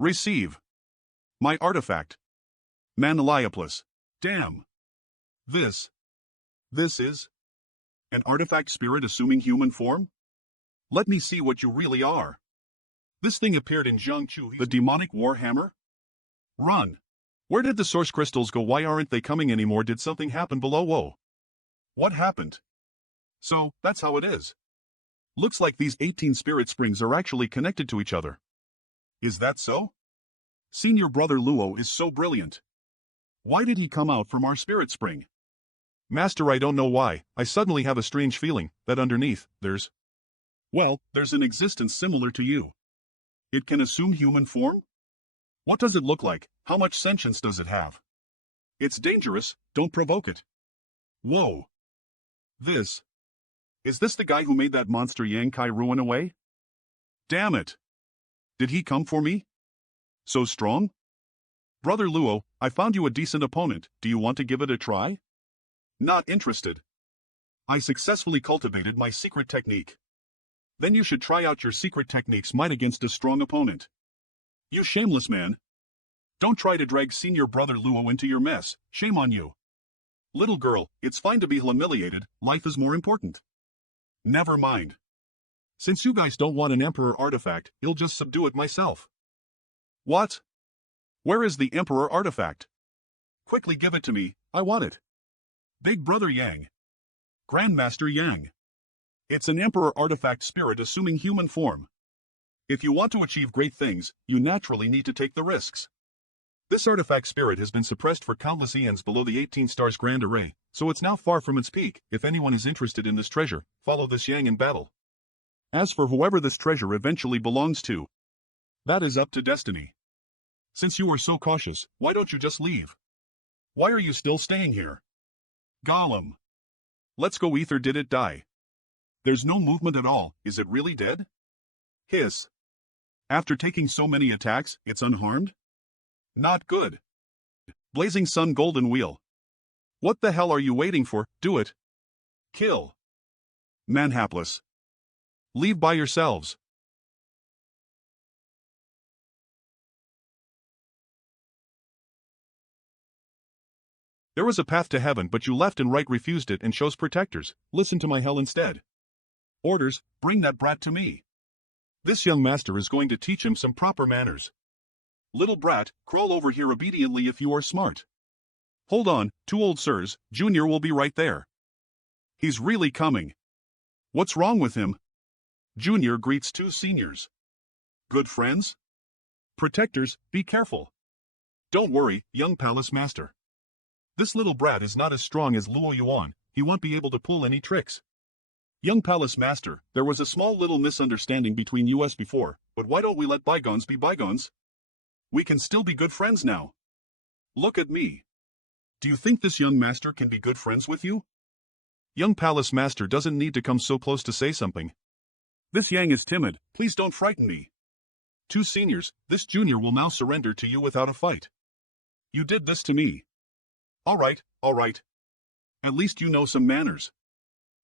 Receive. My artifact. Manhwa. Damn. This is an artifact spirit assuming human form? Let me see what you really are. This thing appeared in Jiangchu, the demonic warhammer? Run. Where did the source crystals go? Why aren't they coming anymore? Did something happen below? Whoa. What happened? So, that's how it is. Looks like these 18 spirit springs are actually connected to each other. Is that so? Senior brother Luo is so brilliant. Why did he come out from our spirit spring? Master, I don't know why, I suddenly have a strange feeling that underneath, there's an existence similar to you. It can assume human form? What does it look like? How much sentience does it have? It's dangerous, don't provoke it. Whoa. Is this the guy who made that monster Yang Kai ruin away? Damn it. Did he come for me? So strong? Brother Luo, I found you a decent opponent, do you want to give it a try? Not interested. I successfully cultivated my secret technique. Then you should try out your secret technique's might against a strong opponent. You shameless man. Don't try to drag senior brother Luo into your mess, shame on you. Little girl, it's fine to be humiliated, life is more important. Never mind. Since you guys don't want an emperor artifact, I'll just subdue it myself. What? Where is the emperor artifact? Quickly give it to me, I want it. Big brother Yang. Grandmaster Yang. It's an emperor artifact spirit assuming human form. If you want to achieve great things, you naturally need to take the risks. This artifact spirit has been suppressed for countless eons below the 18 stars grand array, so it's now far from its peak. If anyone is interested in this treasure, follow this Yang in battle. As for whoever this treasure eventually belongs to, that is up to destiny. Since you are so cautious, why don't you just leave? Why are you still staying here? Gollum. Let's go. Ether, did it die? There's no movement at all, is it really dead? Hiss. After taking so many attacks, it's unharmed? Not good. Blazing Sun Golden Wheel. What the hell are you waiting for? Do it. Kill. Manhwa. Leave by yourselves. There was a path to heaven, but you left and right refused it and chose protectors. Listen to my hell instead. Orders, bring that brat to me. This young master is going to teach him some proper manners. Little brat, crawl over here obediently if you are smart. Hold on, 2 old sirs, Junior will be right there. He's really coming. What's wrong with him? Junior greets 2 seniors. Good friends? Protectors, be careful. Don't worry, young palace master. This little brat is not as strong as Luo Yuan, he won't be able to pull any tricks. Young palace master, there was a small little misunderstanding between us before, but why don't we let bygones be bygones? We can still be good friends now. Look at me. Do you think this young master can be good friends with you? Young palace master doesn't need to come so close to say something. This Yang is timid, please don't frighten me. 2 seniors, this junior will now surrender to you without a fight. You did this to me. Alright. At least you know some manners.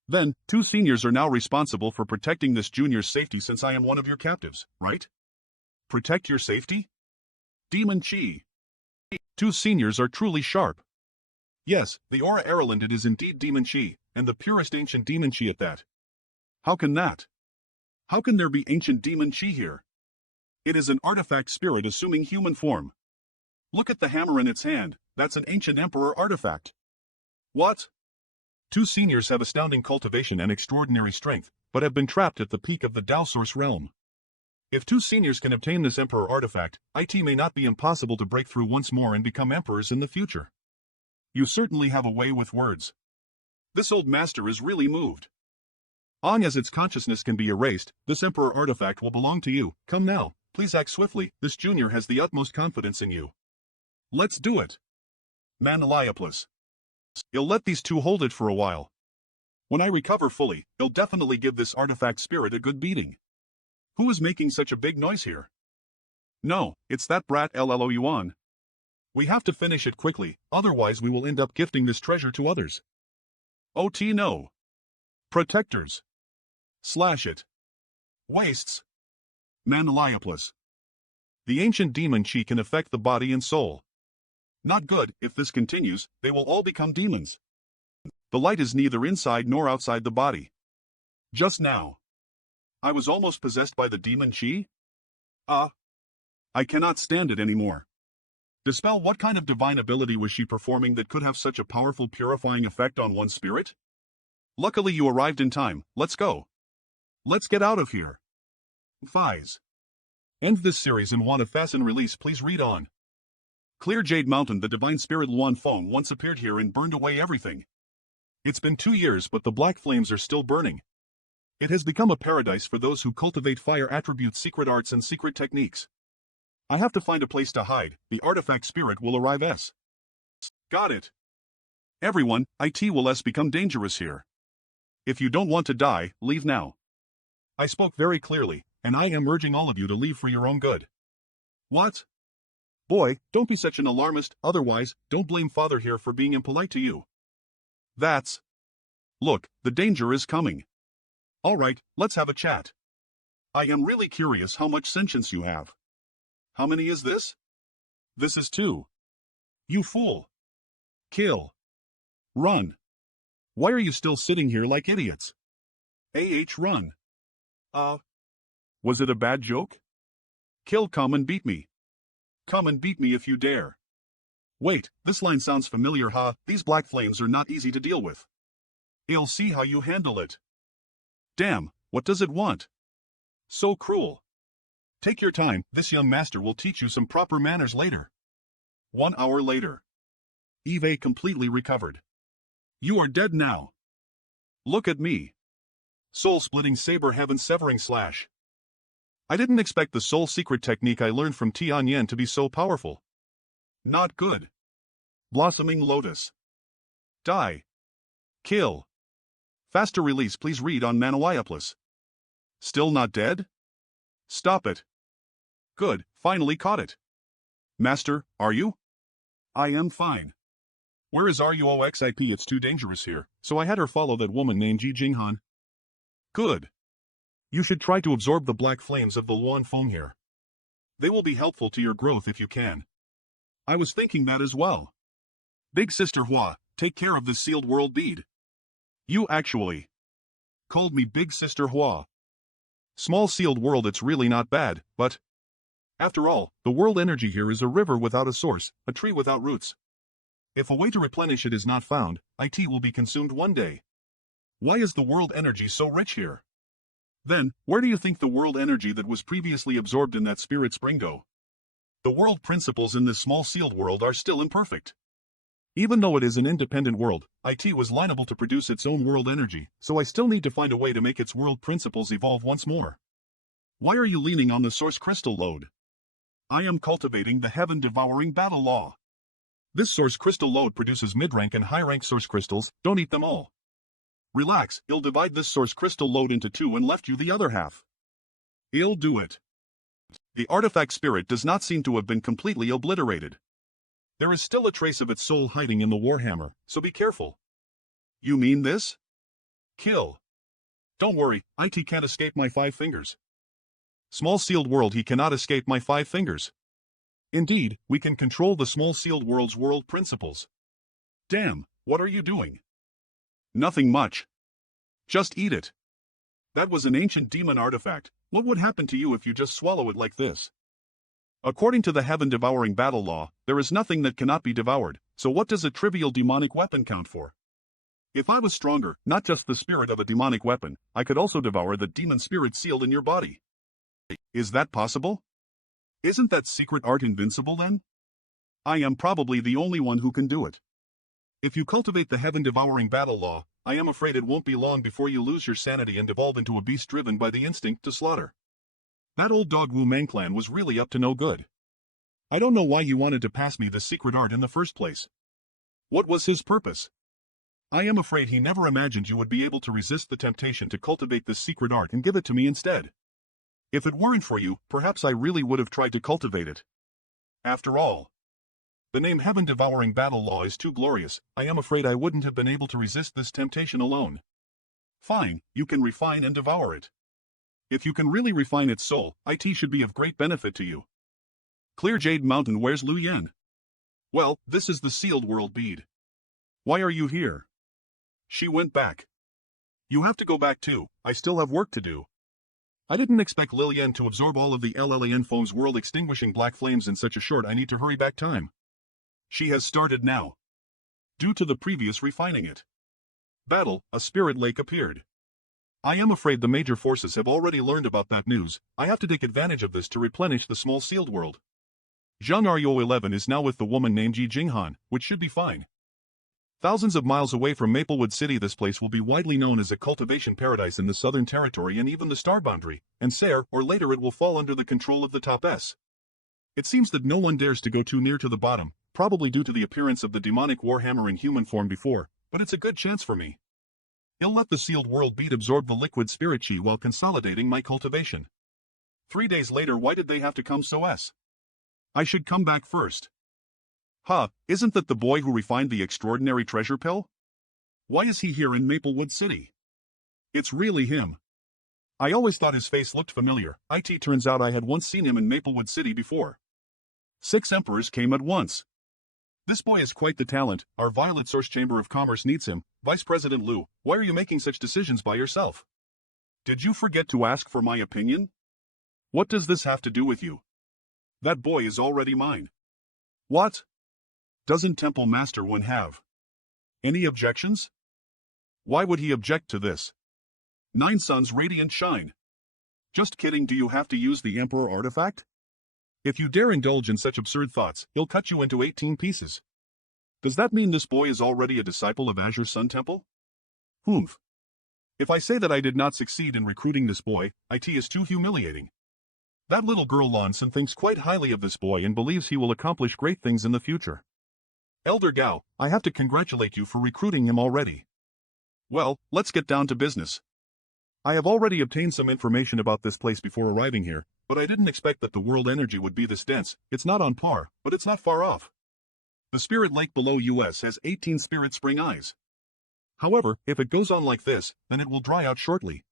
Then, 2 seniors are now responsible for protecting this junior's safety since I am one of your captives, right? Protect your safety? Demon Chi. 2 seniors are truly sharp. Yes, the Aura Erland is indeed Demon Chi, and the purest ancient Demon Chi at that. How can that? How can there be ancient Demon Chi here? It is an artifact spirit assuming human form. Look at the hammer in its hand, that's an ancient emperor artifact. What? 2 seniors have astounding cultivation and extraordinary strength, but have been trapped at the peak of the Tao Source realm. If 2 seniors can obtain this emperor artifact, it may not be impossible to break through once more and become emperors in the future. You certainly have a way with words. This old master is really moved. Long as its consciousness can be erased, this emperor artifact will belong to you. Come now, please act swiftly, this junior has the utmost confidence in you. Let's do it. Manhwa. You'll let these 2 hold it for a while. When I recover fully, you'll definitely give this artifact spirit a good beating. Who is making such a big noise here? No, it's that brat Luo Yuan. We have to finish it quickly, otherwise we will end up gifting this treasure to others. OT no. Protectors. Slash it. Wastes. Manhwa. The ancient demon chi can affect the body and soul. Not good. If this continues, they will all become demons. The light is neither inside nor outside the body. Just now, I was almost possessed by the demon chi? I cannot stand it anymore. Dispel, what kind of divine ability was she performing that could have such a powerful purifying effect on one's spirit? Luckily you arrived in time. Let's go. Let's get out of here. Fies. End this series and want a fasten release, please read on. Clear Jade Mountain. The divine spirit Luan Feng once appeared here and burned away everything. It's been 2 years, but the black flames are still burning. It has become a paradise for those who cultivate fire attributes, secret arts and secret techniques. I have to find a place to hide. The artifact spirit will arrive. Got it. Everyone, it will become dangerous here. If you don't want to die, leave now. I spoke very clearly, and I am urging all of you to leave for your own good. What? Boy, don't be such an alarmist, otherwise, don't blame Father here for being impolite to you. That's... Look, the danger is coming. Alright, let's have a chat. I am really curious how much sentience you have. How many is this? This is 2. You fool. Kill. Run. Why are you still sitting here like idiots? Run. Was it a bad joke? Kill, come and beat me. Come and beat me if you dare. Wait, this line sounds familiar, huh? These black flames are not easy to deal with. I'll see how you handle it. Damn, what does it want? So cruel. Take your time, this young master will teach you some proper manners later. 1 hour later. Eve completely recovered. You are dead now. Look at me. Soul-splitting saber heaven severing slash. I didn't expect the soul secret technique I learned from Tianyan to be so powerful. Not good. Blossoming lotus. Die. Kill. Faster release, please read on Manhwa Recap. Still not dead? Stop it. Good, finally caught it. Master, are you? I am fine. Where is RUOXIP? It's too dangerous here, so I had her follow that woman named Ji Jinghan. Good. You should try to absorb the black flames of the Luan Feng here. They will be helpful to your growth if you can. I was thinking that as well. Big Sister Hua, take care of this sealed world bead. You actually called me Big Sister Hua. Small sealed world, it's really not bad, but after all, the world energy here is a river without a source, a tree without roots. If a way to replenish it is not found, it will be consumed one day. Why is the world energy so rich here? Then, where do you think the world energy that was previously absorbed in that spirit spring go? The world principles in this small sealed world are still imperfect. Even though it is an independent world, it was liable to produce its own world energy, so I still need to find a way to make its world principles evolve once more. Why are you leaning on the source crystal load? I am cultivating the heaven-devouring battle law. This source crystal load produces mid-rank and high-rank source crystals, don't eat them all. Relax, I'll divide this source crystal load into 2 and left you the other half. I'll do it. The artifact spirit does not seem to have been completely obliterated. There is still a trace of its soul hiding in the warhammer, so be careful. You mean this? Kill. Don't worry, it can't escape my 5 fingers. Small sealed world, he cannot escape my 5 fingers. Indeed, we can control the small sealed world's world principles. Damn, what are you doing? Nothing much. Just eat it. That was an ancient demon artifact. What would happen to you if you just swallow it like this? According to the heaven-devouring battle law, there is nothing that cannot be devoured, so what does a trivial demonic weapon count for? If I was stronger, not just the spirit of a demonic weapon, I could also devour the demon spirit sealed in your body. Is that possible? Isn't that secret art invincible then? I am probably the only one who can do it. If you cultivate the heaven-devouring battle law, I am afraid it won't be long before you lose your sanity and evolve into a beast driven by the instinct to slaughter. That old dog Wu Mangclan was really up to no good. I don't know why he wanted to pass me the secret art in the first place. What was his purpose? I am afraid he never imagined you would be able to resist the temptation to cultivate this secret art and give it to me instead. If it weren't for you, perhaps I really would have tried to cultivate it. After all, the name Heaven-Devouring Battle Law is too glorious. I am afraid I wouldn't have been able to resist this temptation alone. Fine, you can refine and devour it. If you can really refine its soul, it should be of great benefit to you. Clear Jade Mountain, where's Lu Yan? Well, this is the sealed world bead. Why are you here? She went back. You have to go back too, I still have work to do. I didn't expect Lilian to absorb all of the LLAN foam's world-extinguishing black flames in such a short I need to hurry back time. She has started now. Due to the previous refining it. Battle, a spirit lake appeared. I am afraid the major forces have already learned about that news. I have to take advantage of this to replenish the small sealed world. Zhang Ryo 11 is now with the woman named Ji Jinghan, which should be fine. Thousands of miles away from Maplewood City, this place will be widely known as a cultivation paradise in the Southern Territory and even the Star Boundary, and sooner or later it will fall under the control of the Top S. It seems that no one dares to go too near to the bottom, probably due to the appearance of the demonic Warhammer in human form before, but it's a good chance for me. He'll let the sealed world bead absorb the liquid spirit chi while consolidating my cultivation. 3 days later, why did they have to come so s? I should come back first. Isn't that the boy who refined the extraordinary treasure pill? Why is he here in Maplewood City? It's really him. I always thought his face looked familiar. It turns out I had once seen him in Maplewood City before. 6 emperors came at once. This boy is quite the talent. Our Violet Source Chamber of Commerce needs him. Vice President Liu, why are you making such decisions by yourself? Did you forget to ask for my opinion? What does this have to do with you? That boy is already mine. What? Doesn't Temple Master One have any objections? Why would he object to this? 9 suns radiant shine. Just kidding, do you have to use the Emperor artifact? If you dare indulge in such absurd thoughts, he'll cut you into 18 pieces. Does that mean this boy is already a disciple of Azure Sun Temple? Humph. If I say that I did not succeed in recruiting this boy, it is too humiliating. That little girl Lonson thinks quite highly of this boy and believes he will accomplish great things in the future. Elder Gao, I have to congratulate you for recruiting him already. Well, let's get down to business. I have already obtained some information about this place before arriving here, but I didn't expect that the world energy would be this dense. It's not on par, but it's not far off. The Spirit Lake below US has 18 Spirit Spring eyes. However, if it goes on like this, then it will dry out shortly.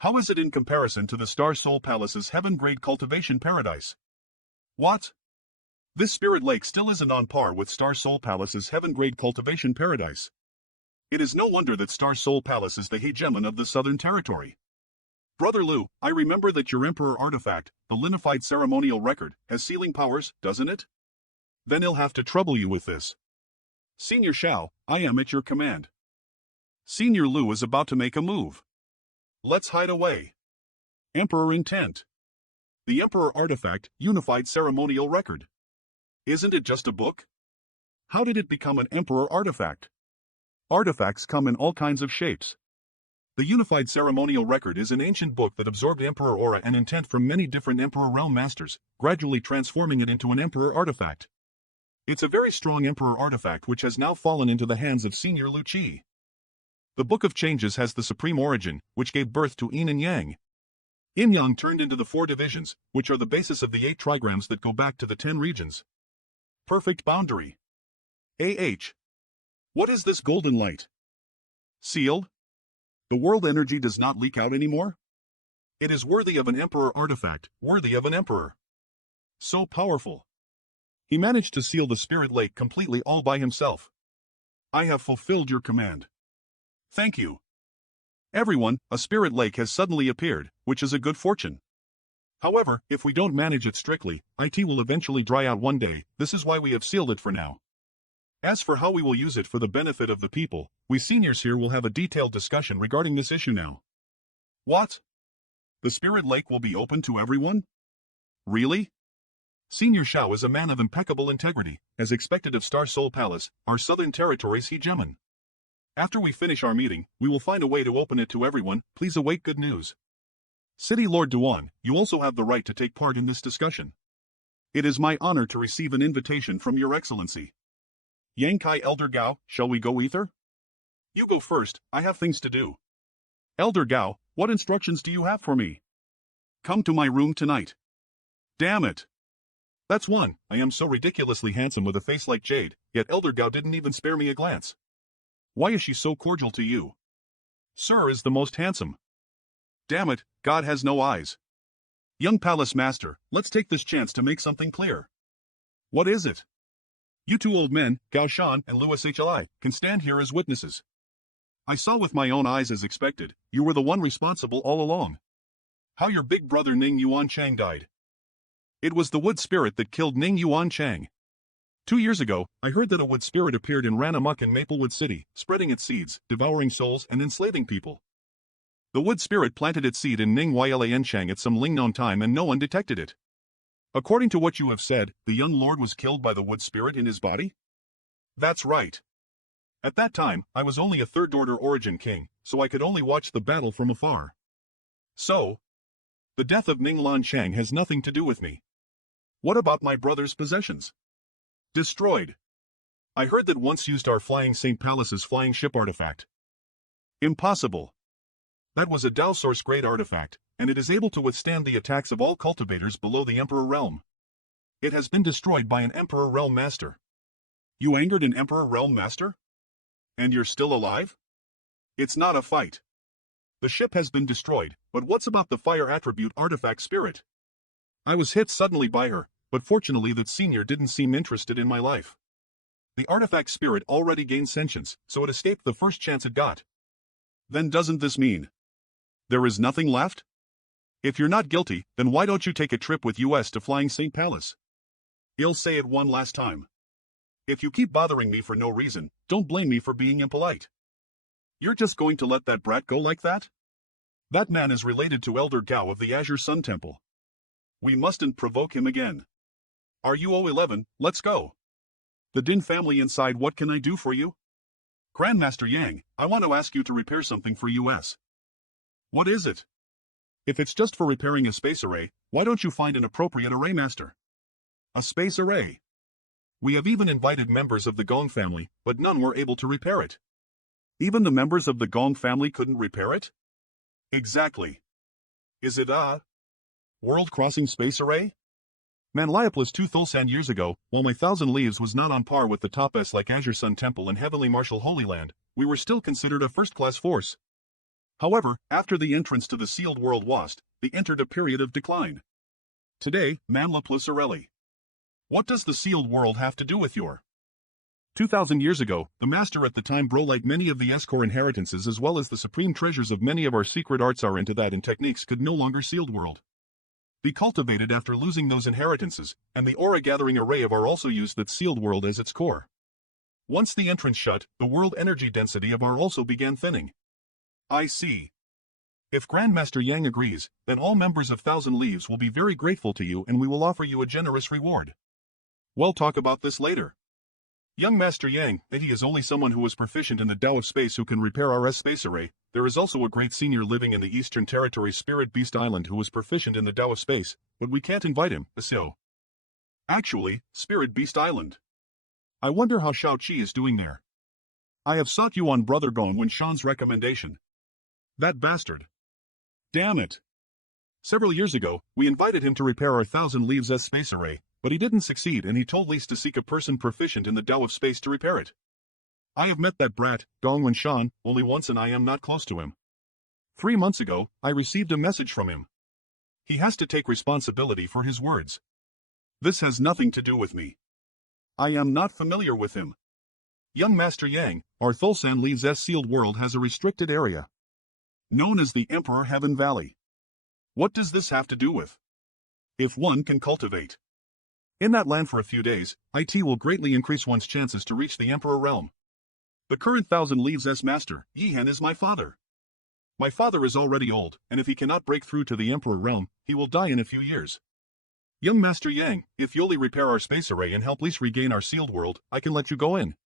How is it in comparison to the Star Soul Palace's heaven-grade cultivation paradise? What? This Spirit Lake still isn't on par with Star Soul Palace's heaven-grade cultivation paradise. It is no wonder that Star Soul Palace is the hegemon of the Southern Territory. Brother Liu, I remember that your Emperor artifact, the linified ceremonial record, has sealing powers, doesn't it? Then he'll have to trouble you with this. Senior Shao, I am at your command. Senior Liu is about to make a move. Let's hide away. Emperor intent. The Emperor artifact, unified ceremonial record. Isn't it just a book? How did it become an Emperor artifact? Artifacts come in all kinds of shapes. The Unified Ceremonial Record is an ancient book that absorbed Emperor aura and intent from many different Emperor realm masters, gradually transforming it into an Emperor artifact. It's a very strong Emperor artifact which has now fallen into the hands of Senior Lu Qi. The Book of Changes has the supreme origin, which gave birth to Yin and Yang. Yin Yang turned into the 4 divisions, which are the basis of the 8 trigrams that go back to the 10 regions. Perfect boundary. What is this golden light? Sealed? The world energy does not leak out anymore? It is worthy of an Emperor artifact, worthy of an Emperor. So powerful. He managed to seal the Spirit Lake completely all by himself. I have fulfilled your command. Thank you. Everyone, a Spirit Lake has suddenly appeared, which is a good fortune. However, if we don't manage it strictly, it will eventually dry out one day. This is why we have sealed it for now. As for how we will use it for the benefit of the people, we seniors here will have a detailed discussion regarding this issue now. What? The Spirit Lake will be open to everyone? Really? Senior Shao is a man of impeccable integrity, as expected of Star Soul Palace, our Southern Territory's hegemon. After we finish our meeting, we will find a way to open it to everyone. Please await good news. City Lord Duan, you also have the right to take part in this discussion. It is my honor to receive an invitation from Your Excellency. Yang Kai Elder Gao, shall we go ether? You go first, I have things to do. Elder Gao, what instructions do you have for me? Come to my room tonight. Damn it. That's one, I am so ridiculously handsome with a face like jade, yet Elder Gao didn't even spare me a glance. Why is she so cordial to you? Sir is the most handsome. Damn it, God has no eyes. Young Palace Master, let's take this chance to make something clear. What is it? You two old men, Gao Shan and Louis Hli, can stand here as witnesses. I saw with my own eyes as expected, you were the one responsible all along. How your big brother Ning Yuan Chang died. It was the wood spirit that killed Ning Yuan Chang. 2 years ago, I heard that a wood spirit appeared and ran amok in Maplewood City, spreading its seeds, devouring souls and enslaving people. The wood spirit planted its seed in Ning Yuan Chang at some Lingnon time and no one detected it. According to what you have said, the young lord was killed by the wood spirit in his body? That's right. At that time, I was only a third-order origin king, so I could only watch the battle from afar. So, the death of Ning Lan Chang has nothing to do with me. What about my brother's possessions? Destroyed. I heard that once used our flying St. Palace's flying ship artifact. Impossible. That was a Dao Source grade artifact, and it is able to withstand the attacks of all cultivators below the Emperor Realm. It has been destroyed by an Emperor Realm Master. You angered an Emperor Realm Master? And you're still alive? It's not a fight. The ship has been destroyed, but what's about the fire attribute artifact spirit? I was hit suddenly by her, but fortunately that senior didn't seem interested in my life. The artifact spirit already gained sentience, so it escaped the first chance it got. Then doesn't this mean there is nothing left? If you're not guilty, then why don't you take a trip with US to Flying St. Palace? I'll say it one last time. If you keep bothering me for no reason, don't blame me for being impolite. You're just going to let that brat go like that? That man is related to Elder Gao of the Azure Sun Temple. We mustn't provoke him again. Are you 011? Let's go. The Din family inside, what can I do for you? Grandmaster Yang, I want to ask you to repair something for US. What is it? If it's just for repairing a space array, why don't you find an appropriate array master? A space array. We have even invited members of the Gong family, but none were able to repair it. Even the members of the Gong family couldn't repair it? Exactly. Is it a world-crossing space array? Manhwa was 2 Thulsan years ago, while my 1,000 Leaves was not on par with the top S like Azure Sun Temple and Heavenly Martial Holy Land, we were still considered a first-class force. However, after the entrance to the sealed world WAST, they entered a period of decline. Today, Manhwa plus Areli. What does the sealed world have to do with your 2,000 years ago, the master at the time like many of the S-core inheritances as well as the supreme treasures of many of our secret arts are into that and techniques could no longer sealed world be cultivated after losing those inheritances, and the aura-gathering array of are also used that sealed world as its core. Once the entrance shut, the world energy density of are also began thinning. I see. If Grandmaster Yang agrees, then all members of 1,000 Leaves will be very grateful to you and we will offer you a generous reward. We'll talk about this later. Young Master Yang, that he is only someone who is proficient in the Tao of Space who can repair our space array. There is also a great senior living in the Eastern Territory Spirit Beast Island who is proficient in the Tao of Space, but we can't invite him, so. Actually, Spirit Beast Island. I wonder how Shao Chi is doing there. I have sought you on Brother Gong when Shan's recommendation. That bastard. Damn it. Several years ago, we invited him to repair our 1,000 Leaves S space array, but he didn't succeed and he told Lise to seek a person proficient in the Tao of Space to repair it. I have met that brat, Dongwen Shan, only once and I am not close to him. 3 months ago, I received a message from him. He has to take responsibility for his words. This has nothing to do with me. I am not familiar with him. Young Master Yang, our Thulsan Leaves S sealed world has a restricted area known as the Emperor Heaven Valley. What does this have to do with? If one can cultivate in that land for a few days, it will greatly increase one's chances to reach the Emperor Realm. The current 1,000 Leaves S Master, Yihan, is my father. My father is already old, and if he cannot break through to the Emperor Realm, he will die in a few years. Young Master Yang, if you'll repair our space array and help Lise regain our sealed world, I can let you go in.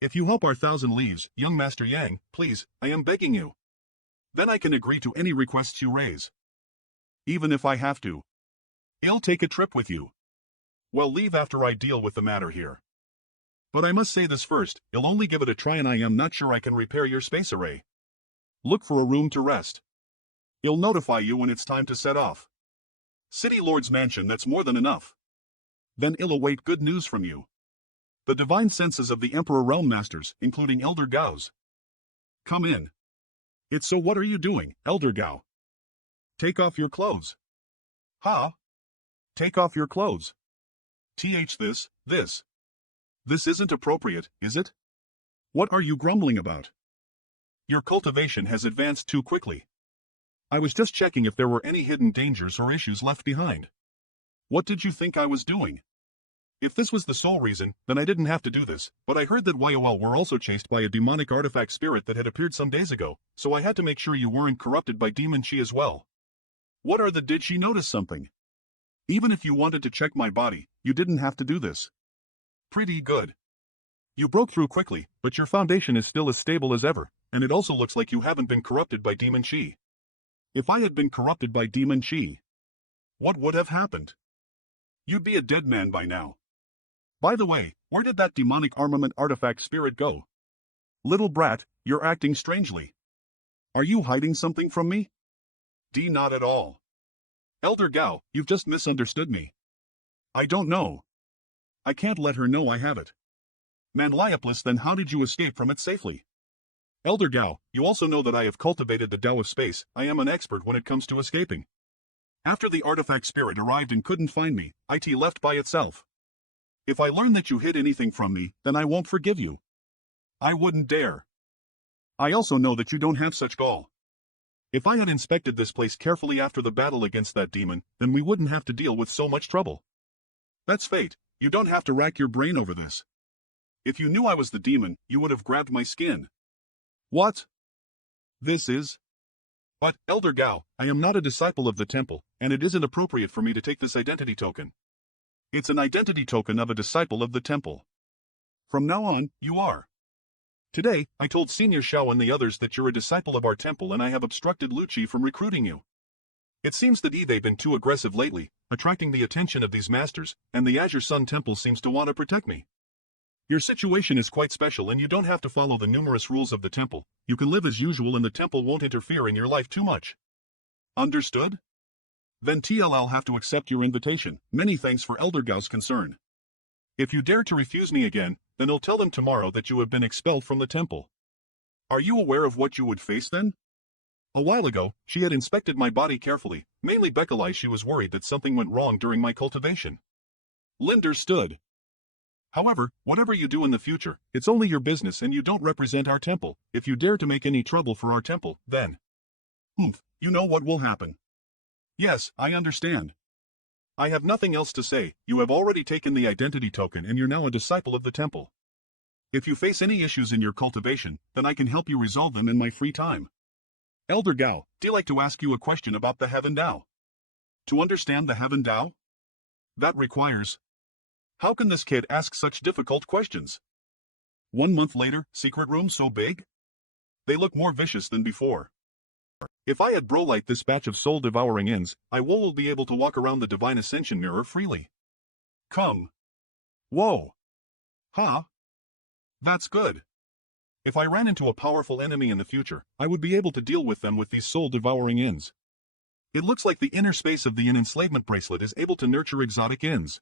If you help our 1,000 Leaves, Young Master Yang, please, I am begging you. Then I can agree to any requests you raise. Even if I have to. I'll take a trip with you. Well, leave after I deal with the matter here. But I must say this first, I'll only give it a try and I am not sure I can repair your space array. Look for a room to rest. I'll notify you when it's time to set off. City Lord's mansion, that's more than enough. Then I'll await good news from you. The divine senses of the Emperor Realm Masters, including Elder Gao's. Come in. It's so what are you doing, Elder Gao? Take off your clothes. Ha! Take off your clothes. This. This isn't appropriate, is it? What are you grumbling about? Your cultivation has advanced too quickly. I was just checking if there were any hidden dangers or issues left behind. What did you think I was doing? If this was the sole reason, then I didn't have to do this, but I heard that YOL were also chased by a demonic artifact spirit that had appeared some days ago, so I had to make sure you weren't corrupted by demon chi as well. What are the did she notice something? Even if you wanted to check my body, you didn't have to do this. Pretty good. You broke through quickly, but your foundation is still as stable as ever, and it also looks like you haven't been corrupted by demon chi. If I had been corrupted by demon chi, what would have happened? You'd be a dead man by now. By the way, where did that demonic armament artifact spirit go? Little brat, you're acting strangely. Are you hiding something from me? Not at all. Elder Gao, you've just misunderstood me. I don't know. I can't let her know I have it. Manliaplus, then how did you escape from it safely? Elder Gao, you also know that I have cultivated the Tao of space. I am an expert when it comes to escaping. After the artifact spirit arrived and couldn't find me, it left by itself. If I learn that you hid anything from me, then I won't forgive you. I wouldn't dare. I also know that you don't have such gall. If I had inspected this place carefully after the battle against that demon, then we wouldn't have to deal with so much trouble. That's fate. You don't have to rack your brain over this. If you knew I was the demon, you would have grabbed my skin. What? This is? But, Elder Gao, I am not a disciple of the temple, and it isn't appropriate for me to take this identity token. It's an identity token of a disciple of the temple. From now on, you are. Today, I told Senior Shao and the others that you're a disciple of our temple and I have obstructed Lucci from recruiting you. It seems that they've been too aggressive lately, attracting the attention of these masters, and the Azure Sun Temple seems to want to protect me. Your situation is quite special and you don't have to follow the numerous rules of the temple. You can live as usual and the temple won't interfere in your life too much. Understood? Then TLL have to accept your invitation. Many thanks for Elder Gao's concern. If you dare to refuse me again, then I'll tell them tomorrow that you have been expelled from the temple. Are you aware of what you would face then? A while ago, she had inspected my body carefully, mainly Beckelai. She was worried that something went wrong during my cultivation. Linder stood. However, whatever you do in the future, it's only your business and you don't represent our temple. If you dare to make any trouble for our temple, then... you know what will happen. Yes, I understand. I have nothing else to say. You have already taken the identity token and you're now a disciple of the temple. If you face any issues in your cultivation, then I can help you resolve them in my free time. Elder Gao, do you like to ask you a question about the Heaven Tao? To understand the Heaven Tao? That requires... How can this kid ask such difficult questions? 1 month later, secret room so big? They look more vicious than before. If I had brolight this batch of soul-devouring ins, I will be able to walk around the Divine Ascension mirror freely. Come. Whoa. Huh? That's good. If I ran into a powerful enemy in the future, I would be able to deal with them with these soul-devouring ins. It looks like the inner space of the enslavement bracelet is able to nurture exotic ins.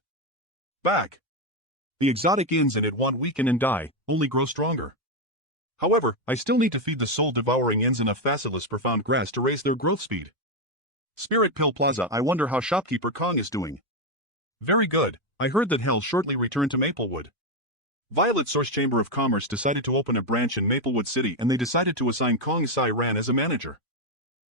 Back. The exotic ins in it won't weaken and die, only grow stronger. However, I still need to feed the soul-devouring ins enough facilis profound grass to raise their growth speed. Spirit Pill Plaza. I wonder how shopkeeper Kong is doing. Very good. I heard that Hell shortly returned to Maplewood. Violet Source Chamber of Commerce decided to open a branch in Maplewood City and they decided to assign Kong Sai Ran as a manager.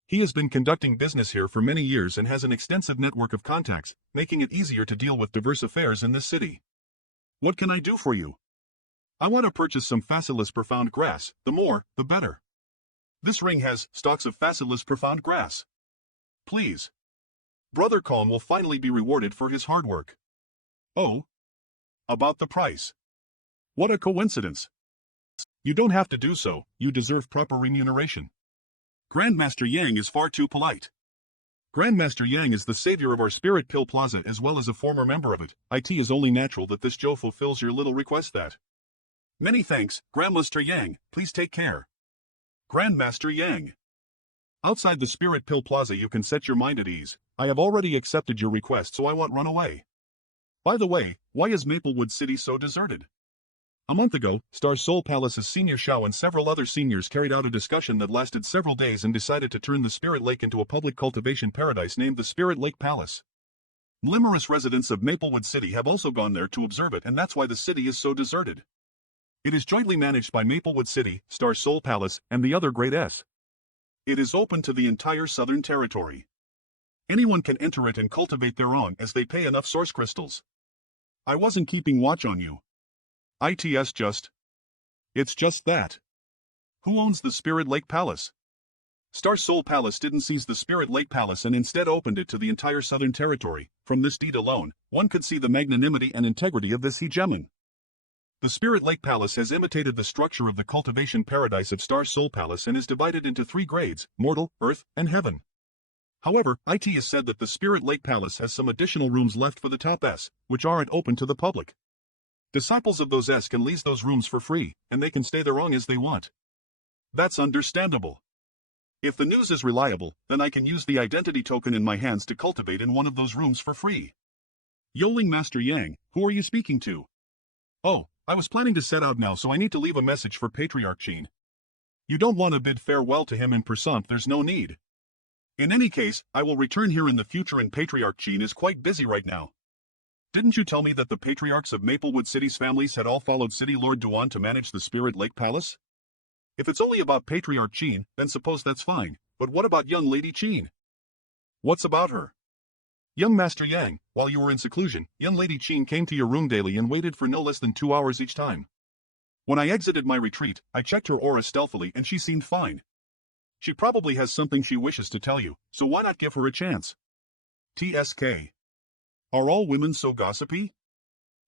He has been conducting business here for many years and has an extensive network of contacts, making it easier to deal with diverse affairs in this city. What can I do for you? I want to purchase some Facilis Profound Grass. The more, the better. This ring has stocks of Facilis Profound Grass. Please. Brother Calm will finally be rewarded for his hard work. Oh? About the price. What a coincidence. You don't have to do so, you deserve proper remuneration. Grandmaster Yang is far too polite. Grandmaster Yang is the savior of our Spirit Pill Plaza as well as a former member of it. It is only natural that this Joe fulfills your little request that. Many thanks, Grandmaster Yang, please take care. Grandmaster Yang. Outside the Spirit Pill Plaza you can set your mind at ease. I have already accepted your request so I won't run away. By the way, why is Maplewood City so deserted? A month ago, Star Soul Palace's Senior Shao and several other seniors carried out a discussion that lasted several days and decided to turn the Spirit Lake into a public cultivation paradise named the Spirit Lake Palace. Numerous residents of Maplewood City have also gone there to observe it, and that's why the city is so deserted. It is jointly managed by Maplewood City, Star Soul Palace, and the other Great S. It is open to the entire Southern Territory. Anyone can enter it and cultivate their own as they pay enough source crystals. I wasn't keeping watch on you. It's just that. Who owns the Spirit Lake Palace? Star Soul Palace didn't seize the Spirit Lake Palace and instead opened it to the entire Southern Territory. From this deed alone, one could see the magnanimity and integrity of this hegemon. The Spirit Lake Palace has imitated the structure of the cultivation paradise of Star Soul Palace and is divided into 3 grades: mortal, earth, and heaven. However, it is said that the Spirit Lake Palace has some additional rooms left for the top S, which aren't open to the public. Disciples of those S can lease those rooms for free, and they can stay there long as they want. That's understandable. If the news is reliable, then I can use the identity token in my hands to cultivate in one of those rooms for free. Yoling Master Yang, who are you speaking to? Oh, I was planning to set out now, so I need to leave a message for Patriarch Qin. You don't want to bid farewell to him in person, there's no need. In any case, I will return here in the future and Patriarch Qin is quite busy right now. Didn't you tell me that the patriarchs of Maplewood City's families had all followed City Lord Duan to manage the Spirit Lake Palace? If it's only about Patriarch Qin, then suppose that's fine, but what about young Lady Qin? What's about her? Young Master Yang, while you were in seclusion, young Lady Qin came to your room daily and waited for no less than 2 hours each time. When I exited my retreat, I checked her aura stealthily and she seemed fine. She probably has something she wishes to tell you, so why not give her a chance? TSK. Are all women so gossipy?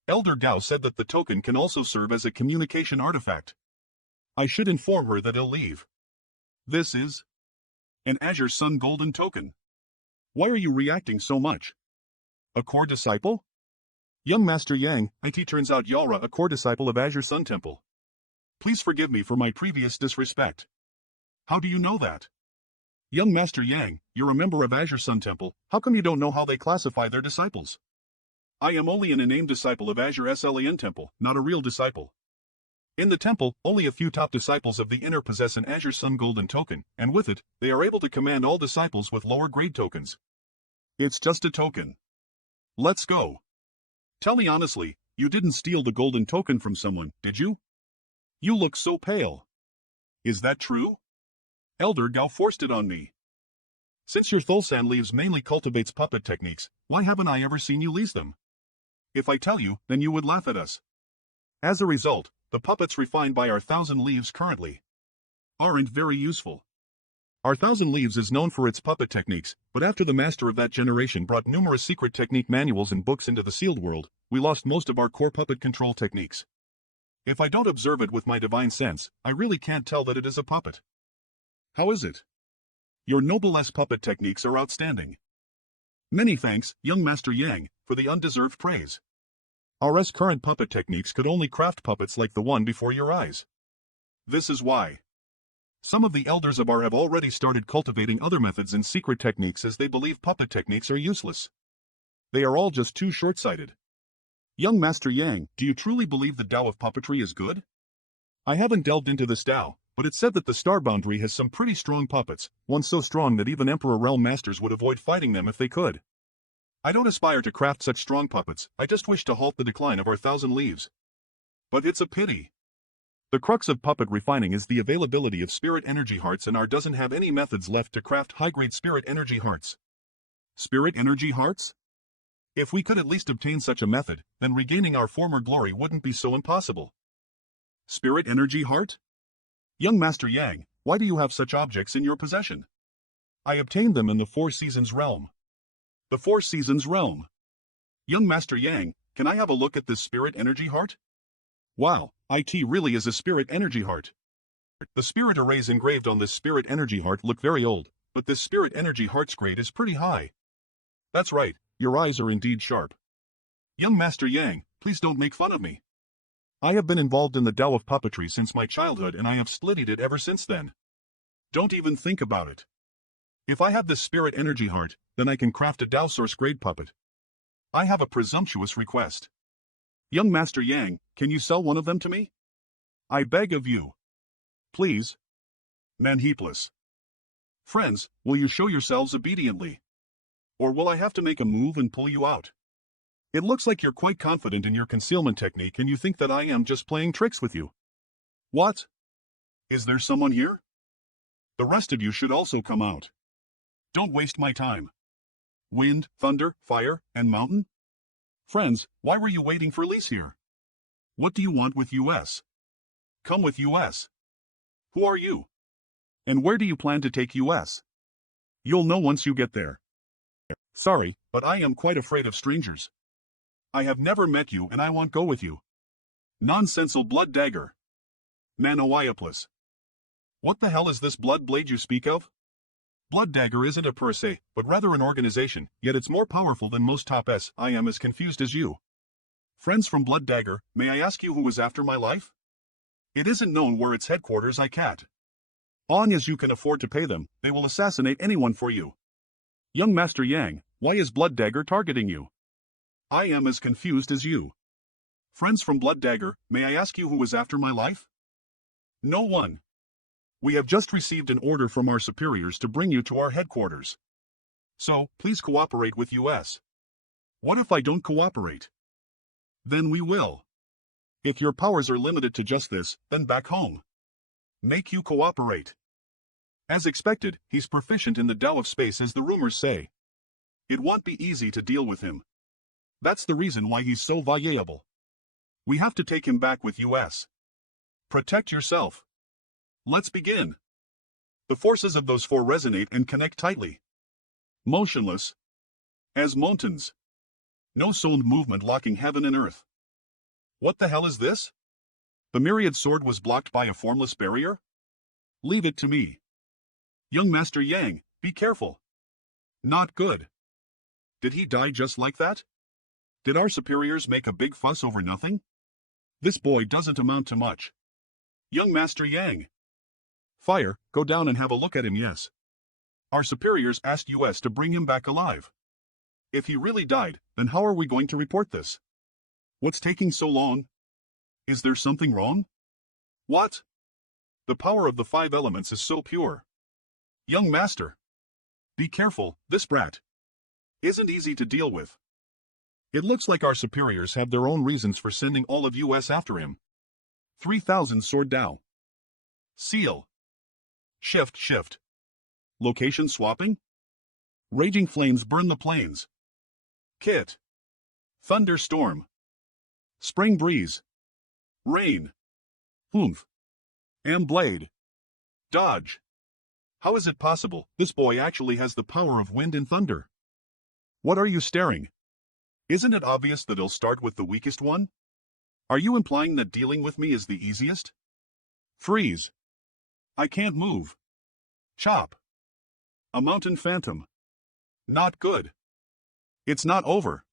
Elder Gao said that the token can also serve as a communication artifact. I should inform her that I'll leave. This is an Azure Sun Golden Token. Why are you reacting so much? A core disciple? Young Master Yang, it turns out you're a core disciple of Azure Sun Temple. Please forgive me for my previous disrespect. How do you know that? Young Master Yang, you're a member of Azure Sun Temple, how come you don't know how they classify their disciples? I am only an unnamed disciple of Azure Slan Temple, not a real disciple. In the temple, only a few top disciples of the inner possess an Azure Sun Golden Token, and with it, they are able to command all disciples with lower grade tokens. It's just a token. Let's go. Tell me honestly, you didn't steal the golden token from someone, did you? You look so pale. Is that true? Elder Gao forced it on me. Since your Thulsan leaves mainly cultivates puppet techniques, why haven't I ever seen you lease them? If I tell you, then you would laugh at us. As a result, the puppets refined by our 1,000 Leaves currently aren't very useful. Our 1,000 Leaves is known for its puppet techniques, but after the master of that generation brought numerous secret technique manuals and books into the sealed world, we lost most of our core puppet control techniques. If I don't observe it with my divine sense, I really can't tell that it is a puppet. How is it? Your noble S puppet techniques are outstanding. Many thanks, young Master Yang, for the undeserved praise. Our S current puppet techniques could only craft puppets like the one before your eyes. This is why. Some of the elders of our have already started cultivating other methods and secret techniques as they believe puppet techniques are useless. They are all just too short-sighted. Young Master Yang, do you truly believe the Tao of puppetry is good? I haven't delved into this Tao, but it's said that the Star Boundary has some pretty strong puppets, one so strong that even Emperor Realm Masters would avoid fighting them if they could. I don't aspire to craft such strong puppets, I just wish to halt the decline of our 1,000 Leaves. But it's a pity. The crux of puppet refining is the availability of spirit energy hearts, and our doesn't have any methods left to craft high-grade spirit energy hearts. Spirit energy hearts? If we could at least obtain such a method, then regaining our former glory wouldn't be so impossible. Spirit energy heart? Young Master Yang, why do you have such objects in your possession? I obtained them in the Four Seasons realm. The Four Seasons realm. Young Master Yang, can I have a look at this spirit energy heart? Wow, it really is a spirit energy heart. The spirit arrays engraved on this spirit energy heart look very old, but this spirit energy heart's grade is pretty high. That's right, your eyes are indeed sharp. Young Master Yang, please don't make fun of me. I have been involved in the Tao of puppetry since my childhood and I have studied it ever since then. Don't even think about it. If I have this spirit energy heart, then I can craft a Tao source grade puppet. I have a presumptuous request. Young Master Yang, can you sell one of them to me? I beg of you. Please. Man heapless. Friends, will you show yourselves obediently? Or will I have to make a move and pull you out? It looks like you're quite confident in your concealment technique and you think that I am just playing tricks with you. What? Is there someone here? The rest of you should also come out. Don't waste my time. Wind, thunder, fire, and mountain? Friends, why were you waiting for Lise here? What do you want with US? Come with US. Who are you? And where do you plan to take US? You'll know once you get there. Sorry, but I am quite afraid of strangers. I have never met you and I won't go with you. Nonsensal blood dagger. Manhwa. What the hell is this blood blade you speak of? Blood dagger isn't a per se, but rather an organization, yet it's more powerful than most top S. I am as confused as you. Friends from Blood Dagger, may I ask you who was after my life? It isn't known where its headquarters I can't. Long as you can afford to pay them, they will assassinate anyone for you. Young Master Yang, why is Blood Dagger targeting you? I am as confused as you. Friends from Blood Dagger, may I ask you who was after my life? No one. We have just received an order from our superiors to bring you to our headquarters. So, please cooperate with US. What if I don't cooperate? Then we will. If your powers are limited to just this, then back home. Make you cooperate. As expected, he's proficient in the Tao of space as the rumors say. It won't be easy to deal with him. That's the reason why he's so valuable. We have to take him back with US. Protect yourself. Let's begin. The forces of those four resonate and connect tightly. Motionless. As mountains. No sound movement locking heaven and earth. What the hell is this? The myriad sword was blocked by a formless barrier? Leave it to me. Young Master Yang, be careful. Not good. Did he die just like that? Did our superiors make a big fuss over nothing? This boy doesn't amount to much. Young Master Yang. Fire, go down and have a look at him, yes. Our superiors asked US to bring him back alive. If he really died, then how are we going to report this? What's taking so long? Is there something wrong? What? The power of the five elements is so pure. Young Master. Be careful, this brat isn't easy to deal with. It looks like our superiors have their own reasons for sending all of US after him. 3000 Sword Tao. Seal. Shift. Location swapping? Raging flames burn the plains. Kit. Thunderstorm. Spring breeze. Rain. Oomph. Blade. Dodge. How is it possible? This boy actually has the power of wind and thunder. What are you staring? Isn't it obvious that he'll start with the weakest one? Are you implying that dealing with me is the easiest? Freeze. I can't move. Chop. A mountain phantom. Not good. It's not over.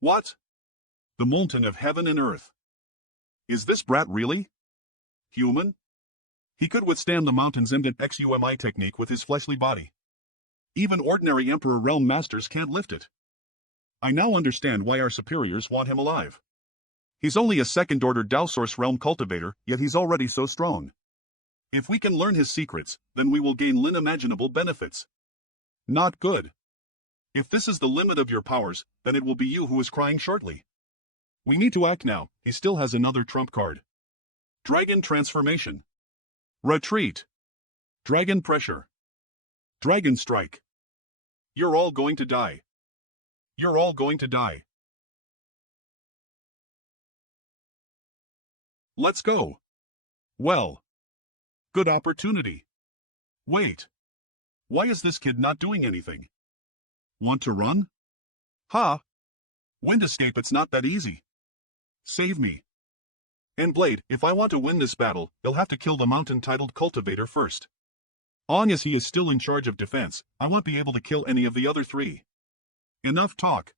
What? The mountain of heaven and earth. Is this brat really human? He could withstand the mountain's imminent XUMI technique with his fleshly body. Even ordinary Emperor Realm Masters can't lift it. I now understand why our superiors want him alive. He's only a second-order Tao Source Realm cultivator, yet he's already so strong. If we can learn his secrets, then we will gain unimaginable benefits. Not good. If this is the limit of your powers, then it will be you who is crying shortly. We need to act now. He still has another trump card. Dragon Transformation. Retreat. Dragon Pressure. Dragon Strike. You're all going to die. You're all going to die. Let's go. Well. Good opportunity. Wait. Why is this kid not doing anything? Want to run? Ha! Wind escape, it's not that easy. Save me. And Blade, if I want to win this battle, you'll have to kill the mountain-titled cultivator first. Long as he is still in charge of defense, I won't be able to kill any of the other three. Enough talk.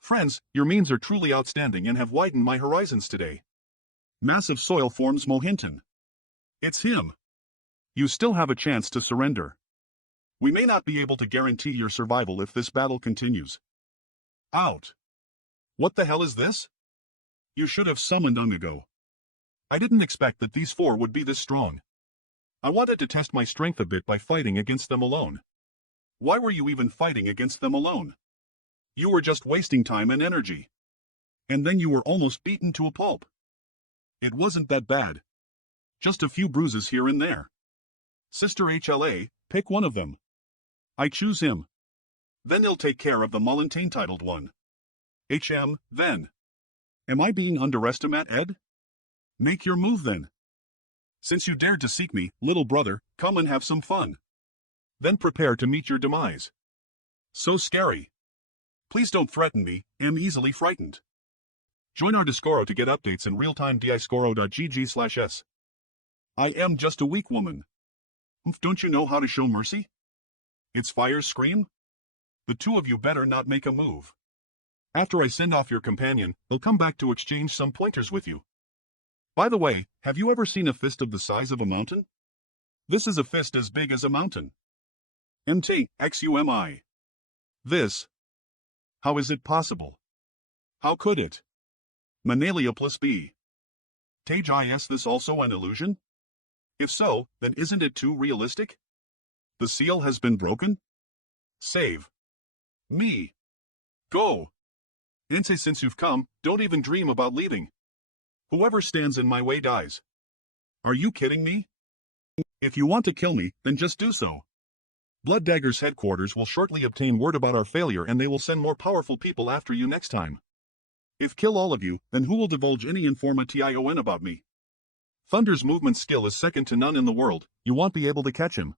Friends, your memes are truly outstanding and have widened my horizons today. Massive soil forms Mohinton. It's him. You still have a chance to surrender. We may not be able to guarantee your survival if this battle continues. Out. What the hell is this? You should have summoned long ago. I didn't expect that these four would be this strong. I wanted to test my strength a bit by fighting against them alone. Why were you even fighting against them alone? You were just wasting time and energy. And then you were almost beaten to a pulp. It wasn't that bad. Just a few bruises here and there. Sister HLA, pick one of them. I choose him. Then he'll take care of the Molintain-titled one. HM, then. Am I being underestimated, Ed? Make your move then. Since you dared to seek me, little brother, come and have some fun. Then prepare to meet your demise. So scary. Please don't threaten me, I'm easily frightened. Join our Discoro to get updates in real-time discoro.gg/s. I am just a weak woman. Don't you know how to show mercy? It's Fire's scream? The two of you better not make a move. After I send off your companion, he'll come back to exchange some pointers with you. By the way, have you ever seen a fist of the size of a mountain? This is a fist as big as a mountain. MTXUMI. This. How is it possible? How could it? Manalia plus B. Tage is this also an illusion? If so, then isn't it too realistic? The seal has been broken? Save. Me. Go. Insay, since you've come, don't even dream about leaving. Whoever stands in my way dies. Are you kidding me? If you want to kill me, then just do so. Blood Dagger's headquarters will shortly obtain word about our failure and they will send more powerful people after you next time. If kill all of you, then who will divulge any information about me? Thunder's movement skill is second to none in the world, you won't be able to catch him.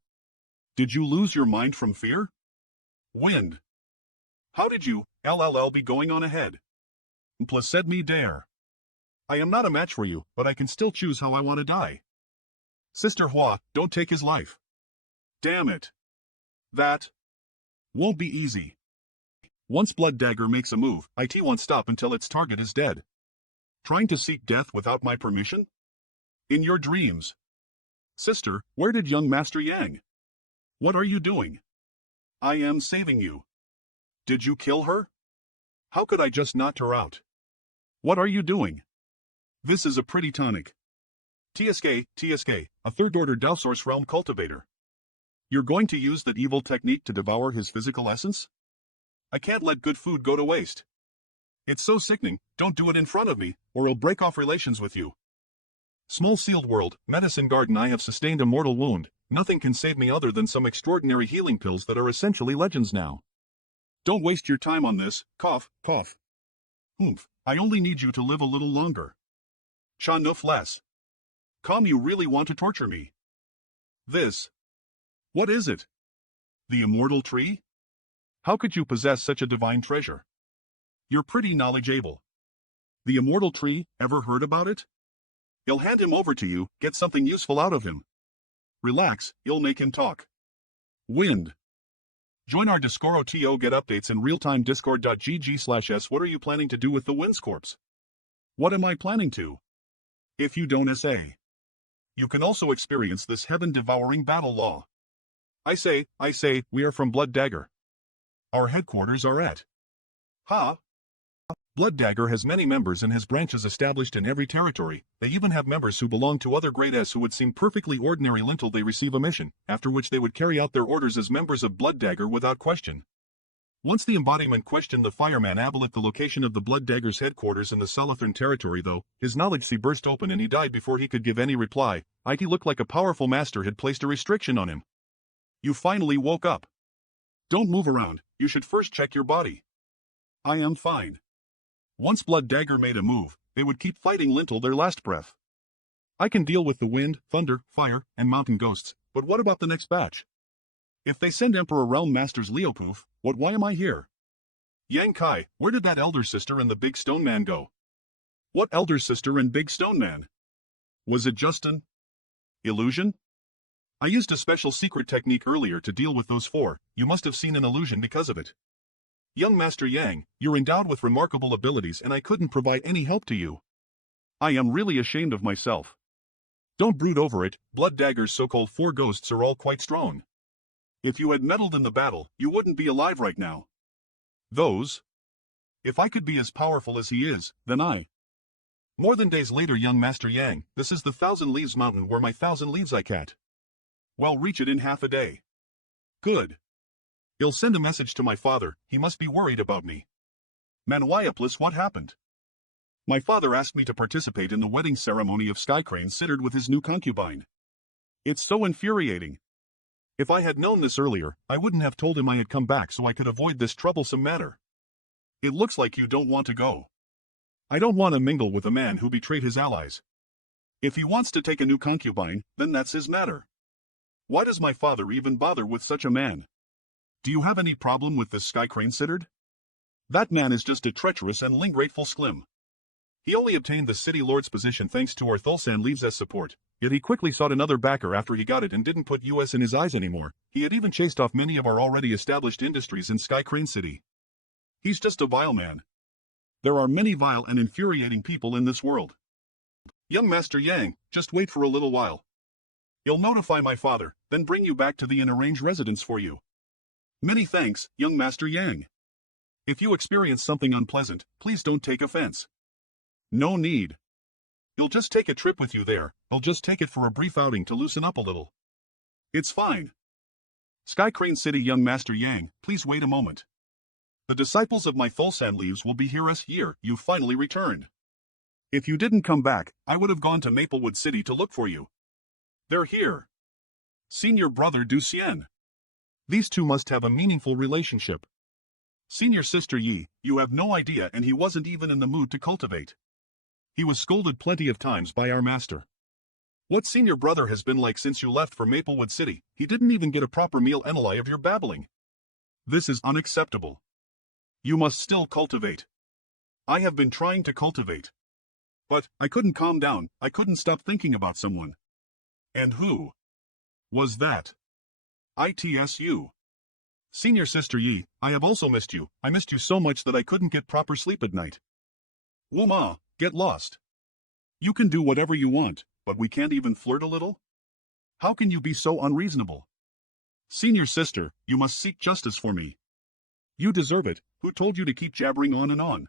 Did you lose your mind from fear? Wind. How did you, LLL, be going on ahead? Placed me dare. I am not a match for you, but I can still choose how I want to die. Sister Hua, don't take his life. Damn it. That won't be easy. Once Blood Dagger makes a move, it won't stop until its target is dead. Trying to seek death without my permission? In your dreams. Sister, where did young Master Yang? What are you doing? I am saving you. Did you kill her? How could I just knock her out? What are you doing? This is a pretty tonic. TSK, a third-order Dowsource Realm cultivator. You're going to use that evil technique to devour his physical essence? I can't let good food go to waste. It's so sickening, don't do it in front of me, or I'll break off relations with you. Small sealed world, medicine garden, I have sustained a mortal wound, nothing can save me other than some extraordinary healing pills that are essentially legends now. Don't waste your time on this, cough, cough. I only need you to live a little longer. Cha no less. Come, you really want to torture me. This. What is it? The immortal tree? How could you possess such a divine treasure? You're pretty knowledgeable. The immortal tree, ever heard about it? I'll hand him over to you, get something useful out of him. Relax, you'll make him talk. Wind. Join our Discoro TO, get updates in real-time discord.gg/s. What are you planning to do with the Winds Corpse? What am I planning to? If you don't say. You can also experience this heaven-devouring battle law. I say, we are from Blood Dagger. Our headquarters are at. Blood Dagger has many members and has branches established in every territory. They even have members who belong to other Grade S who would seem perfectly ordinary until they receive a mission, after which they would carry out their orders as members of Blood Dagger without question. Once the embodiment questioned the fireman Abelit the location of the Blood Dagger's headquarters in the Southern territory, though, his knowledge sea burst open and he died before he could give any reply. It looked like a powerful master had placed a restriction on him. You finally woke up. Don't move around, you should first check your body. I am fine. Once Blood Dagger made a move, they would keep fighting until their last breath. I can deal with the wind, thunder, fire, and mountain ghosts, but what about the next batch? If they send Emperor Realm Masters Leopoof, why am I here? Yang Kai, where did that elder sister and the big stone man go? What elder sister and big stone man? Was it just an illusion? I used a special secret technique earlier to deal with those four, you must have seen an illusion because of it. Young Master Yang, you're endowed with remarkable abilities and I couldn't provide any help to you. I am really ashamed of myself. Don't brood over it, Blood Dagger's so-called four ghosts are all quite strong. If you had meddled in the battle, you wouldn't be alive right now. Those? If I could be as powerful as he is, then I. More than days later, young Master Yang, this is the 1,000 Leaves Mountain where my 1,000 leaves I cat. Well, reach it in half a day. Good. He'll send a message to my father, he must be worried about me. Manhwa, what happened? My father asked me to participate in the wedding ceremony of Skycrane Sittard with his new concubine. It's so infuriating. If I had known this earlier, I wouldn't have told him I had come back so I could avoid this troublesome matter. It looks like you don't want to go. I don't want to mingle with a man who betrayed his allies. If he wants to take a new concubine, then that's his matter. Why does my father even bother with such a man? Do you have any problem with this Skycrane Sittard? That man is just a treacherous and ungrateful sklim. He only obtained the city lord's position thanks to our Thulsan Leaves' support, yet he quickly sought another backer after he got it and didn't put US in his eyes anymore. He had even chased off many of our already established industries in Skycrane City. He's just a vile man. There are many vile and infuriating people in this world. Young Master Yang, just wait for a little while. He'll notify my father, then bring you back to the arranged residence for you. Many thanks, young Master Yang. If you experience something unpleasant, please don't take offense. No need. You'll just take a trip with you there, I'll just take it for a brief outing to loosen up a little. It's fine. Skycrane City young Master Yang, please wait a moment. The disciples of my Thulsan Leaves will be here this year, you finally returned. If you didn't come back, I would have gone to Maplewood City to look for you. They're here. Senior brother Du Xian. These two must have a meaningful relationship. Senior sister Yi, you have no idea and he wasn't even in the mood to cultivate. He was scolded plenty of times by our master. What senior brother has been like since you left for Maplewood City? He didn't even get a proper meal and ally of your babbling. This is unacceptable. You must still cultivate. I have been trying to cultivate. But I couldn't calm down, I couldn't stop thinking about someone. And who was that? ITSU. Senior sister Yi, I have also missed you. I missed you so much that I couldn't get proper sleep at night. Wuma, get lost. You can do whatever you want, but we can't even flirt a little? How can you be so unreasonable? Senior sister, you must seek justice for me. You deserve it, who told you to keep jabbering on and on?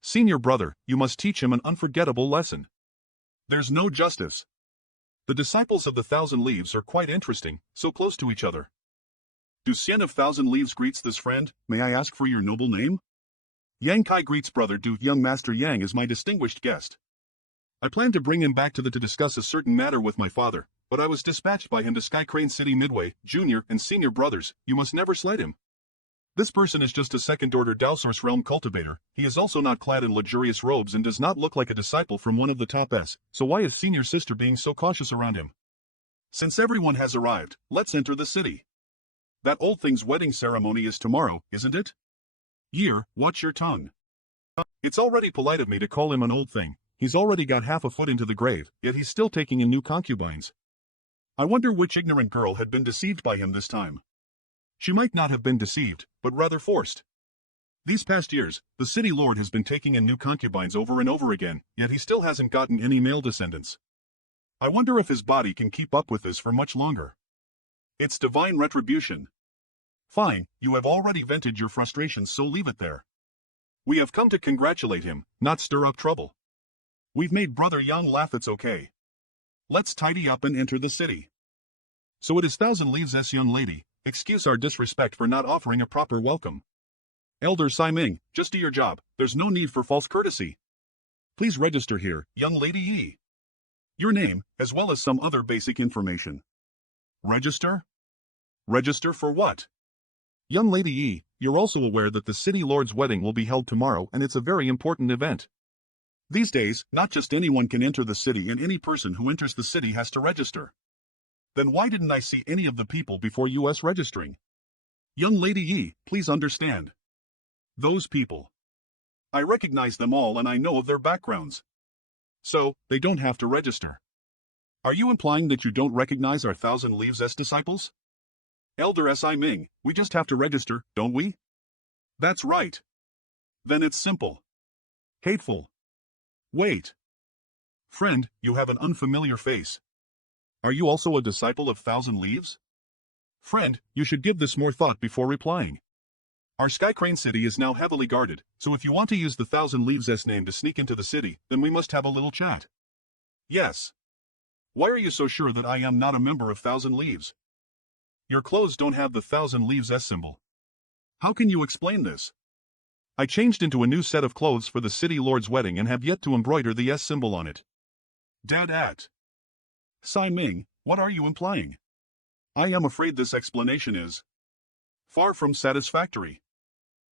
Senior brother, you must teach him an unforgettable lesson. There's no justice. The disciples of the Thousand Leaves are quite interesting, so close to each other. Du Xian of Thousand Leaves greets this friend, may I ask for your noble name? Yang Kai greets brother Du young Master Yang is my distinguished guest. I planned to bring him back to discuss a certain matter with my father, but I was dispatched by him to Skycrane City Midway, junior and senior brothers, you must never slight him. This person is just a second-order Dowsource Realm cultivator, he is also not clad in luxurious robes and does not look like a disciple from one of the top S, so why is senior sister being so cautious around him? Since everyone has arrived, let's enter the city. That old thing's wedding ceremony is tomorrow, isn't it? Year, watch your tongue. It's already polite of me to call him an old thing, he's already got half a foot into the grave, yet he's still taking in new concubines. I wonder which ignorant girl had been deceived by him this time. She might not have been deceived, but rather forced. These past years, the city lord has been taking in new concubines over and over again, yet he still hasn't gotten any male descendants. I wonder if his body can keep up with this for much longer. It's divine retribution. Fine, you have already vented your frustrations, so leave it there. We have come to congratulate him, not stir up trouble. We've made brother Yang laugh, it's okay. Let's tidy up and enter the city. So it is Thousand Leaves' young lady, excuse our disrespect for not offering a proper welcome. Elder Sai Ming, just do your job, there's no need for false courtesy. Please register here, young lady Yi. Your name, as well as some other basic information. Register? Register for what? Young lady Yi, you're also aware that the city lord's wedding will be held tomorrow and it's a very important event. These days, not just anyone can enter the city and any person who enters the city has to register. Then why didn't I see any of the people before US registering? Young lady Yi, please understand. Those people. I recognize them all and I know of their backgrounds. So, they don't have to register. Are you implying that you don't recognize our Thousand Leaves' disciples? Elder Si Ming, we just have to register, don't we? That's right. Then it's simple. Hateful. Wait. Friend, you have an unfamiliar face. Are you also a disciple of Thousand Leaves? Friend, you should give this more thought before replying. Our Skycrane City is now heavily guarded, so if you want to use the Thousand Leaves' name to sneak into the city, then we must have a little chat. Yes. Why are you so sure that I am not a member of Thousand Leaves? Your clothes don't have the 1,000 leaves S symbol. How can you explain this? I changed into a new set of clothes for the city lord's wedding and have yet to embroider the S symbol on it. Dad. Sai Ming, what are you implying? I am afraid this explanation is far from satisfactory.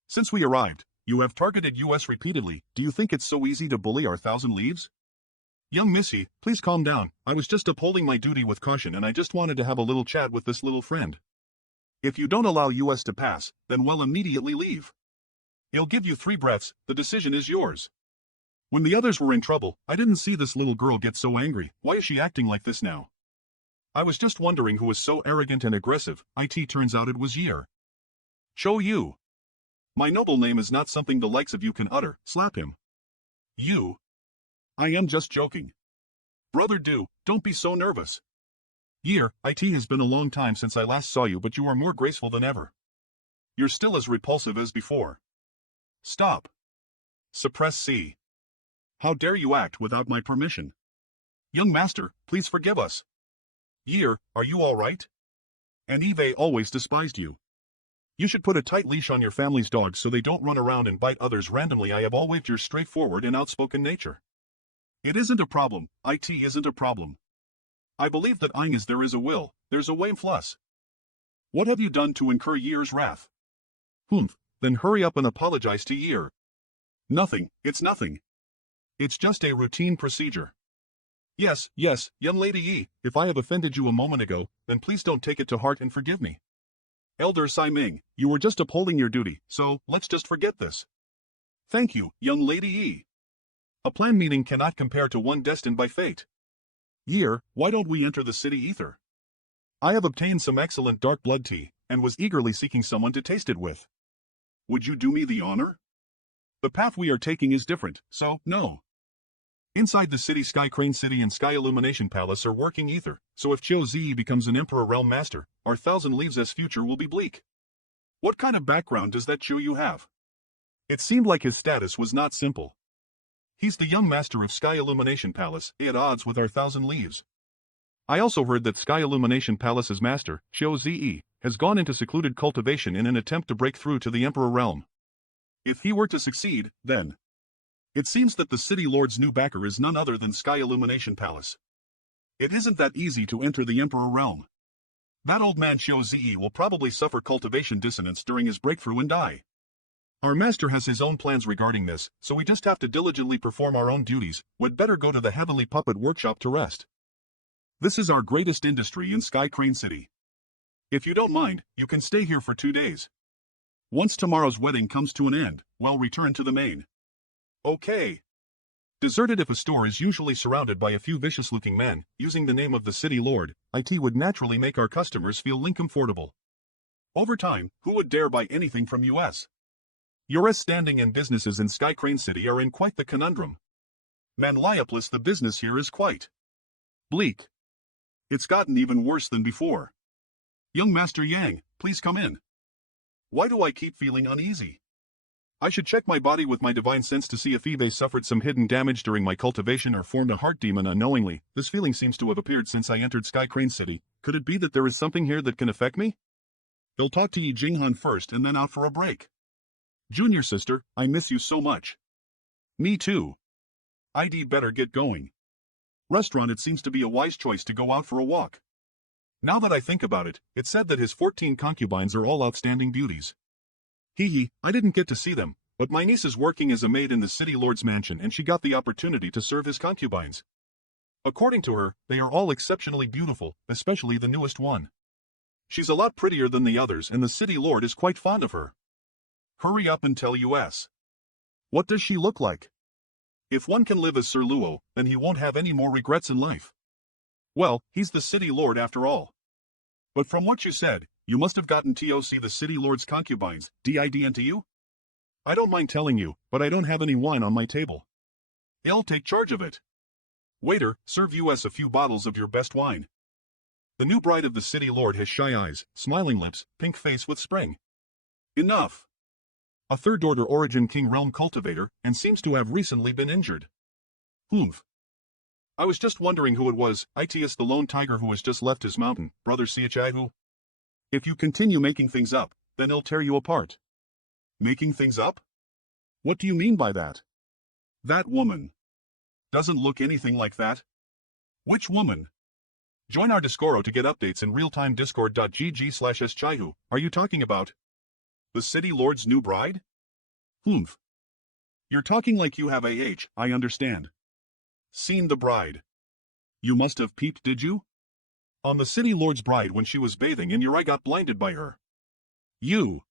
Since we arrived, you have targeted us repeatedly. Do you think it's so easy to bully our 1,000 leaves? Young Missy, please calm down. I was just upholding my duty with caution and I just wanted to have a little chat with this little friend. If you don't allow us to pass, then we'll immediately leave. He'll give you 3 breaths, the decision is yours. When the others were in trouble, I didn't see this little girl get so angry. Why is she acting like this now? I was just wondering who was so arrogant and aggressive. It turns out it was Year. Cho Yu. My noble name is not something the likes of you can utter. Slap him. You. I am just joking. Brother don't be so nervous. Year, it has been a long time since I last saw you, but you are more graceful than ever. You're still as repulsive as before. Stop. Suppress C. How dare you act without my permission? Young master, please forgive us. Year, are you all right? And Eve always despised you. You should put a tight leash on your family's dogs so they don't run around and bite others randomly. I have always your straightforward and outspoken nature. It isn't a problem, it isn't a problem. I believe that as there is a will, there's a way plus. What have you done to incur Year's wrath? Then hurry up and apologize to Year. Nothing, it's nothing. It's just a routine procedure. Yes, young lady Yi, if I have offended you a moment ago, then please don't take it to heart and forgive me. Elder Sai Ming, you were just upholding your duty, so let's just forget this. Thank you, young lady Yi. A planned meeting cannot compare to one destined by fate. Year, why don't we enter the city ether? I have obtained some excellent dark blood tea, and was eagerly seeking someone to taste it with. Would you do me the honor? The path we are taking is different, so, no. Inside the city, Sky Crane City and Sky Illumination Palace are working ether, so if Cho Zi becomes an Emperor Realm Master, our 1,000 Leaves' future will be bleak. What kind of background does that Cho Yu have? It seemed like his status was not simple. He's the young master of Sky Illumination Palace, at odds with our 1,000 Leaves. I also heard that Sky Illumination Palace's master, Cho Zi, has gone into secluded cultivation in an attempt to break through to the Emperor Realm. If he were to succeed, then it seems that the City Lord's new backer is none other than Sky Illumination Palace. It isn't that easy to enter the Emperor Realm. That old man Xiao Zi will probably suffer cultivation dissonance during his breakthrough and die. Our master has his own plans regarding this, so we just have to diligently perform our own duties. We'd better go to the Heavenly Puppet Workshop to rest. This is our greatest industry in Sky Crane City. If you don't mind, you can stay here for 2 days. Once tomorrow's wedding comes to an end, we'll return to the main. Okay. Deserted. If a store is usually surrounded by a few vicious-looking men, using the name of the City Lord, it would naturally make our customers feel uncomfortable. Over time, who would dare buy anything from us? Your standing and businesses in Sky Crane City are in quite the conundrum. Manliopolis, the business here is quite bleak. It's gotten even worse than before. Young Master Yang, please come in. Why do I keep feeling uneasy? I should check my body with my divine sense to see if Eve suffered some hidden damage during my cultivation or formed a heart demon unknowingly. This feeling seems to have appeared since I entered Sky Crane City. Could it be that there is something here that can affect me? They'll talk to Yi Jinghan first and then out for a break. Junior sister, I miss you so much. Me too. I'd better get going. Restaurant. It seems to be a wise choice to go out for a walk. Now that I think about it, it's said that his 14 concubines are all outstanding beauties. I didn't get to see them, but my niece is working as a maid in the City Lord's mansion and she got the opportunity to serve his concubines. According to her, they are all exceptionally beautiful, especially the newest one. She's a lot prettier than the others and the City Lord is quite fond of her. Hurry up and tell us. What does she look like? If one can live as Sir Luo, then he won't have any more regrets in life. Well, he's the City Lord after all. But from what you said, you must have gotten TOC the City Lord's concubines, did into you? I don't mind telling you, but I don't have any wine on my table. I'll take charge of it. Waiter, serve us a few bottles of your best wine. The new bride of the City Lord has shy eyes, smiling lips, pink face with spring. Enough. A third-order origin King Realm cultivator, and seems to have recently been injured. I was just wondering who it was. It's the lone tiger who has just left his mountain, brother Siachai who? If you continue making things up, then it'll tear you apart. Making things up? What do you mean by that? That woman doesn't look anything like that. Which woman? Join our Discoro to get updates in real-time discord.gg/schaihu. Are you talking about the City Lord's new bride? Humph. You're talking like you have I understand. Seen the bride. You must have peeped, did you? On the City Lord's bride when she was bathing and your eye got blinded by her. You'll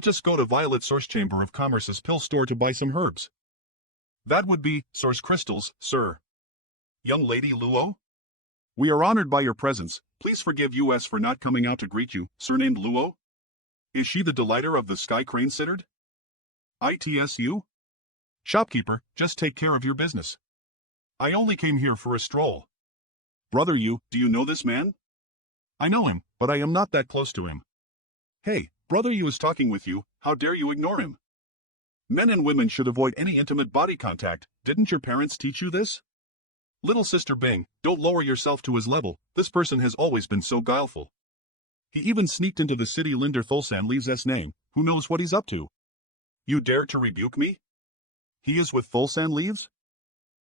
just go to Violet Source Chamber of Commerce's pill store to buy some herbs. That would be source crystals, sir. Young Lady Luo? We are honored by your presence. Please forgive us for not coming out to greet you, surnamed Luo. Is she the delighter of the Sky Crane Cittered? ITSU? Shopkeeper, just take care of your business. I only came here for a stroll. Brother do you know this man? I know him, but I am not that close to him. Hey, Brother is talking with you, how dare you ignore him? Men and women should avoid any intimate body contact, didn't your parents teach you this? Little sister Bing, don't lower yourself to his level, this person has always been so guileful. He even sneaked into the city Linder Thulsan Leaves' name, who knows what he's up to? You dare to rebuke me? He is with Thulsan Leaves?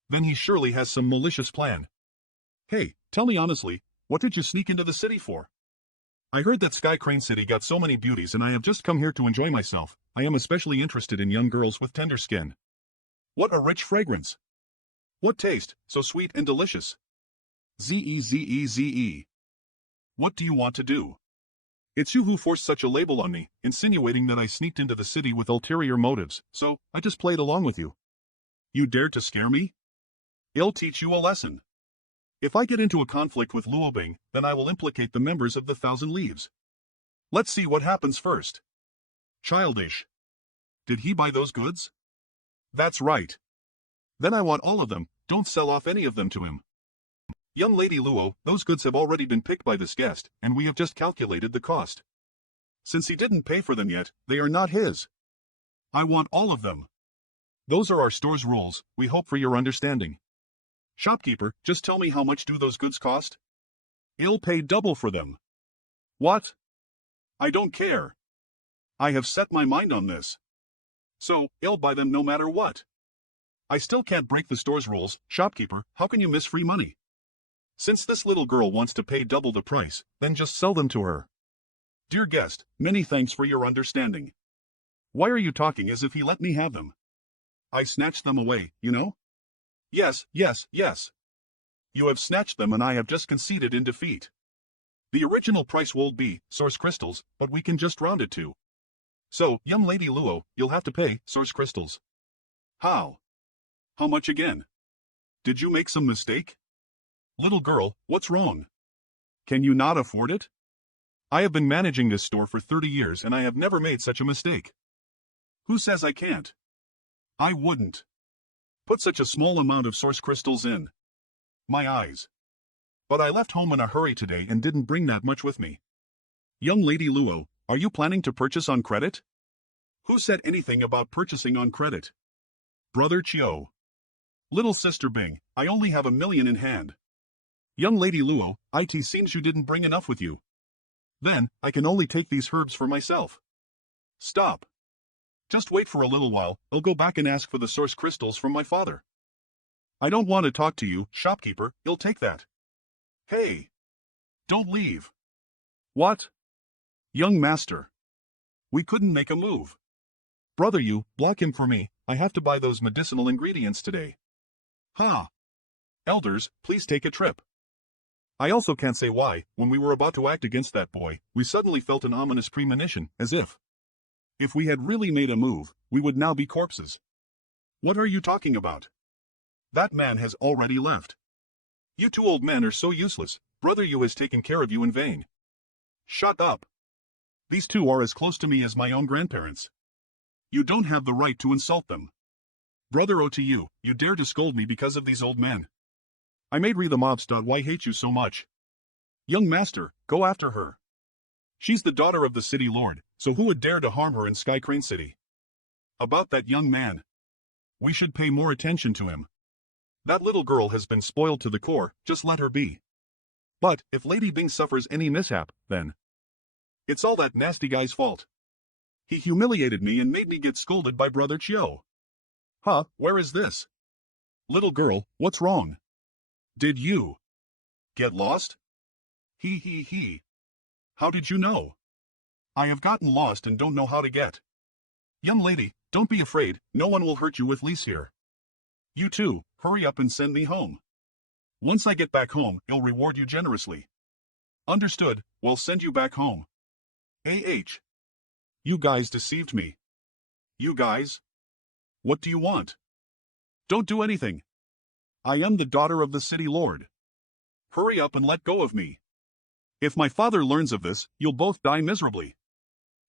Then he surely has some malicious plan. Hey, tell me honestly, what did you sneak into the city for? I heard that Sky Crane City got so many beauties and I have just come here to enjoy myself. I am especially interested in young girls with tender skin. What a rich fragrance. What taste, so sweet and delicious. Zeze. What do you want to do? It's you who forced such a label on me, insinuating that I sneaked into the city with ulterior motives, so I just played along with you. You dared to scare me? I'll teach you a lesson. If I get into a conflict with Luobing, then I will implicate the members of the Thousand Leaves. Let's see what happens first. Childish. Did he buy those goods? That's right. Then I want all of them, don't sell off any of them to him. Young Lady Luo, those goods have already been picked by this guest, and we have just calculated the cost. Since he didn't pay for them yet, they are not his. I want all of them. Those are our store's rules, we hope for your understanding. Shopkeeper, just tell me how much do those goods cost? I'll pay double for them. What? I don't care. I have set my mind on this. So, I'll buy them no matter what. I still can't break the store's rules, shopkeeper, how can you miss free money? Since this little girl wants to pay double the price, then just sell them to her. Dear guest, many thanks for your understanding. Why are you talking as if he let me have them? I snatched them away, you know? Yes. You have snatched them and I have just conceded in defeat. The original price will be source crystals, but we can just round it to. So, young Lady Luo, you'll have to pay source crystals. How? How much again? Did you make some mistake? Little girl, what's wrong? Can you not afford it? I have been managing this store for 30 years and I have never made such a mistake. Who says I can't? I wouldn't put such a small amount of source crystals in my eyes. But I left home in a hurry today and didn't bring that much with me. Young Lady Luo, are you planning to purchase on credit? Who said anything about purchasing on credit? Brother Chio. Little sister Bing, I only have $1 million in hand. Young Lady Luo, it seems you didn't bring enough with you. Then, I can only take these herbs for myself. Stop. Just wait for a little while, I'll go back and ask for the source crystals from my father. I don't want to talk to you, shopkeeper, you'll take that. Hey. Don't leave. What? Young master. We couldn't make a move. Brother block him for me, I have to buy those medicinal ingredients today. Huh. Elders, please take a trip. I also can't say why, when we were about to act against that boy, we suddenly felt an ominous premonition, as if we had really made a move, we would now be corpses. What are you talking about? That man has already left. You two old men are so useless, Brother has taken care of you in vain. Shut up. These two are as close to me as my own grandparents. You don't have the right to insult them. Brother to you dare to scold me because of these old men. I made the mobs. Why hate you so much? Young master, go after her. She's the daughter of the city lord, so who would dare to harm her in Sky Crane City? About that young man. We should pay more attention to him. That little girl has been spoiled to the core, just let her be. But, if Lady Bing suffers any mishap, then It's all that nasty guy's fault. He humiliated me and made me get scolded by Brother Chio. Huh, where is this? Little girl, what's wrong? Did you get lost? He. How did you know? I have gotten lost and don't know how to get. Young lady, don't be afraid, no one will hurt you with Lise here. You too, hurry up and send me home. Once I get back home, I'll reward you generously. Understood, we'll send you back home. AH. You guys deceived me. You guys? What do you want? Don't do anything. I am the daughter of the city lord. Hurry up and let go of me. If my father learns of this, you'll both die miserably.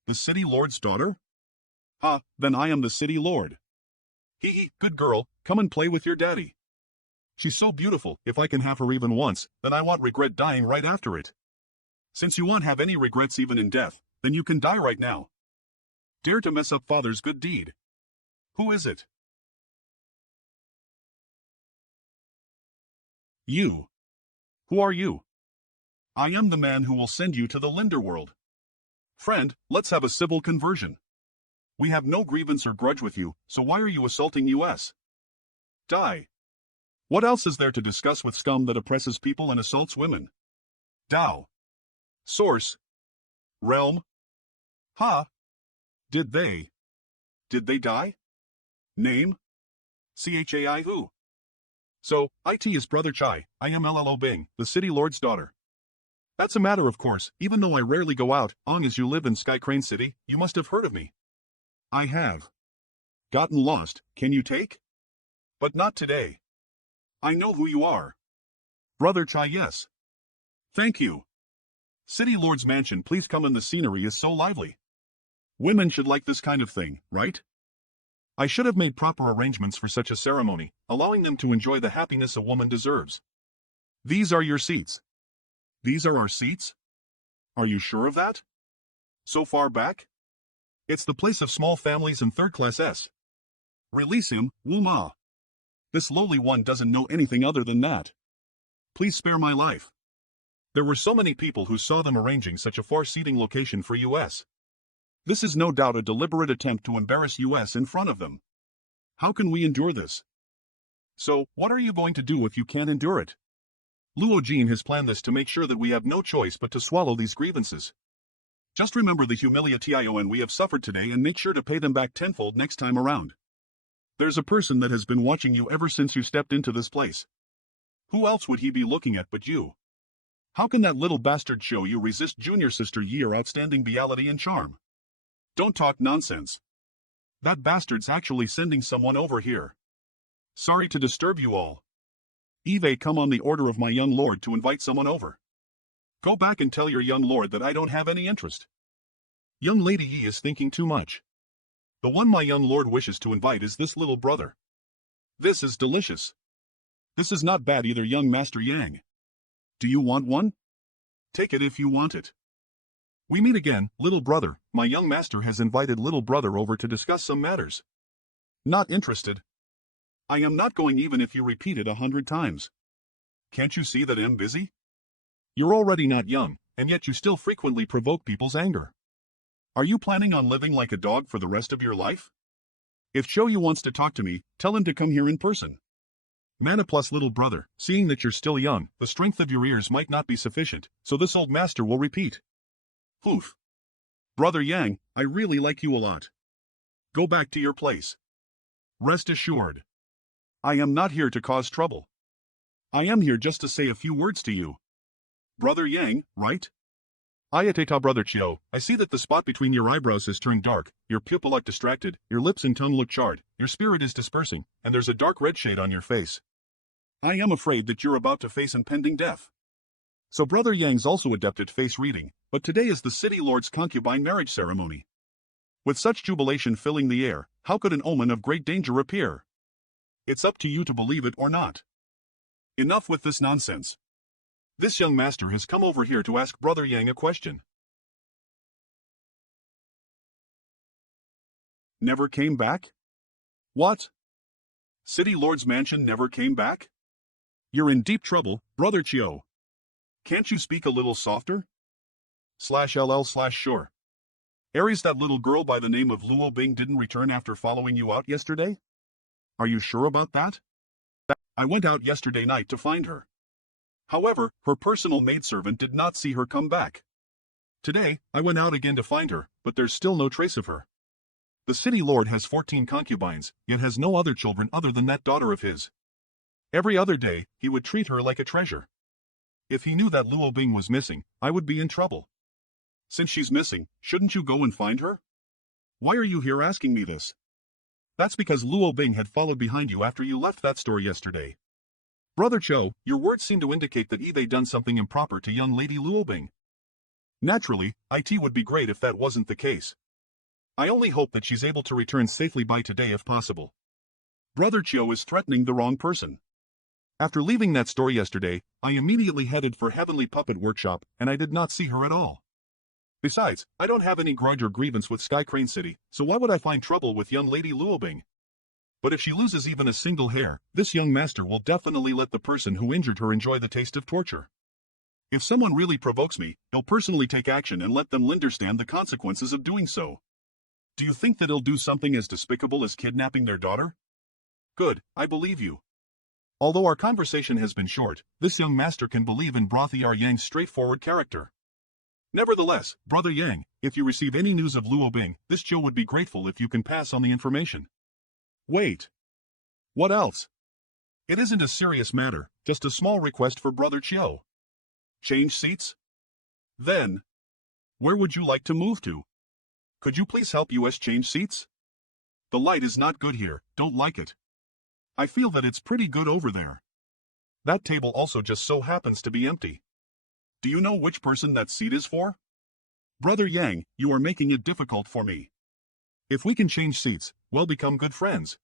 The city lord's daughter? Then I am the city lord. Hee, good girl, come and play with your daddy. She's so beautiful, if I can have her even once, then I won't regret dying right after it. Since you won't have any regrets even in death, then you can die right now. Dare to mess up father's good deed. Who is it? You. Who are you? I am the man who will send you to the Linder world. Friend, let's have a civil conversion. We have no grievance or grudge with you, so why are you assaulting us? Die. What else is there to discuss with scum that oppresses people and assaults women? Dao. Source. Realm. Did they die? Name? Chai who? So, it is Brother Chai, I am Llo Bing, the city lord's daughter. That's a matter of course, even though I rarely go out, long as you live in Sky Crane City, you must have heard of me. I have. Gotten lost, can you take? But not today. I know who you are. Brother Chai, yes. Thank you. City Lord's mansion, please come in, the scenery is so lively. Women should like this kind of thing, right? I should have made proper arrangements for such a ceremony, allowing them to enjoy the happiness a woman deserves. These are your seats. These are our seats? Are you sure of that? So far back? It's the place of small families and third-class S. Release him, Wu Ma. This lowly one doesn't know anything other than that. Please spare my life. There were so many people who saw them arranging such a far seating location for us. This is no doubt a deliberate attempt to embarrass us in front of them. How can we endure this? So, what are you going to do if you can't endure it? Luo Jin has planned this to make sure that we have no choice but to swallow these grievances. Just remember the humiliation we have suffered today and make sure to pay them back tenfold next time around. There's a person that has been watching you ever since you stepped into this place. Who else would he be looking at but you? How can that little bastard show you resist junior sister your outstanding reality and charm? Don't talk nonsense. That bastard's actually sending someone over here. Sorry to disturb you all. Eve, come on the order of my young lord to invite someone over. Go back and tell your young lord that I don't have any interest. Young lady Yi is thinking too much. The one my young lord wishes to invite is this little brother. This is delicious. This is not bad either, young Master Yang. Do you want one? Take it if you want it. We meet again, little brother. My young master has invited little brother over to discuss some matters. Not interested. I am not going even if you repeat it 100 times. Can't you see that I'm busy? You're already not young, and yet you still frequently provoke people's anger. Are you planning on living like a dog for the rest of your life? If Shoyu wants to talk to me, tell him to come here in person. Mana plus little brother, seeing that you're still young, the strength of your ears might not be sufficient, so this old master will repeat. Poof. Brother Yang, I really like you a lot. Go back to your place. Rest assured. I am not here to cause trouble. I am here just to say a few words to you. Brother Yang, right? Ayatata Brother Chio, I see that the spot between your eyebrows has turned dark, your pupil look distracted, your lips and tongue look charred, your spirit is dispersing, and there's a dark red shade on your face. I am afraid that you're about to face impending death. So Brother Yang's also adept at face reading, but today is the city lord's concubine marriage ceremony. With such jubilation filling the air, how could an omen of great danger appear? It's up to you to believe it or not. Enough with this nonsense. This young master has come over here to ask Brother Yang a question. Never came back? What? City Lord's mansion never came back? You're in deep trouble, Brother Chio. Can't you speak a little softer? /LL/sure. Aries, that little girl by the name of Luo Bing didn't return after following you out yesterday? Are you sure about that? I went out yesterday night to find her. However, her personal maidservant did not see her come back. Today, I went out again to find her, but there's still no trace of her. The city lord has 14 concubines, yet has no other children other than that daughter of his. Every other day, he would treat her like a treasure. If he knew that Luo Bing was missing, I would be in trouble. Since she's missing, shouldn't you go and find her? Why are you here asking me this? That's because Luo Bing had followed behind you after you left that store yesterday. Brother Cho, your words seem to indicate that they done something improper to young lady Luo Bing. Naturally, it would be great if that wasn't the case. I only hope that she's able to return safely by today if possible. Brother Cho is threatening the wrong person. After leaving that store yesterday, I immediately headed for Heavenly Puppet Workshop, and I did not see her at all. Besides, I don't have any grudge or grievance with Sky Crane City, so why would I find trouble with young lady Luo Bing? But if she loses even a single hair, this young master will definitely let the person who injured her enjoy the taste of torture. If someone really provokes me, he'll personally take action and let them understand the consequences of doing so. Do you think that he'll do something as despicable as kidnapping their daughter? Good, I believe you. Although our conversation has been short, this young master can believe in Brother Yang's straightforward character. Nevertheless, Brother Yang, if you receive any news of Luo Bing, this Joe would be grateful if you can pass on the information. Wait. What else? It isn't a serious matter, just a small request for Brother Chiu. Change seats? Then, where would you like to move to? Could you please help us change seats? The light is not good here, don't like it. I feel that it's pretty good over there. That table also just so happens to be empty. Do you know which person that seat is for? Brother Yang, you are making it difficult for me. If we can change seats, we'll become good friends.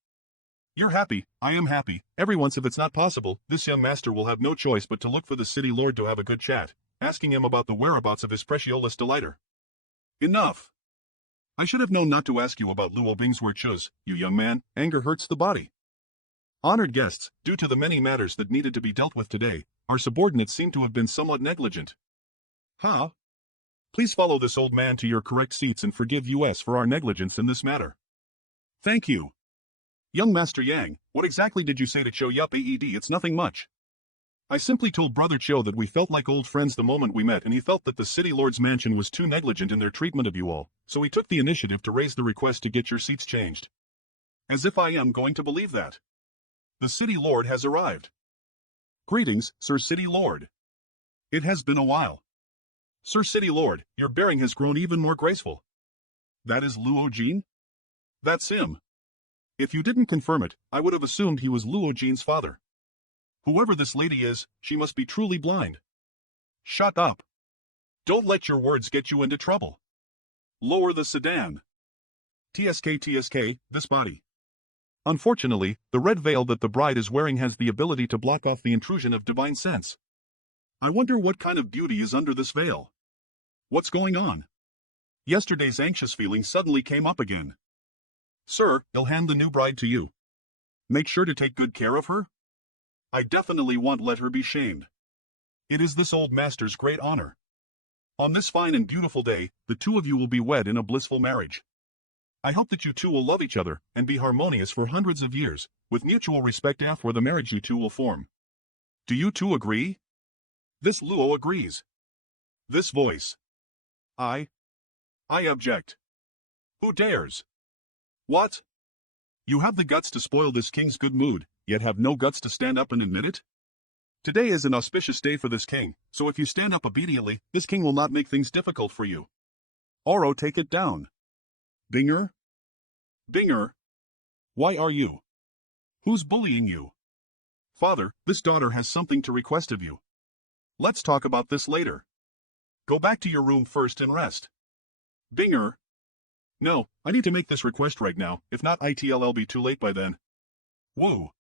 You're happy, I am happy. Every once if it's not possible, this young master will have no choice but to look for the city lord to have a good chat, asking him about the whereabouts of his precious delighter. Enough. I should have known not to ask you about Luo Bing's virtues, you young man. Anger hurts the body. Honored guests, due to the many matters that needed to be dealt with today, our subordinates seem to have been somewhat negligent. Huh? Please follow this old man to your correct seats and forgive us for our negligence in this matter. Thank you. Young Master Yang, what exactly did you say to Cho Yup Aed? It's nothing much. I simply told Brother Cho that we felt like old friends the moment we met and he felt that the City Lord's mansion was too negligent in their treatment of you all, so he took the initiative to raise the request to get your seats changed. As if I am going to believe that. The City Lord has arrived. Greetings, Sir City Lord. It has been a while. Sir City Lord, your bearing has grown even more graceful. That is Luo Jin? That's him. If you didn't confirm it, I would have assumed he was Luo Jin's father. Whoever this lady is, she must be truly blind. Shut up. Don't let your words get you into trouble. Lower the sedan. TSK, this body. Unfortunately, the red veil that the bride is wearing has the ability to block off the intrusion of divine sense. I wonder what kind of beauty is under this veil. What's going on? Yesterday's anxious feeling suddenly came up again. Sir, I'll hand the new bride to you. Make sure to take good care of her. I definitely won't let her be shamed. It is this old master's great honor. On this fine and beautiful day, the two of you will be wed in a blissful marriage. I hope that you two will love each other and be harmonious for hundreds of years, with mutual respect for the marriage you two will form. Do you two agree? This Luo agrees. This voice. I object. Who dares? What? You have the guts to spoil this king's good mood, yet have no guts to stand up and admit it? Today is an auspicious day for this king, so if you stand up obediently, this king will not make things difficult for you. Oro, take it down. Binger? Binger? Why are you? Who's bullying you? Father, this daughter has something to request of you. Let's talk about this later. Go back to your room first and rest. Binger? No, I need to make this request right now, if not it'll be too late by then. Woo.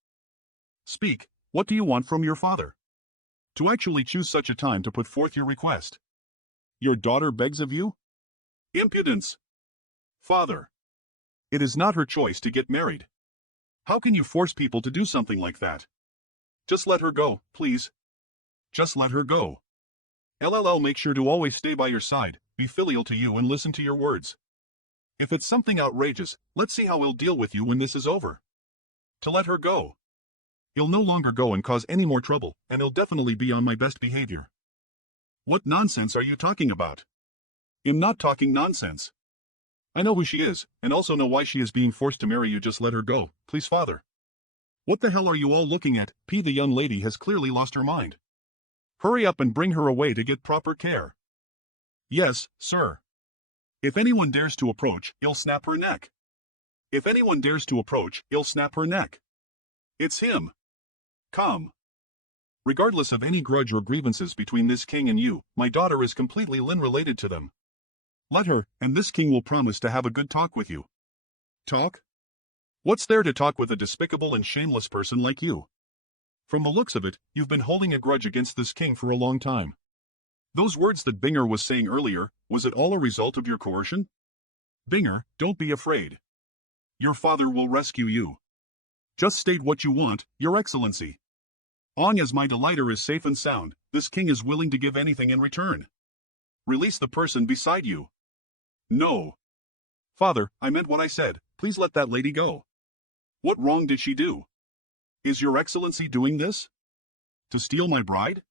Speak, what do you want from your father? To actually choose such a time to put forth your request. Your daughter begs of you? Impudence! Father. It is not her choice to get married. How can you force people to do something like that? Just let her go, please. Just let her go. LLL make sure to always stay by your side, be filial to you and listen to your words. If it's something outrageous, let's see how he'll deal with you when this is over. To let her go. He'll no longer go and cause any more trouble, and he'll definitely be on my best behavior. What nonsense are you talking about? I'm not talking nonsense. I know who she is, and also know why she is being forced to marry you. Just let her go, please, father. What the hell are you all looking at? The young lady has clearly lost her mind. Hurry up and bring her away to get proper care. Yes, sir. If anyone dares to approach, he'll snap her neck. If anyone dares to approach, he'll snap her neck. It's him. Come. Regardless of any grudge or grievances between this king and you, my daughter is completely related to them. Let her, and this king will promise to have a good talk with you. Talk? What's there to talk with a despicable and shameless person like you? From the looks of it, you've been holding a grudge against this king for a long time. Those words that Binger was saying earlier, was it all a result of your coercion? Binger, don't be afraid. Your father will rescue you. Just state what you want, Your Excellency. Long as my delighter is safe and sound, this king is willing to give anything in return. Release the person beside you. No. Father, I meant what I said, please let that lady go. What wrong did she do? Is Your Excellency doing this? To steal my bride?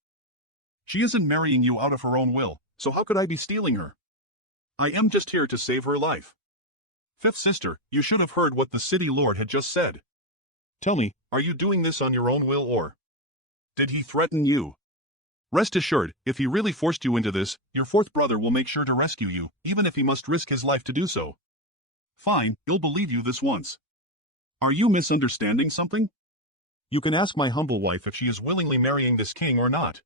She isn't marrying you out of her own will, so how could I be stealing her? I am just here to save her life. Fifth sister, you should have heard what the city lord had just said. Tell me, are you doing this on your own will or did he threaten you? Rest assured, if he really forced you into this, your fourth brother will make sure to rescue you, even if he must risk his life to do so. Fine, he'll believe you this once. Are you misunderstanding something? You can ask my humble wife if she is willingly marrying this king or not.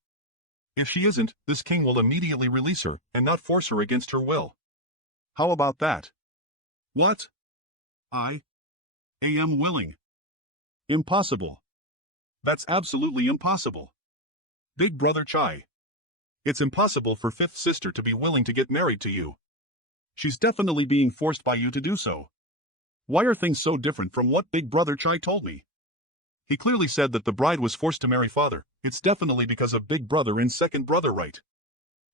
If she isn't, this king will immediately release her, and not force her against her will. How about that? What? I am willing. Impossible. That's absolutely impossible. Big Brother Chai. It's impossible for fifth sister to be willing to get married to you. She's definitely being forced by you to do so. Why are things so different from what Big Brother Chai told me? He clearly said that the bride was forced to marry father. It's definitely because of Big Brother and second brother, right?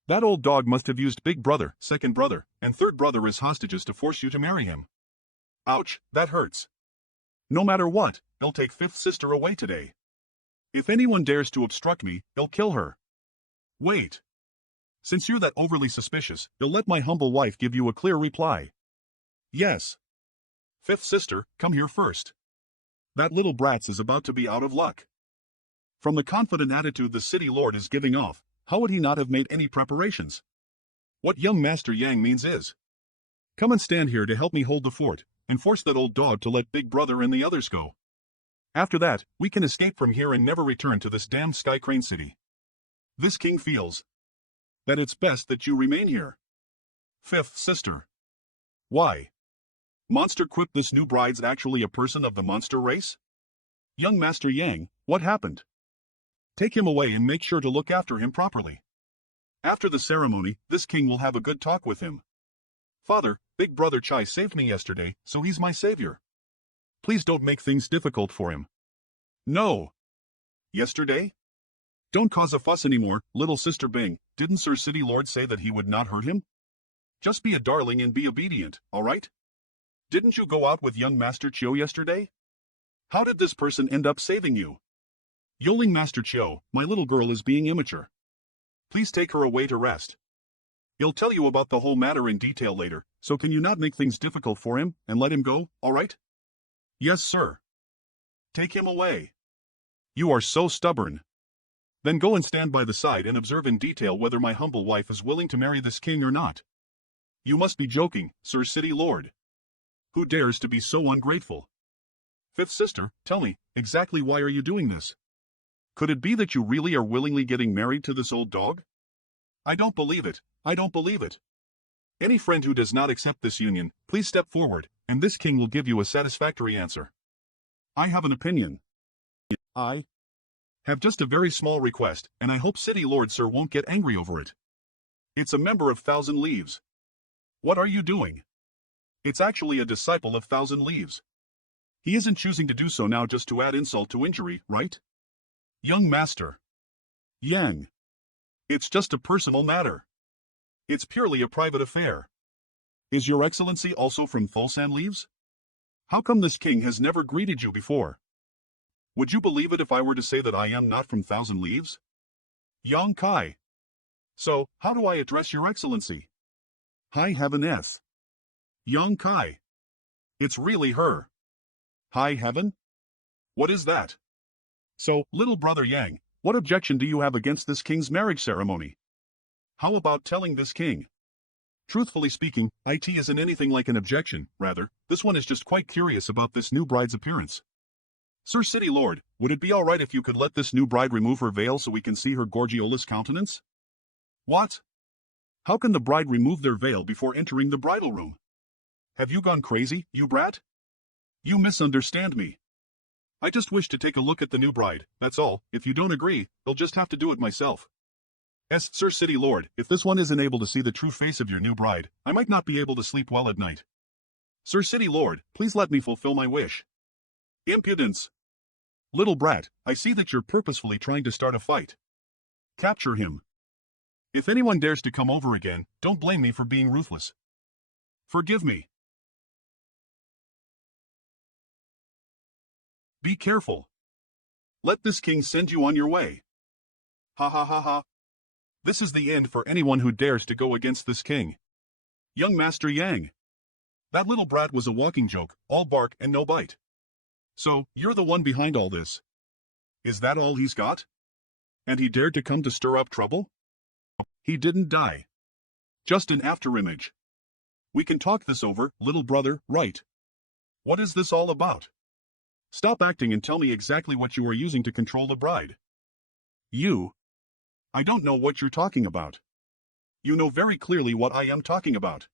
That old dog must have used Big Brother, second brother, and third brother as hostages to force you to marry him. Ouch, that hurts. No matter what, he'll take fifth sister away today. If anyone dares to obstruct me, he'll kill her. Wait. Since you're that overly suspicious, you'll let my humble wife give you a clear reply. Yes. Fifth sister, come here first. That little brat is about to be out of luck. From the confident attitude the city lord is giving off, how would he not have made any preparations? What young Master Yang means is, come and stand here to help me hold the fort, and force that old dog to let Big Brother and the others go. After that, we can escape from here and never return to this damned Sky Crane City. This king feels that it's best that you remain here. Fifth sister. Why? Monster Quip, this new bride's actually a person of the monster race? Young Master Yang, what happened? Take him away and make sure to look after him properly. After the ceremony, this king will have a good talk with him. Father, Big Brother Chai saved me yesterday, so he's my savior. Please don't make things difficult for him. No. Yesterday? Don't cause a fuss anymore, little sister Bing. Didn't Sir City Lord say that he would not hurt him? Just be a darling and be obedient, alright? Didn't you go out with young Master Chio yesterday? How did this person end up saving you? Yoling Master Chio, my little girl is being immature. Please take her away to rest. He'll tell you about the whole matter in detail later, so can you not make things difficult for him, and let him go, alright? Yes, sir. Take him away. You are so stubborn. Then go and stand by the side and observe in detail whether my humble wife is willing to marry this king or not. You must be joking, Sir City Lord. Who dares to be so ungrateful? Fifth sister, tell me, exactly why are you doing this? Could it be that you really are willingly getting married to this old dog? I don't believe it, I don't believe it. Any friend who does not accept this union, please step forward, and this king will give you a satisfactory answer. I have an opinion. I have just a very small request, and I hope City Lord Sir won't get angry over it. It's a member of Thousand Leaves. What are you doing? It's actually a disciple of Thousand Leaves. He isn't choosing to do so now just to add insult to injury, right? Young Master Yang. It's just a personal matter. It's purely a private affair. Is your excellency also from Thulsan Leaves? How come this king has never greeted you before? Would you believe it if I were to say that I am not from Thousand Leaves? Yang Kai. So, how do I address your excellency? High Heaveness. Yang Kai. It's really her. High Heaven? What is that? So, little brother Yang, what objection do you have against this king's marriage ceremony? How about telling this king? Truthfully speaking, it isn't anything like an objection, rather, this one is just quite curious about this new bride's appearance. Sir City Lord, would it be alright if you could let this new bride remove her veil so we can see her gorgeous countenance? What? How can the bride remove their veil before entering the bridal room? Have you gone crazy, you brat? You misunderstand me. I just wish to take a look at the new bride, that's all. If you don't agree, I'll just have to do it myself. Sir City Lord, if this one isn't able to see the true face of your new bride, I might not be able to sleep well at night. Sir City Lord, please let me fulfill my wish. Impudence! Little brat, I see that you're purposefully trying to start a fight. Capture him. If anyone dares to come over again, don't blame me for being ruthless. Forgive me. Be careful. Let this king send you on your way. Ha ha ha ha. This is the end for anyone who dares to go against this king. Young Master Yang. That little brat was a walking joke, all bark and no bite. So, you're the one behind all this. Is that all he's got? And he dared to come to stir up trouble? He didn't die. Just an afterimage. We can talk this over, little brother, right? What is this all about? Stop acting and tell me exactly what you are using to control the bride. You? I don't know what you're talking about. You know very clearly what I am talking about.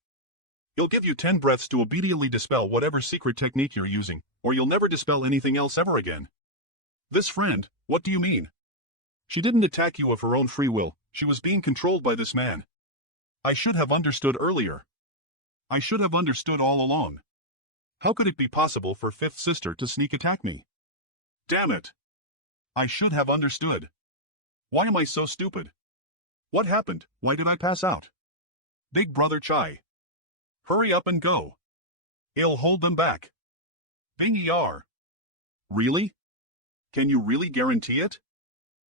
You'll give you 10 breaths to obediently dispel whatever secret technique you're using, or you'll never dispel anything else ever again. This friend, what do you mean? She didn't attack you of her own free will, she was being controlled by this man. I should have understood earlier. I should have understood all along. How could it be possible for Fifth Sister to sneak attack me? Damn it! I should have understood. Why am I so stupid? What happened? Why did I pass out? Big Brother Chai. Hurry up and go. I'll hold them back. Bing ER. Really? Can you really guarantee it?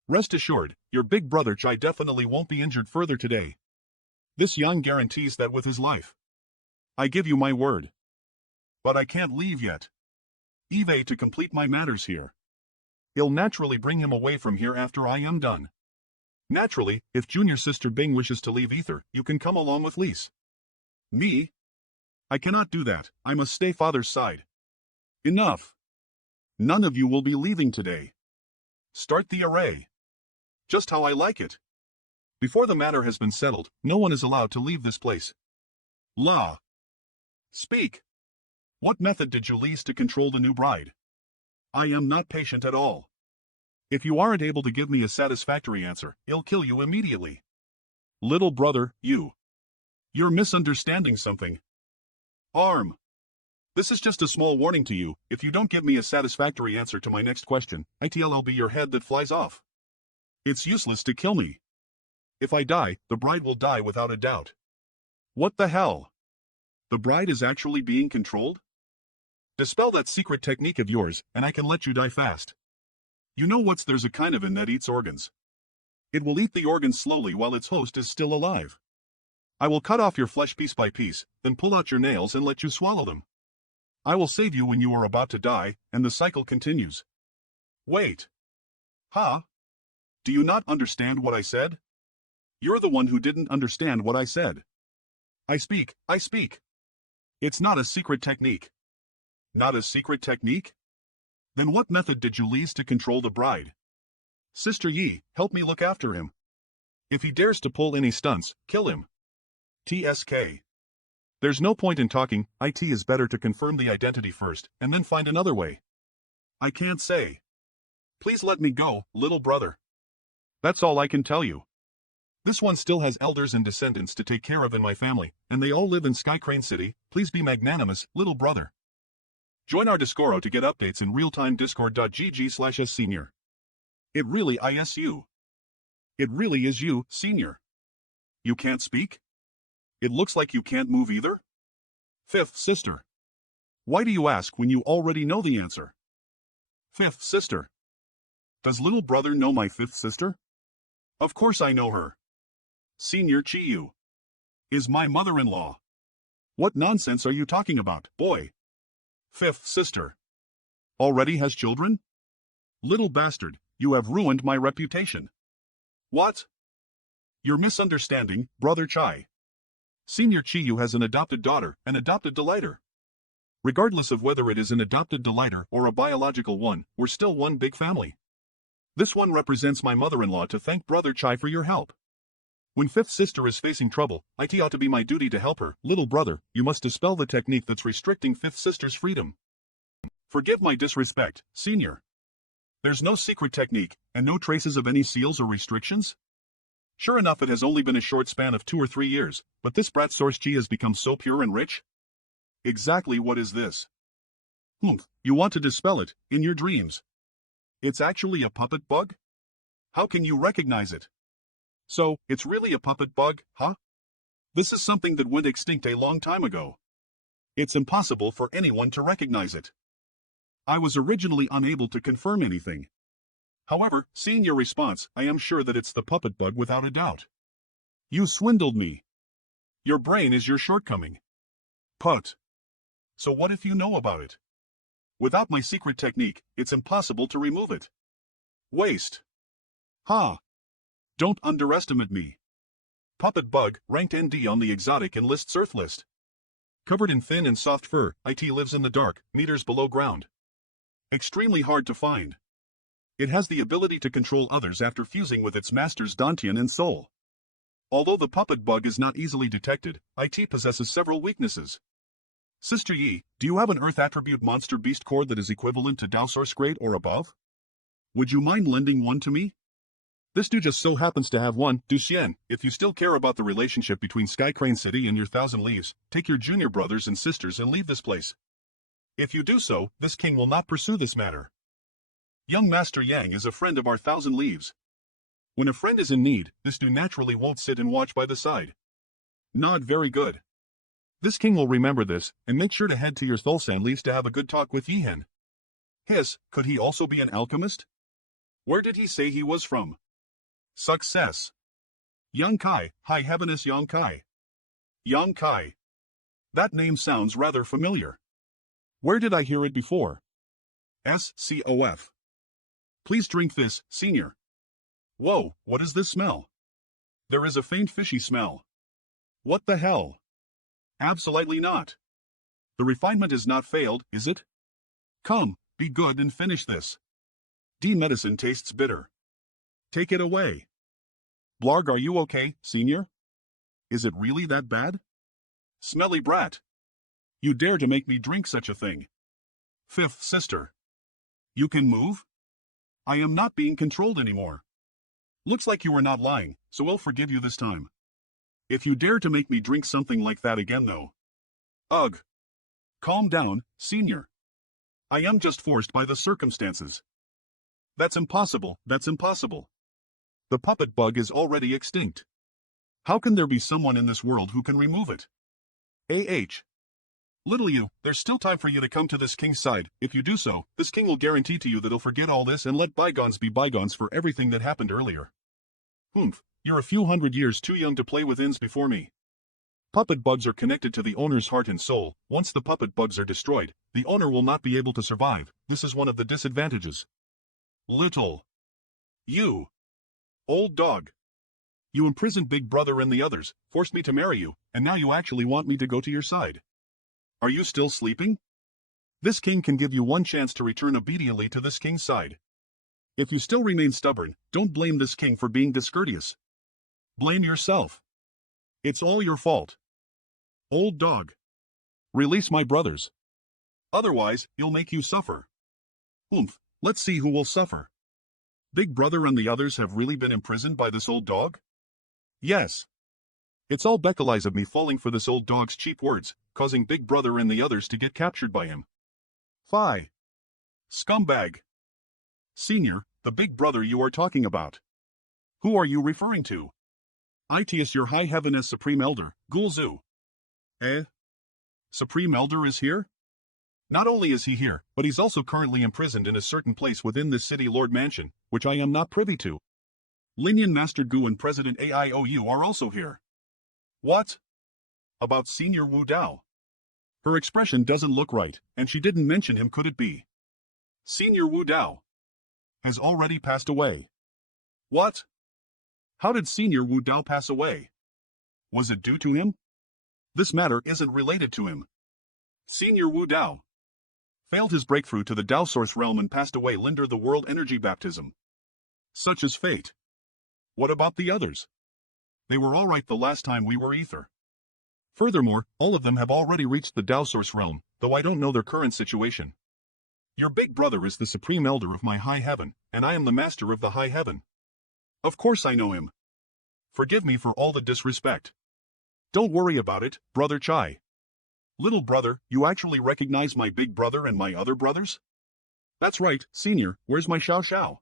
Rest assured, your big brother Chai definitely won't be injured further today. This Yang guarantees that with his life. I give you my word. But I can't leave yet. Eve to complete my matters here. I'll naturally bring him away from here after I am done. Naturally, if junior sister Bing wishes to leave Ether, you can come along with Lise. Me? I cannot do that, I must stay father's side. Enough. None of you will be leaving today. Start the array. Just how I like it. Before the matter has been settled, no one is allowed to leave this place. La. Speak. What method did you use to control the new bride? I am not patient at all. If you aren't able to give me a satisfactory answer, I'll kill you immediately. Little brother, you're misunderstanding something. Arm. This is just a small warning to you, if you don't give me a satisfactory answer to my next question, I'll be your head that flies off. It's useless to kill me. If I die, the bride will die without a doubt. What the hell? The bride is actually being controlled? Dispel that secret technique of yours, and I can let you die fast. You know there's a kind of in that eats organs. It will eat the organs slowly while its host is still alive. I will cut off your flesh piece by piece, then pull out your nails and let you swallow them. I will save you when you are about to die, and the cycle continues. Wait. Huh? Do you not understand what I said? You're the one who didn't understand what I said. I speak. It's not a secret technique. Not a secret technique? Then what method did you use to control the bride? Sister Yi, help me look after him. If he dares to pull any stunts, kill him. TSK. There's no point in talking, it is better to confirm the identity first, and then find another way. I can't say. Please let me go, little brother. That's all I can tell you. This one still has elders and descendants to take care of in my family, and they all live in Skycrane City. Please be magnanimous, little brother. Join our Discoro to get updates in real-time discord.gg/ssenior. It really is you. It really is you, senior. You can't speak? It looks like you can't move either? Fifth sister. Why do you ask when you already know the answer? Fifth sister. Does little brother know my fifth sister? Of course I know her. Senior Chiyu is my mother-in-law. What nonsense are you talking about, boy? Fifth sister. Already has children? Little bastard, you have ruined my reputation. What? You're misunderstanding, Brother Chai. Senior Chiyu has an adopted daughter, an adopted delighter. Regardless of whether it is an adopted delighter or a biological one, we're still one big family. This one represents my mother-in-law to thank Brother Chai for your help. When fifth sister is facing trouble, it ought to be my duty to help her. Little brother, you must dispel the technique that's restricting fifth sister's freedom. Forgive my disrespect, senior. There's no secret technique, and no traces of any seals or restrictions? Sure enough, it has only been a short span of 2 or 3 years, but this brat source chi has become so pure and rich? Exactly what is this? You want to dispel it, in your dreams. It's actually a puppet bug? How can you recognize it? So, it's really a puppet bug, huh? This is something that went extinct a long time ago. It's impossible for anyone to recognize it. I was originally unable to confirm anything. However, seeing your response, I am sure that it's the puppet bug without a doubt. You swindled me. Your brain is your shortcoming. Put. So what if you know about it? Without my secret technique, it's impossible to remove it. Waste. Ha. Don't underestimate me. Puppet bug, ranked ND on the exotic enlists Earth list. Covered in thin and soft fur, it lives in the dark, meters below ground. Extremely hard to find. It has the ability to control others after fusing with its master's Dantian and soul. Although the puppet bug is not easily detected, it possesses several weaknesses. Sister Yi, do you have an Earth attribute monster beast core that is equivalent to Dao Source grade or above? Would you mind lending one to me? This dude just so happens to have one. Duxian, if you still care about the relationship between Sky Crane City and your Thousand Leaves, take your junior brothers and sisters and leave this place. If you do so, this king will not pursue this matter. Young Master Yang is a friend of our Thousand Leaves. When a friend is in need, this dude naturally won't sit and watch by the side. Nod very good. This king will remember this, and make sure to head to your Thulsan Leaves to have a good talk with Yihen. Hiss, could he also be an alchemist? Where did he say he was from? Success. Yang Kai, High Heaviness Yang Kai. Yang Kai. That name sounds rather familiar. Where did I hear it before? SCOF. Please drink this, senior. Whoa, what is this smell? There is a faint fishy smell. What the hell? Absolutely not. The refinement is not failed, is it? Come, be good and finish this. Medicine tastes bitter. Take it away. Blarg, are you okay, senior? Is it really that bad? Smelly brat. You dare to make me drink such a thing. Fifth sister. You can move? I am not being controlled anymore. Looks like you are not lying, so I'll forgive you this time. If you dare to make me drink something like that again though. Ugh. Calm down, senior. I am just forced by the circumstances. That's impossible, that's impossible. The puppet bug is already extinct. How can there be someone in this world who can remove it? Little you, there's still time for you to come to this king's side. If you do so, this king will guarantee to you that he'll forget all this and let bygones be bygones for everything that happened earlier. You're a few hundred years too young to play with ins before me. Puppet bugs are connected to the owner's heart and soul. Once the puppet bugs are destroyed, the owner will not be able to survive. This is one of the disadvantages. Little. You. Old dog. You imprisoned Big Brother and the others, forced me to marry you, and now you actually want me to go to your side. Are you still sleeping? This king can give you one chance to return obediently to this king's side. If you still remain stubborn, don't blame this king for being discourteous. Blame yourself. It's all your fault. Old dog. Release my brothers. Otherwise, he'll make you suffer. Let's see who will suffer. Big Brother and the others have really been imprisoned by this old dog? Yes. It's all Beccalize of me falling for this old dog's cheap words, causing Big Brother and the others to get captured by him. Fie. Scumbag. Senior, the Big Brother you are talking about. Who are you referring to? It is your high heaviness Supreme Elder, Gulzu. Eh? Supreme Elder is here? Not only is he here, but he's also currently imprisoned in a certain place within this city lord mansion, which I am not privy to. Linian Master Gu and President AIOU are also here. What? About Senior Wu Dao? Her expression doesn't look right, and she didn't mention him. Could it be? Senior Wu Dao has already passed away. What? How did Senior Wu Dao pass away? Was it due to him? This matter isn't related to him. Senior Wu Dao failed his breakthrough to the Dao Source realm and passed away. Linder the world energy baptism. Such is fate. What about the others? They were all right the last time we were ether. Furthermore, all of them have already reached the Dao Source realm, though I don't know their current situation. Your big brother is the Supreme Elder of my high heaven, and I am the Master of the high heaven. Of course I know him. Forgive me for all the disrespect. Don't worry about it, Brother Chai. Little brother, you actually recognize my big brother and my other brothers? That's right, Senior, where's my Xiao Xiao?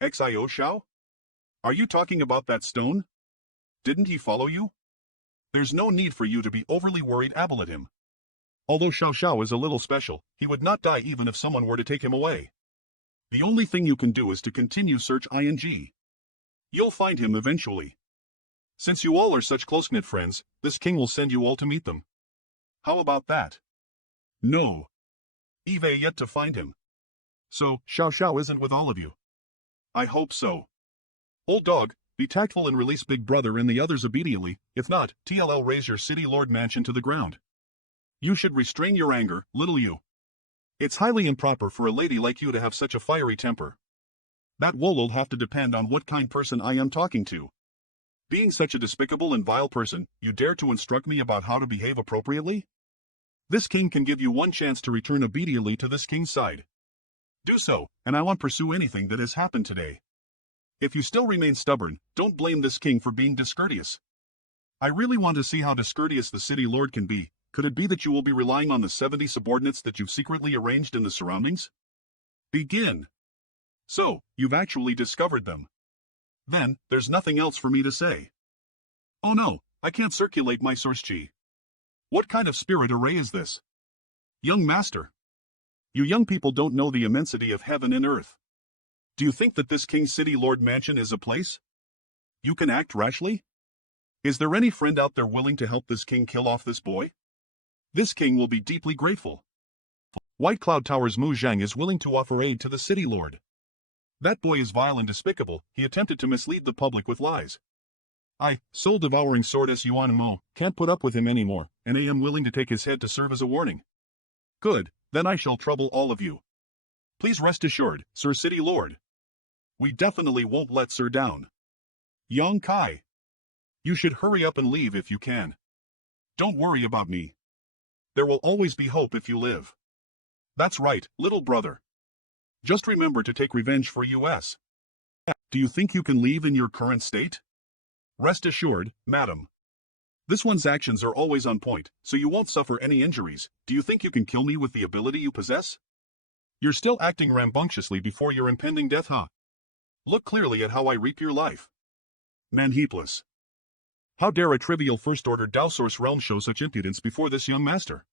XIO Xiao? Are you talking about that stone? Didn't he follow you? There's no need for you to be overly worried about him. Although Xiao Xiao is a little special, he would not die even if someone were to take him away. The only thing you can do is to continue search ing. You'll find him eventually. Since you all are such close-knit friends, this king will send you all to meet them. How about that? No. Eve yet to find him. So, Xiao Xiao isn't with all of you. I hope so. Old dog, be tactful and release Big Brother and the others obediently, if not, TLL raise your city lord mansion to the ground. You should restrain your anger, little you. It's highly improper for a lady like you to have such a fiery temper. That wool'll have to depend on what kind person I am talking to. Being such a despicable and vile person, you dare to instruct me about how to behave appropriately? This king can give you one chance to return obediently to this king's side. Do so, and I won't pursue anything that has happened today. If you still remain stubborn, don't blame this king for being discourteous. I really want to see how discourteous the city lord can be. Could it be that you will be relying on the 70 subordinates that you've secretly arranged in the surroundings? Begin. So, you've actually discovered them. Then, there's nothing else for me to say. Oh no, I can't circulate my source chi. What kind of spirit array is this? Young master. You young people don't know the immensity of heaven and earth. Do you think that this King's City Lord Mansion is a place you can act rashly? Is there any friend out there willing to help this king kill off this boy? This king will be deeply grateful. White Cloud Tower's Mu Zhang is willing to offer aid to the city lord. That boy is vile and despicable. He attempted to mislead the public with lies. I, soul-devouring swordess Yuan Mo, can't put up with him anymore, and I am willing to take his head to serve as a warning. Good, then I shall trouble all of you. Please rest assured, Sir City Lord. We definitely won't let Sir down. Yang Kai. You should hurry up and leave if you can. Don't worry about me. There will always be hope if you live. That's right, little brother. Just remember to take revenge for us. Do you think you can leave in your current state? Rest assured, madam. This one's actions are always on point, so you won't suffer any injuries. Do you think you can kill me with the ability you possess? You're still acting rambunctiously before your impending death, huh? Look clearly at how I reap your life. Man heapless. How dare a trivial first-order Dao Source realm show such impudence before this young master?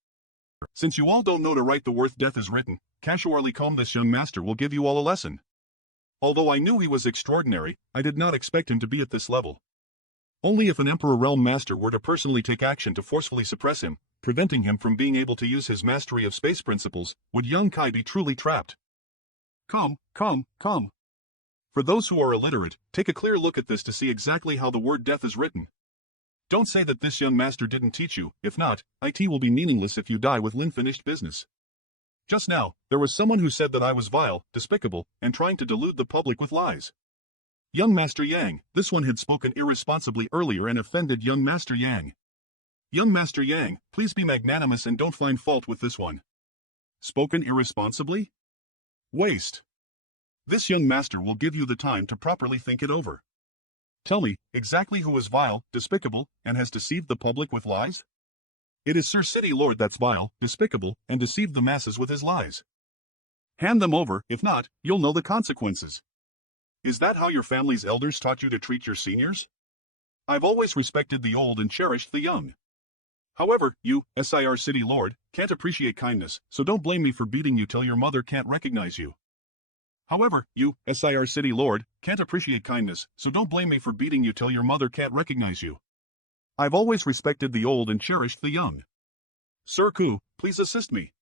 Since you all don't know to write the worth death is written, casually calm this young master will give you all a lesson. Although I knew he was extraordinary, I did not expect him to be at this level. Only if an Emperor Realm Master were to personally take action to forcefully suppress him, preventing him from being able to use his mastery of space principles, would young Kai be truly trapped. Come. For those who are illiterate, take a clear look at this to see exactly how the word death is written. Don't say that this young master didn't teach you. If not, IT will be meaningless if you die with unfinished business. Just now, there was someone who said that I was vile, despicable, and trying to delude the public with lies. Young Master Yang, this one had spoken irresponsibly earlier and offended young Master Yang. Young Master Yang, please be magnanimous and don't find fault with this one. Spoken irresponsibly? Waste. This young master will give you the time to properly think it over. Tell me, exactly who is vile, despicable, and has deceived the public with lies? It is Sir City Lord that's vile, despicable, and deceived the masses with his lies. Hand them over, if not, you'll know the consequences. Is that how your family's elders taught you to treat your seniors? I've always respected the old and cherished the young. However, you, Sir City Lord, can't appreciate kindness, so don't blame me for beating you till your mother can't recognize you. However, you, Sir City Lord, can't appreciate kindness, so don't blame me for beating you till your mother can't recognize you. I've always respected the old and cherished the young. Sir Ku, please assist me.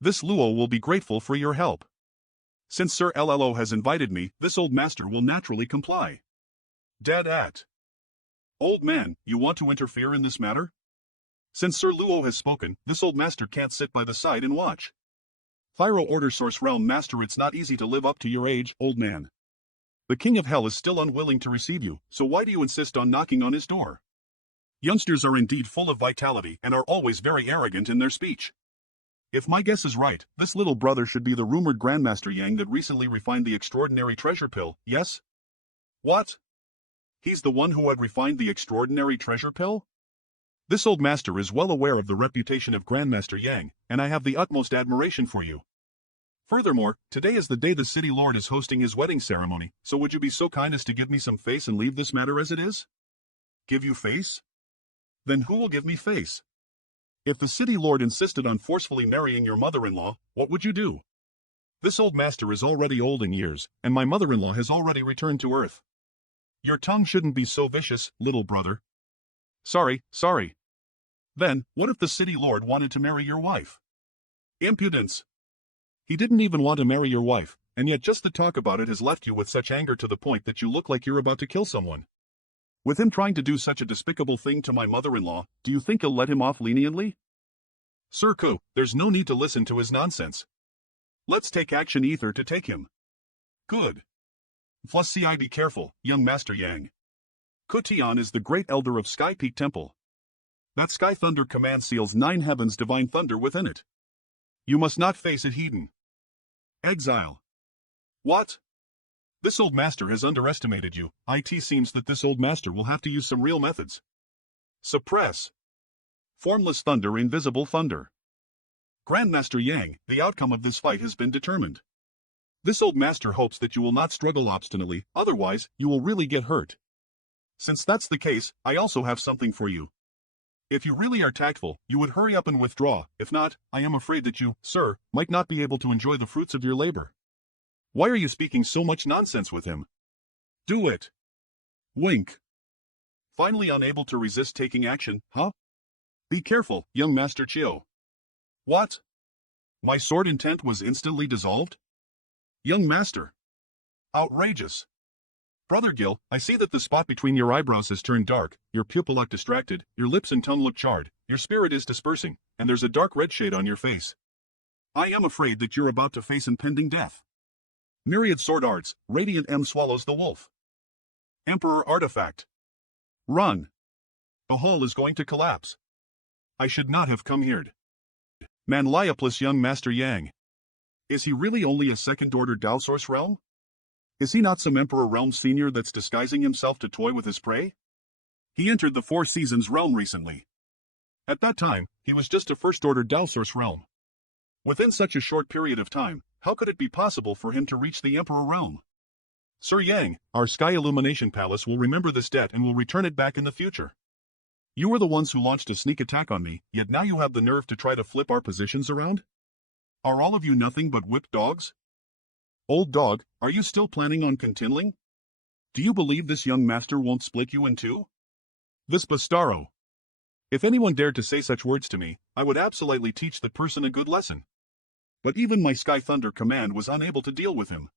This Luo will be grateful for your help. Since Sir Llo has invited me, this old master will naturally comply. Dead at. Old man, you want to interfere in this matter? Since Sir Luo has spoken, this old master can't sit by the side and watch. Thyro Order Source Realm Master, it's not easy to live up to your age, old man. The King of Hell is still unwilling to receive you, so why do you insist on knocking on his door? Youngsters are indeed full of vitality and are always very arrogant in their speech. If my guess is right, this little brother should be the rumored Grandmaster Yang that recently refined the extraordinary treasure pill, yes? What? He's the one who had refined the extraordinary treasure pill? This old master is well aware of the reputation of Grandmaster Yang, and I have the utmost admiration for you. Furthermore, today is the day the city lord is hosting his wedding ceremony, so would you be so kind as to give me some face and leave this matter as it is? Give you face? Then who will give me face? If the city lord insisted on forcefully marrying your mother-in-law, what would you do? This old master is already old in years, and my mother-in-law has already returned to Earth. Your tongue shouldn't be so vicious, little brother. Sorry. Then, what if the city lord wanted to marry your wife? Impudence. He didn't even want to marry your wife, and yet just the talk about it has left you with such anger to the point that you look like you're about to kill someone. With him trying to do such a despicable thing to my mother-in-law, do you think you'll let him off leniently? Sir Ku, there's no need to listen to his nonsense. Let's take action either to take him. Good. Plus be careful, young Master Yang. Kutian is the great elder of Sky Peak Temple. That Sky Thunder command seals 9 heavens divine thunder within it. You must not face it, Hedon. Exile. What? This old master has underestimated you. It seems that this old master will have to use some real methods. Suppress. Formless thunder, invisible thunder. Grandmaster Yang, the outcome of this fight has been determined. This old master hopes that you will not struggle obstinately, otherwise, you will really get hurt. Since that's the case, I also have something for you. If you really are tactful, you would hurry up and withdraw. If not, I am afraid that you, sir, might not be able to enjoy the fruits of your labor. Why are you speaking so much nonsense with him? Do it. Wink. Finally unable to resist taking action, huh? Be careful, young Master Chio. What? My sword intent was instantly dissolved? Young Master. Outrageous. Brother Gil, I see that the spot between your eyebrows has turned dark, your pupil look distracted, your lips and tongue look charred, your spirit is dispersing, and there's a dark red shade on your face. I am afraid that you're about to face impending death. Myriad sword arts, Radiant M swallows the wolf. Emperor artifact. Run. The hall is going to collapse. I should not have come here. Manhwa plus young Master Yang. Is he really only a second-order Dao Source realm? Is he not some Emperor Realm Senior that's disguising himself to toy with his prey? He entered the Four Seasons realm recently. At that time, he was just a first-order Dao Source realm. Within such a short period of time, how could it be possible for him to reach the Emperor realm? Sir Yang, our Sky Illumination Palace will remember this debt and will return it back in the future. You were the ones who launched a sneak attack on me, yet now you have the nerve to try to flip our positions around? Are all of you nothing but whipped dogs? Old dog, are you still planning on continuing? Do you believe this young master won't split you in two? This Bastaro. If anyone dared to say such words to me, I would absolutely teach that person a good lesson. But even my Sky Thunder command was unable to deal with him.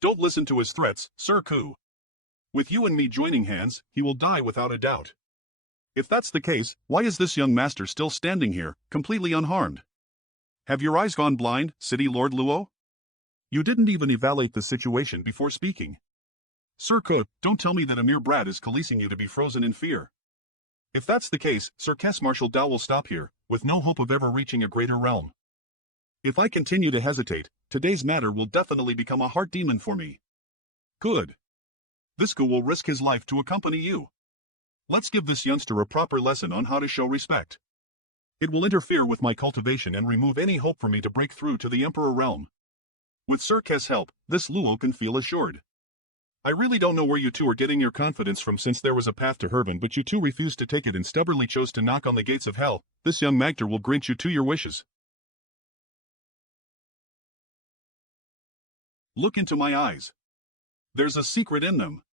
Don't listen to his threats, Sir Ku. With you and me joining hands, he will die without a doubt. If that's the case, why is this young master still standing here, completely unharmed? Have your eyes gone blind, City Lord Luo? You didn't even evaluate the situation before speaking. Sir Ku, don't tell me that a mere brat is coercing you to be frozen in fear. If that's the case, Sir Kes Marshal Dao will stop here, with no hope of ever reaching a greater realm. If I continue to hesitate, today's matter will definitely become a heart demon for me. Good. This Gu will risk his life to accompany you. Let's give this youngster a proper lesson on how to show respect. It will interfere with my cultivation and remove any hope for me to break through to the Emperor realm. With Sir Kes' help, this Luo can feel assured. I really don't know where you two are getting your confidence from, since there was a path to heaven but you two refused to take it and stubbornly chose to knock on the gates of hell. This young magter will grant you two your wishes. Look into my eyes. There's a secret in them.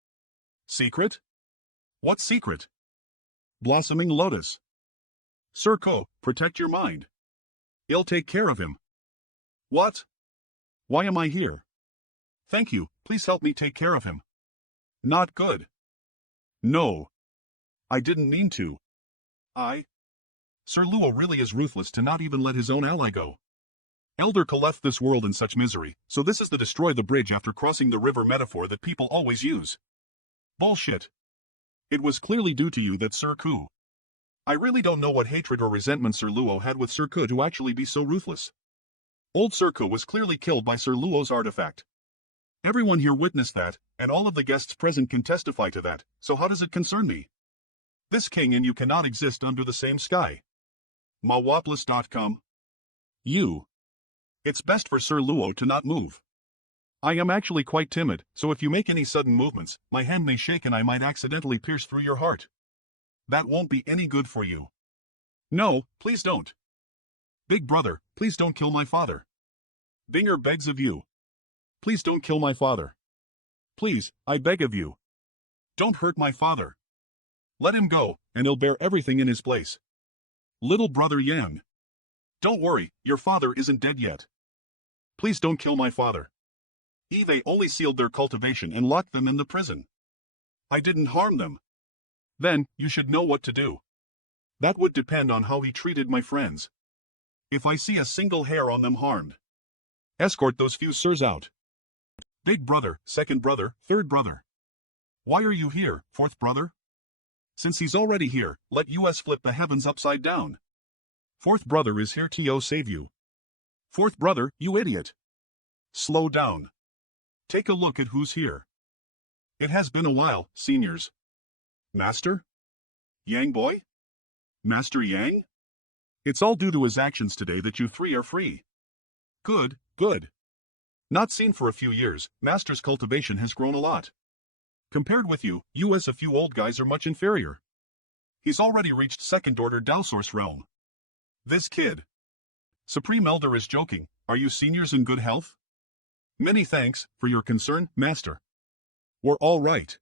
Secret? What secret? Blossoming lotus. Sir Ko, protect your mind. I'll take care of him. What? Why am I here? Thank you, please help me take care of him. Not good. No. I didn't mean to. Sir Luo really is ruthless to not even let his own ally go. Elder Ko left this world in such misery, so this is the destroy the bridge after crossing the river metaphor that people always use. Bullshit. It was clearly due to you that Sir Ku. I really don't know what hatred or resentment Sir Luo had with Sir Ku to actually be so ruthless. Old Sir Ku was clearly killed by Sir Luo's artifact. Everyone here witnessed that, and all of the guests present can testify to that, so how does it concern me? This king and you cannot exist under the same sky. Mawaplus.com. It's best for Sir Luo to not move. I am actually quite timid, so if you make any sudden movements, my hand may shake and I might accidentally pierce through your heart. That won't be any good for you. No, please don't. Big brother, please don't kill my father. Binger begs of you. Please don't kill my father. Please, I beg of you. Don't hurt my father. Let him go, and he'll bear everything in his place. Little brother Yang. Don't worry, your father isn't dead yet. Please don't kill my father. They only sealed their cultivation and locked them in the prison. I didn't harm them. Then, you should know what to do. That would depend on how he treated my friends. If I see a single hair on them harmed, escort those few sirs out. Big brother, second brother, third brother. Why are you here, fourth brother? Since he's already here, let us flip the heavens upside down. Fourth brother is here to save you. Fourth brother, you idiot. Slow down. Take a look at who's here. It has been a while, seniors. Master? Yang boy? Master Yang? It's all due to his actions today that you three are free. Good, good. Not seen for a few years, Master's cultivation has grown a lot. Compared with you, as a few old guys are much inferior. He's already reached second order Dao Source realm. This kid. Supreme Elder is joking, are you seniors in good health? Many thanks for your concern, Master. We're all right.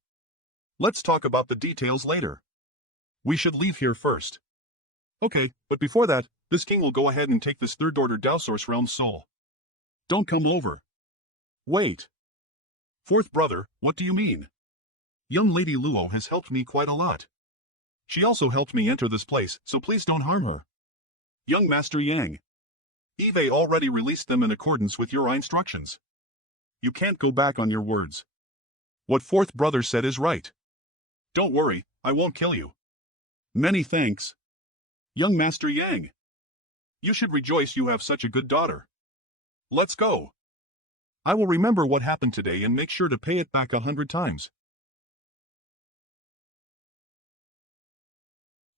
Let's talk about the details later. We should leave here first. Okay, but before that, this king will go ahead and take this third order Dao Source realm's soul. Don't come over. Wait. Fourth brother, what do you mean? Young Lady Luo has helped me quite a lot. She also helped me enter this place, so please don't harm her. Young Master Yang. Eve already released them in accordance with your instructions. You can't go back on your words. What fourth brother said is right. Don't worry, I won't kill you. Many thanks. Young Master Yang. You should rejoice you have such a good daughter. Let's go. I will remember what happened today and make sure to pay it back 100 times.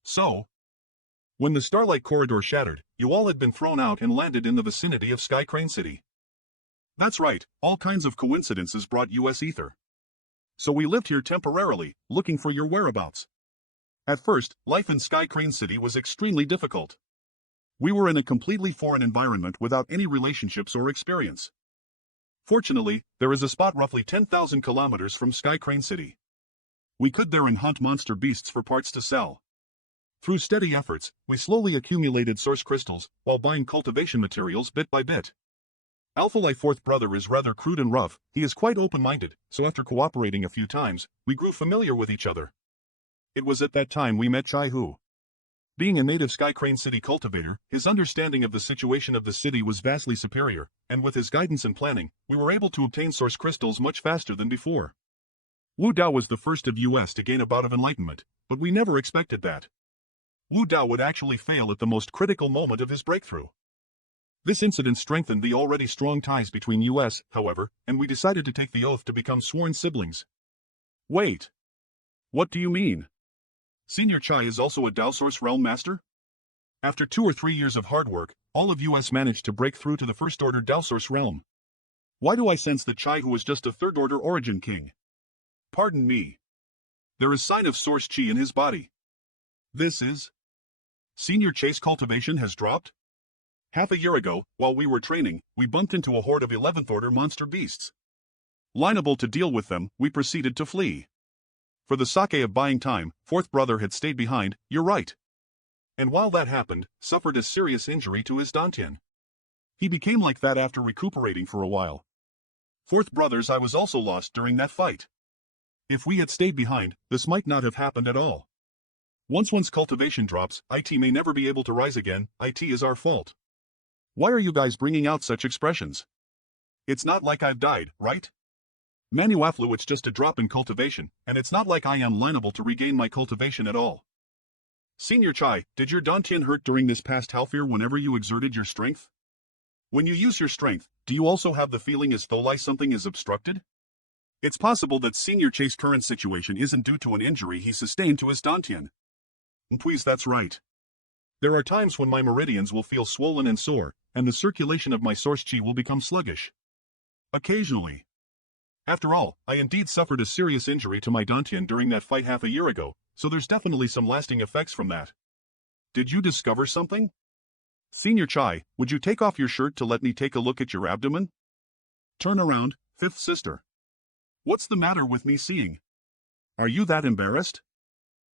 So, when the Starlight Corridor shattered, you all had been thrown out and landed in the vicinity of Sky Crane City. That's right, all kinds of coincidences brought us ether. So we lived here temporarily, looking for your whereabouts. At first, life in Sky Crane City was extremely difficult. We were in a completely foreign environment without any relationships or experience. Fortunately, there is a spot roughly 10,000 kilometers from Sky Crane City. We could there and hunt monster beasts for parts to sell. Through steady efforts, we slowly accumulated source crystals, while buying cultivation materials bit by bit. Alpha Life fourth brother is rather crude and rough, he is quite open-minded, so after cooperating a few times, we grew familiar with each other. It was at that time we met Chai Hu. Being a native Sky Crane City cultivator, his understanding of the situation of the city was vastly superior, and with his guidance and planning, we were able to obtain source crystals much faster than before. Wu Dao was the first of us to gain a bout of enlightenment, but we never expected that. Wu Dao would actually fail at the most critical moment of his breakthrough. This incident strengthened the already strong ties between us, however, and we decided to take the oath to become sworn siblings. Wait. What do you mean? Senior Chai is also a Dao Source Realm Master? After 2 or 3 years of hard work, all of us managed to break through to the first order Dao Source Realm. Why do I sense that Chai Hu is just a third order origin king? Pardon me. There is sign of source chi in his body. This is... Senior Chase cultivation has dropped? Half a year ago, while we were training, we bumped into a horde of 11th order monster beasts. Lineable to deal with them, we proceeded to flee. For the sake of buying time, fourth brother had stayed behind, you're right. And while that happened, suffered a serious injury to his dantian. He became like that after recuperating for a while. Fourth brothers, I was also lost during that fight. If we had stayed behind, this might not have happened at all. Once one's cultivation drops, IT may never be able to rise again, IT is our fault. Why are you guys bringing out such expressions? It's not like I've died, right? Manhwa flu, it's just a drop in cultivation, and it's not like I am liable to regain my cultivation at all. Senior Chai, did your dantian hurt during this past half-year whenever you exerted your strength? When you use your strength, do you also have the feeling as though something is obstructed? It's possible that Senior Chai's current situation isn't due to an injury he sustained to his dantian. Please, that's right. There are times when my meridians will feel swollen and sore, and the circulation of my source chi will become sluggish. Occasionally. After all, I indeed suffered a serious injury to my dantian during that fight half a year ago, so there's definitely some lasting effects from that. Did you discover something? Senior Chai, would you take off your shirt to let me take a look at your abdomen? Turn around, fifth sister. What's the matter with me seeing? Are you that embarrassed?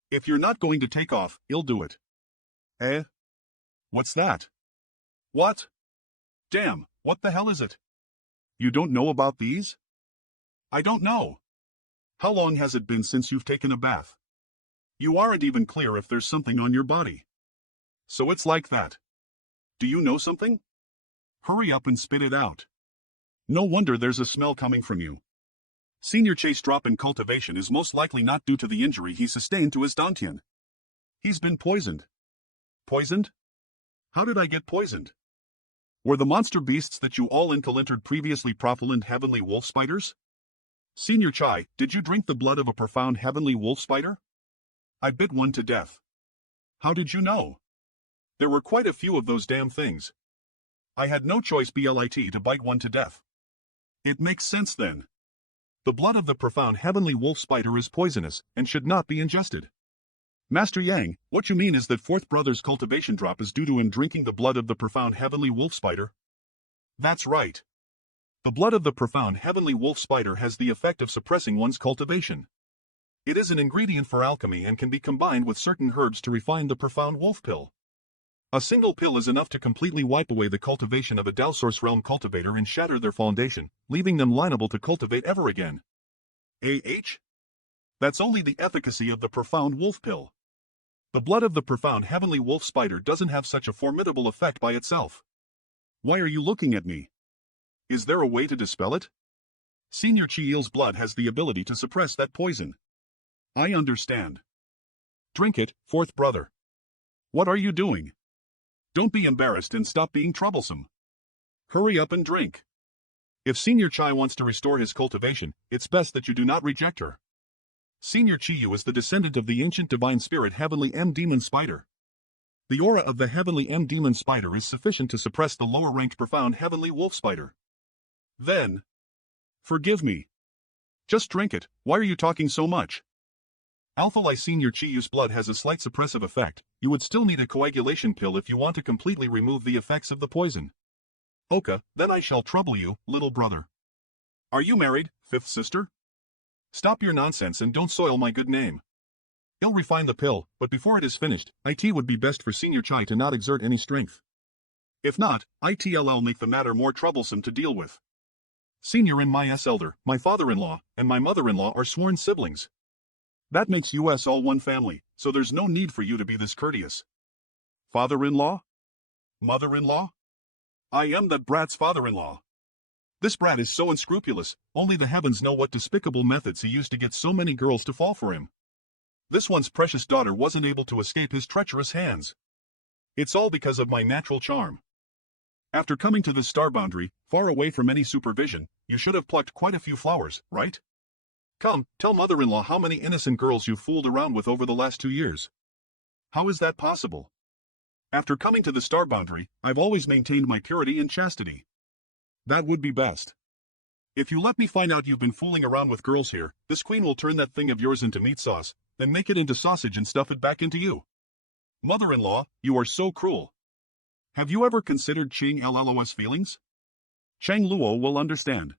If you're not going to take off, I'll do it. Eh? What's that? What? Damn, what the hell is it? You don't know about these? I don't know. How long has it been since you've taken a bath? You aren't even clear if there's something on your body. So it's like that. Do you know something? Hurry up and spit it out. No wonder there's a smell coming from you. Senior Chase drop in cultivation is most likely not due to the injury he sustained to his dantian. He's been poisoned. Poisoned? How did I get poisoned? Were the monster beasts that you all encountered previously propellant heavenly wolf spiders? Senior Chai, did you drink the blood of a profound heavenly wolf spider? I bit one to death. How did you know? There were quite a few of those damn things. I had no choice BLIT to bite one to death. It makes sense then. The blood of the profound heavenly wolf spider is poisonous and should not be ingested. Master Yang, what you mean is that fourth brother's cultivation drop is due to him drinking the blood of the profound heavenly wolf spider? That's right. The blood of the profound heavenly wolf spider has the effect of suppressing one's cultivation. It is an ingredient for alchemy and can be combined with certain herbs to refine the profound wolf pill. A single pill is enough to completely wipe away the cultivation of a Dao Source Realm cultivator and shatter their foundation, leaving them liable to cultivate ever again. That's only the efficacy of the profound wolf pill. The blood of the profound heavenly wolf spider doesn't have such a formidable effect by itself. Why are you looking at me? Is there a way to dispel it? Senior Chi-il's blood has the ability to suppress that poison. I understand. Drink it, fourth brother. What are you doing? Don't be embarrassed and stop being troublesome. Hurry up and drink. If Senior Chai wants to restore his cultivation, it's best that you do not reject her. Senior Chi-yu is the descendant of the ancient divine spirit Heavenly M Demon Spider. The aura of the Heavenly M Demon Spider is sufficient to suppress the lower-ranked profound Heavenly Wolf Spider. Then... Forgive me. Just drink it, why are you talking so much? Alpha Senior Chi-yu's blood has a slight suppressive effect, you would still need a coagulation pill if you want to completely remove the effects of the poison. Oka, then I shall trouble you, little brother. Are you married, fifth sister? Stop your nonsense and don't soil my good name. I'll refine the pill, but before it is finished, it would be best for Senior Chai to not exert any strength. If not, it'll make the matter more troublesome to deal with. Senior and my elder, my father-in-law, and my mother-in-law are sworn siblings. That makes us all one family, so there's no need for you to be this courteous. Father-in-law? Mother-in-law? I am that brat's father-in-law. This brat is so unscrupulous, only the heavens know what despicable methods he used to get so many girls to fall for him. This one's precious daughter wasn't able to escape his treacherous hands. It's all because of my natural charm. After coming to this star boundary, far away from any supervision, you should have plucked quite a few flowers, right? Come, tell mother-in-law how many innocent girls you've fooled around with over the last 2 years. How is that possible? After coming to the star boundary, I've always maintained my purity and chastity. That would be best. If you let me find out you've been fooling around with girls here, this queen will turn that thing of yours into meat sauce, then make it into sausage and stuff it back into you. Mother-in-law, you are so cruel. Have you ever considered Ching Llo's feelings? Chang Luo will understand.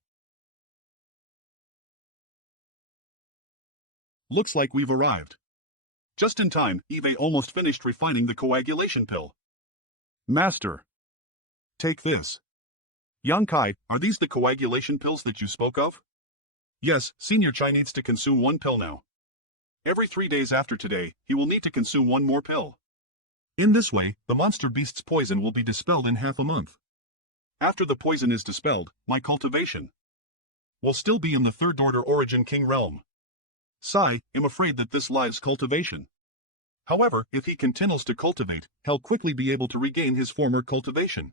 Looks like we've arrived. Just in time, Eve almost finished refining the coagulation pill. Master. Take this. Yang Kai, are these the coagulation pills that you spoke of? Yes, Senior Chai needs to consume one pill now. Every 3 days after today, he will need to consume one more pill. In this way, the monster beast's poison will be dispelled in half a month. After the poison is dispelled, my cultivation will still be in the third order origin king realm. Sai, I'm afraid that this lies cultivation. However, if he continues to cultivate, he'll quickly be able to regain his former cultivation.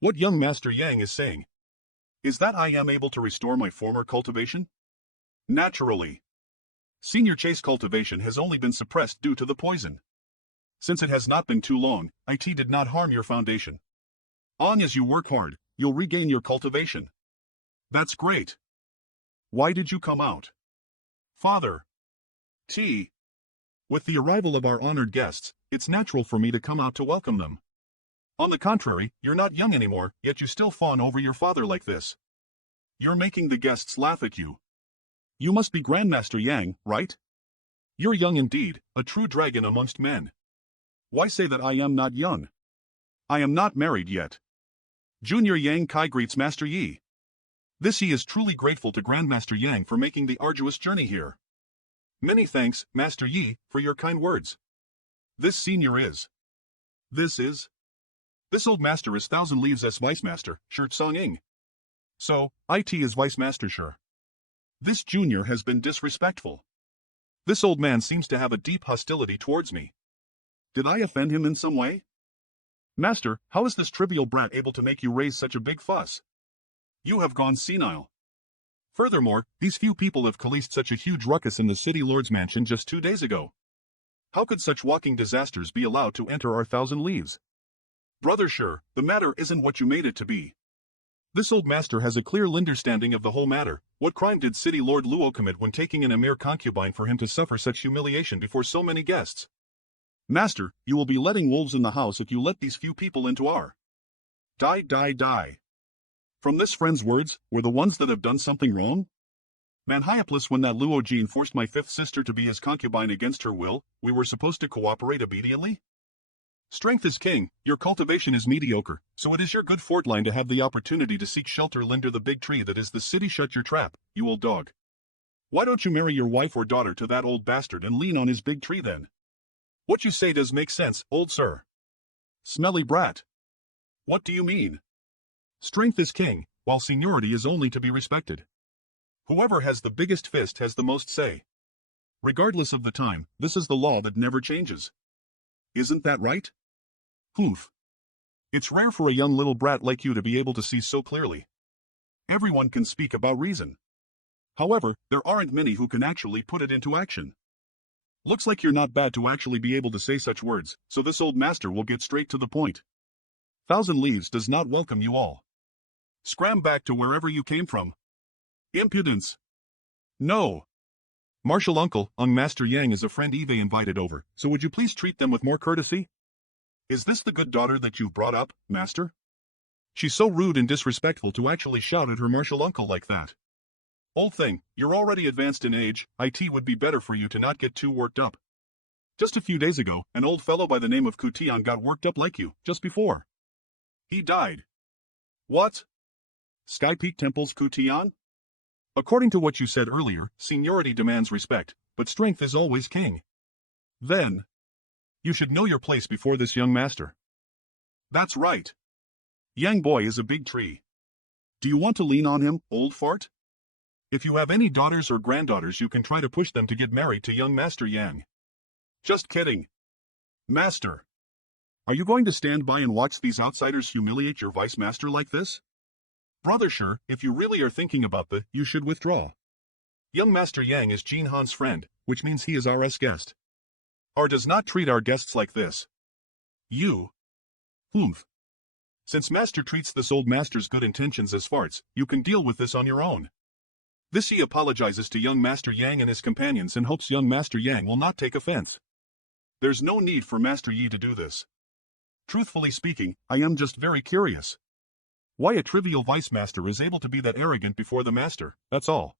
What young Master Yang is saying is that I am able to restore my former cultivation? Naturally. Senior Chase cultivation has only been suppressed due to the poison. Since it has not been too long, it did not harm your foundation. On as you work hard, you'll regain your cultivation. That's great. Why did you come out? Father. T. With the arrival of our honored guests, it's natural for me to come out to welcome them. On the contrary, you're not young anymore, yet you still fawn over your father like this. You're making the guests laugh at you. You must be Grandmaster Yang, right? You're young indeed, a true dragon amongst men. Why say that I am not young? I am not married yet. Junior Yang Kai greets Master Yi. This he is truly grateful to Grandmaster Yang for making the arduous journey here. Many thanks, Master Yi, for your kind words. This senior is. This old master is Thousand Leaves as Vice Master, Shirt Song Ing. So, IT is Vice Master sure. This junior has been disrespectful. This old man seems to have a deep hostility towards me. Did I offend him in some way? Master, how is this trivial brat able to make you raise such a big fuss? You have gone senile. Furthermore, these few people have caused such a huge ruckus in the city lord's mansion just 2 days ago. How could such walking disasters be allowed to enter our Thousand Leaves? Brother sure, the matter isn't what you made it to be. This old master has a clear understanding of the whole matter. What crime did City Lord Luo commit when taking in a mere concubine for him to suffer such humiliation before so many guests? Master, you will be letting wolves in the house if you let these few people into our. Die. From this friend's words, were the ones that have done something wrong? Manhwa, when that Luo Jean forced my fifth sister to be his concubine against her will, we were supposed to cooperate obediently? Strength is king, your cultivation is mediocre, so it is your good fortune to have the opportunity to seek shelter under the big tree that is the city. Shut your trap, you old dog. Why don't you marry your wife or daughter to that old bastard and lean on his big tree then? What you say does make sense, old sir. Smelly brat. What do you mean? Strength is king, while seniority is only to be respected. Whoever has the biggest fist has the most say. Regardless of the time, this is the law that never changes. Isn't that right? Humph. It's rare for a young little brat like you to be able to see so clearly. Everyone can speak about reason. However, there aren't many who can actually put it into action. Looks like you're not bad to actually be able to say such words, so this old master will get straight to the point. Thousand Leaves does not welcome you all. Scram back to wherever you came from. Impudence. No. Martial Uncle, Master Yang is a friend Eve invited over, so would you please treat them with more courtesy? Is this the good daughter that you've brought up, Master? She's so rude and disrespectful to actually shout at her martial uncle like that. Old thing, you're already advanced in age, it would be better for you to not get too worked up. Just a few days ago, an old fellow by the name of Kutian got worked up like you, just before. He died. What? Sky Peak Temple's Kutian? According to what you said earlier, seniority demands respect, but strength is always king. Then, you should know your place before this young master. That's right. Yang boy is a big tree. Do you want to lean on him, old fart? If you have any daughters or granddaughters, you can try to push them to get married to young Master Yang. Just kidding. Master. Are you going to stand by and watch these outsiders humiliate your vice master like this? Brother sure, if you really are thinking about you should withdraw. Young Master Yang is Jin Han's friend, which means he is our guest. Our does not treat our guests like this. You. Humph. Since Master treats this old master's good intentions as farts, you can deal with this on your own. This he apologizes to young Master Yang and his companions and hopes young Master Yang will not take offense. There's no need for Master Yi to do this. Truthfully speaking, I am just very curious. Why a trivial vice master is able to be that arrogant before the master, that's all.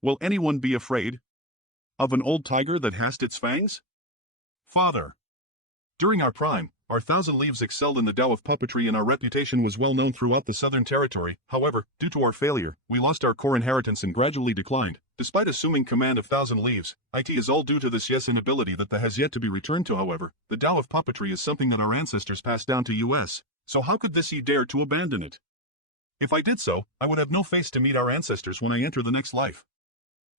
Will anyone be afraid of an old tiger that hashed its fangs? Father. During our prime, our Thousand Leaves excelled in the Tao of puppetry and our reputation was well known throughout the Southern Territory. However, due to our failure, we lost our core inheritance and gradually declined. Despite assuming command of Thousand Leaves, it is all due to this inability that has yet to be returned to. However, the Tao of puppetry is something that our ancestors passed down to us. So how could this dare to abandon it? If I did so, I would have no face to meet our ancestors when I enter the next life.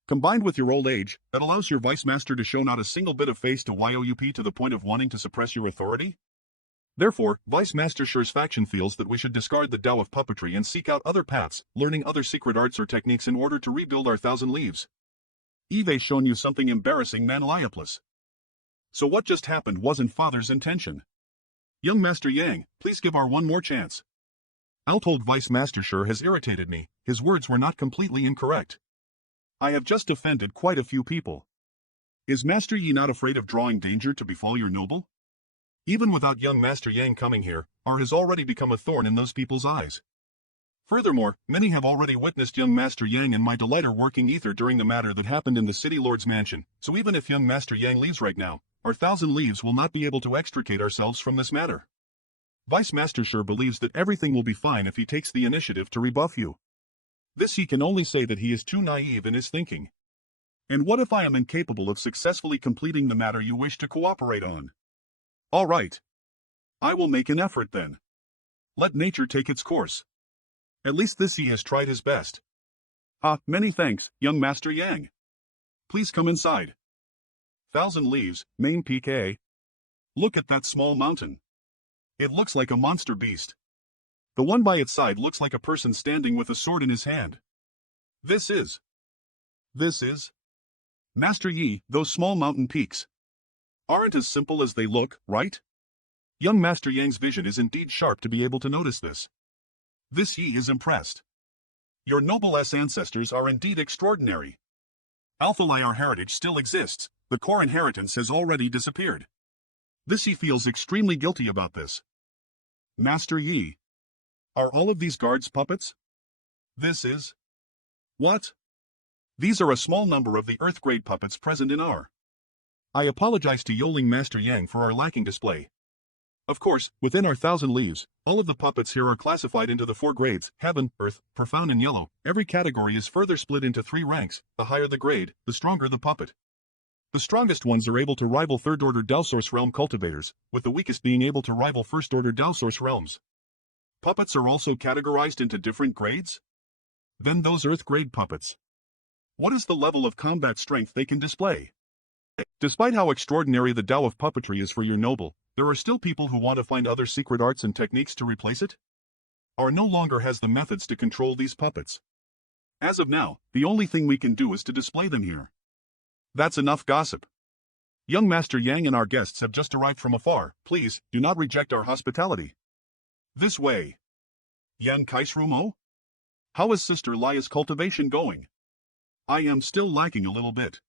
Combined with your old age, that allows your vice master to show not a single bit of face to YOUP to the point of wanting to suppress your authority? Therefore, Vice Master Shi's faction feels that we should discard the Tao of puppetry and seek out other paths, learning other secret arts or techniques in order to rebuild our Thousand Leaves. Eve's shown you something embarrassing, Manliaplus. So what just happened wasn't Father's intention. Young Master Yang, please give our one more chance. Told Vice Master Shi has irritated me, his words were not completely incorrect. I have just offended quite a few people. Is Master Yi not afraid of drawing danger to befall your noble? Even without young Master Yang coming here, R has already become a thorn in those people's eyes. Furthermore, many have already witnessed young Master Yang and my delighter working ether during the matter that happened in the City Lord's mansion, so even if young Master Yang leaves right now, our Thousand Leaves will not be able to extricate ourselves from this matter. Vice Master Shi believes that everything will be fine if he takes the initiative to rebuff you. This he can only say that he is too naive in his thinking. And what if I am incapable of successfully completing the matter you wish to cooperate on? All right. I will make an effort then. Let nature take its course. At least this he has tried his best. Many thanks, young Master Yang. Please come inside. Thousand Leaves, main PK. Look at that small mountain. It looks like a monster beast. The one by its side looks like a person standing with a sword in his hand. This is. Master Yi, those small mountain peaks aren't as simple as they look, right? Young Master Yang's vision is indeed sharp to be able to notice this. This Yi is impressed. Your noble ancestors are indeed extraordinary. Alphalai, our heritage still exists, the core inheritance has already disappeared. This Yi feels extremely guilty about this. Master Yi. Are all of these guards puppets? This is. What? These are a small number of the Earth-grade puppets present in our. I apologize to Yoling Master Yang for our lacking display. Of course, within our Thousand Leaves, all of the puppets here are classified into the 4 grades, Heaven, Earth, Profound and Yellow. Every category is further split into 3 ranks, the higher the grade, the stronger the puppet. The strongest ones are able to rival third-order Tao Source Realm cultivators, with the weakest being able to rival first-order Tao Source Realms. Puppets are also categorized into different grades? Then those Earth-grade puppets. What is the level of combat strength they can display? Despite how extraordinary the Tao of puppetry is for your noble, there are still people who want to find other secret arts and techniques to replace it? R no longer has the methods to control these puppets. As of now, the only thing we can do is to display them here. That's enough gossip. Young Master Yang and our guests have just arrived from afar. Please, do not reject our hospitality. This way. Yang Kaisrumo? How is Sister Lia's cultivation going? I am still lacking a little bit.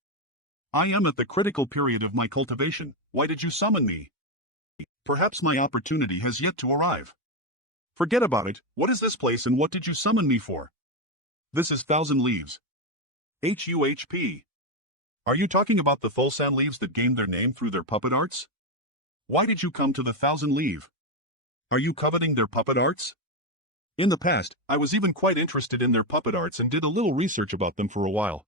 I am at the critical period of my cultivation. Why did you summon me? Perhaps my opportunity has yet to arrive. Forget about it. What is this place and what did you summon me for? This is Thousand Leaves. HUHP. Are you talking about the Thulsan leaves that gained their name through their puppet arts? Why did you come to the Thousand Leave? Are you coveting their puppet arts? In the past, I was even quite interested in their puppet arts and did a little research about them for a while.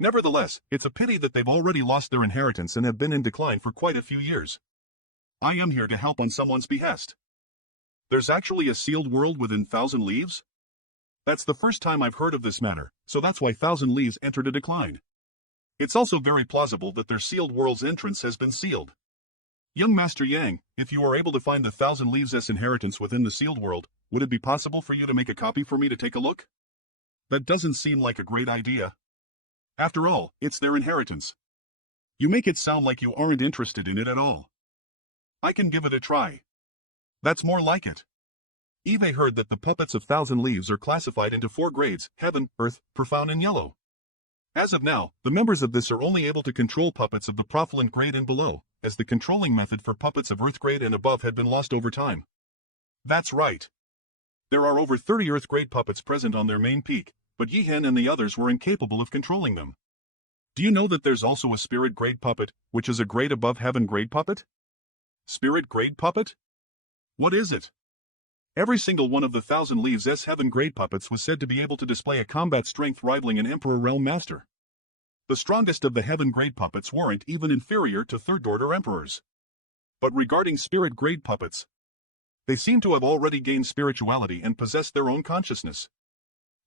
Nevertheless, it's a pity that they've already lost their inheritance and have been in decline for quite a few years. I am here to help on someone's behest. There's actually a sealed world within Thousand Leaves? That's the first time I've heard of this matter, so that's why Thousand Leaves entered a decline. It's also very plausible that their sealed world's entrance has been sealed. Young Master Yang, if you are able to find the Thousand Leaves' inheritance within the sealed world, would it be possible for you to make a copy for me to take a look? That doesn't seem like a great idea. After all, it's their inheritance. You make it sound like you aren't interested in it at all. I can give it a try. That's more like it. Eve heard that the puppets of Thousand Leaves are classified into 4 grades: Heaven, Earth, Profound and Yellow. As of now, the members of this are only able to control puppets of the Profilent grade and below, as the controlling method for puppets of Earth grade and above had been lost over time. That's right. There are over 30 Earth grade puppets present on their main peak, but Yihen and the others were incapable of controlling them. Do you know that there's also a Spirit grade puppet, which is a grade above Heaven grade puppet? Spirit grade puppet? What is it? Every single one of the Thousand Leaves' Heaven grade puppets was said to be able to display a combat strength rivaling an Emperor Realm Master. The strongest of the Heaven grade puppets weren't even inferior to third-order Emperors. But regarding Spirit grade puppets, they seem to have already gained spirituality and possessed their own consciousness.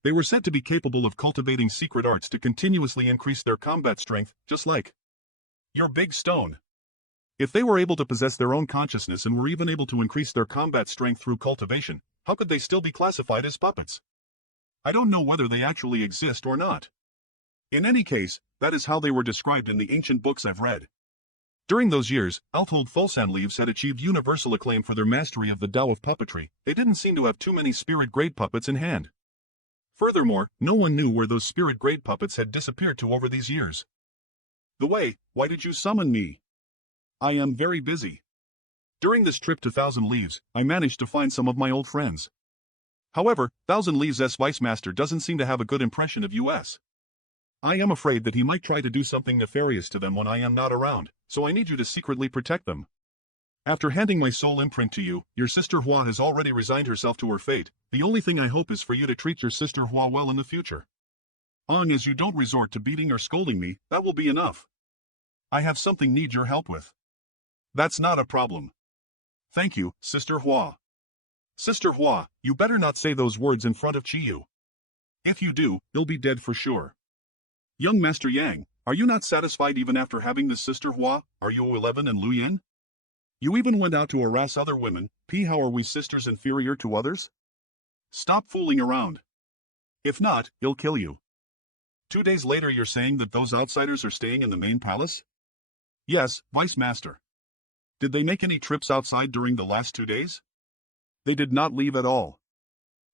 They were said to be capable of cultivating secret arts to continuously increase their combat strength, just like your big stone. If they were able to possess their own consciousness and were even able to increase their combat strength through cultivation, how could they still be classified as puppets? I don't know whether they actually exist or not. In any case, that is how they were described in the ancient books I've read. During those years, although Fulsan Leaves had achieved universal acclaim for their mastery of the Tao of puppetry, they didn't seem to have too many spirit-grade puppets in hand. Furthermore, no one knew where those spirit-grade puppets had disappeared to over these years. Why did you summon me? I am very busy. During this trip to Thousand Leaves, I managed to find some of my old friends. However, Thousand Leaves' Vice Master doesn't seem to have a good impression of us. I am afraid that he might try to do something nefarious to them when I am not around, so I need you to secretly protect them. After handing my soul imprint to you, your sister Hua has already resigned herself to her fate. The only thing I hope is for you to treat your sister Hua well in the future. Long as you don't resort to beating or scolding me, that will be enough. I have something need your help with. That's not a problem. Thank you, Sister Hua. Sister Hua, you better not say those words in front of Chiyu. If you do, you'll be dead for sure. Young Master Yang, are you not satisfied even after having this Sister Hua? Are you 11 and Luyan? You even went out to harass other women. How are we sisters inferior to others? Stop fooling around. If not, he'll kill you. 2 days later you're saying that those outsiders are staying in the main palace? Yes, Vice Master. Did they make any trips outside during the last 2 days? They did not leave at all.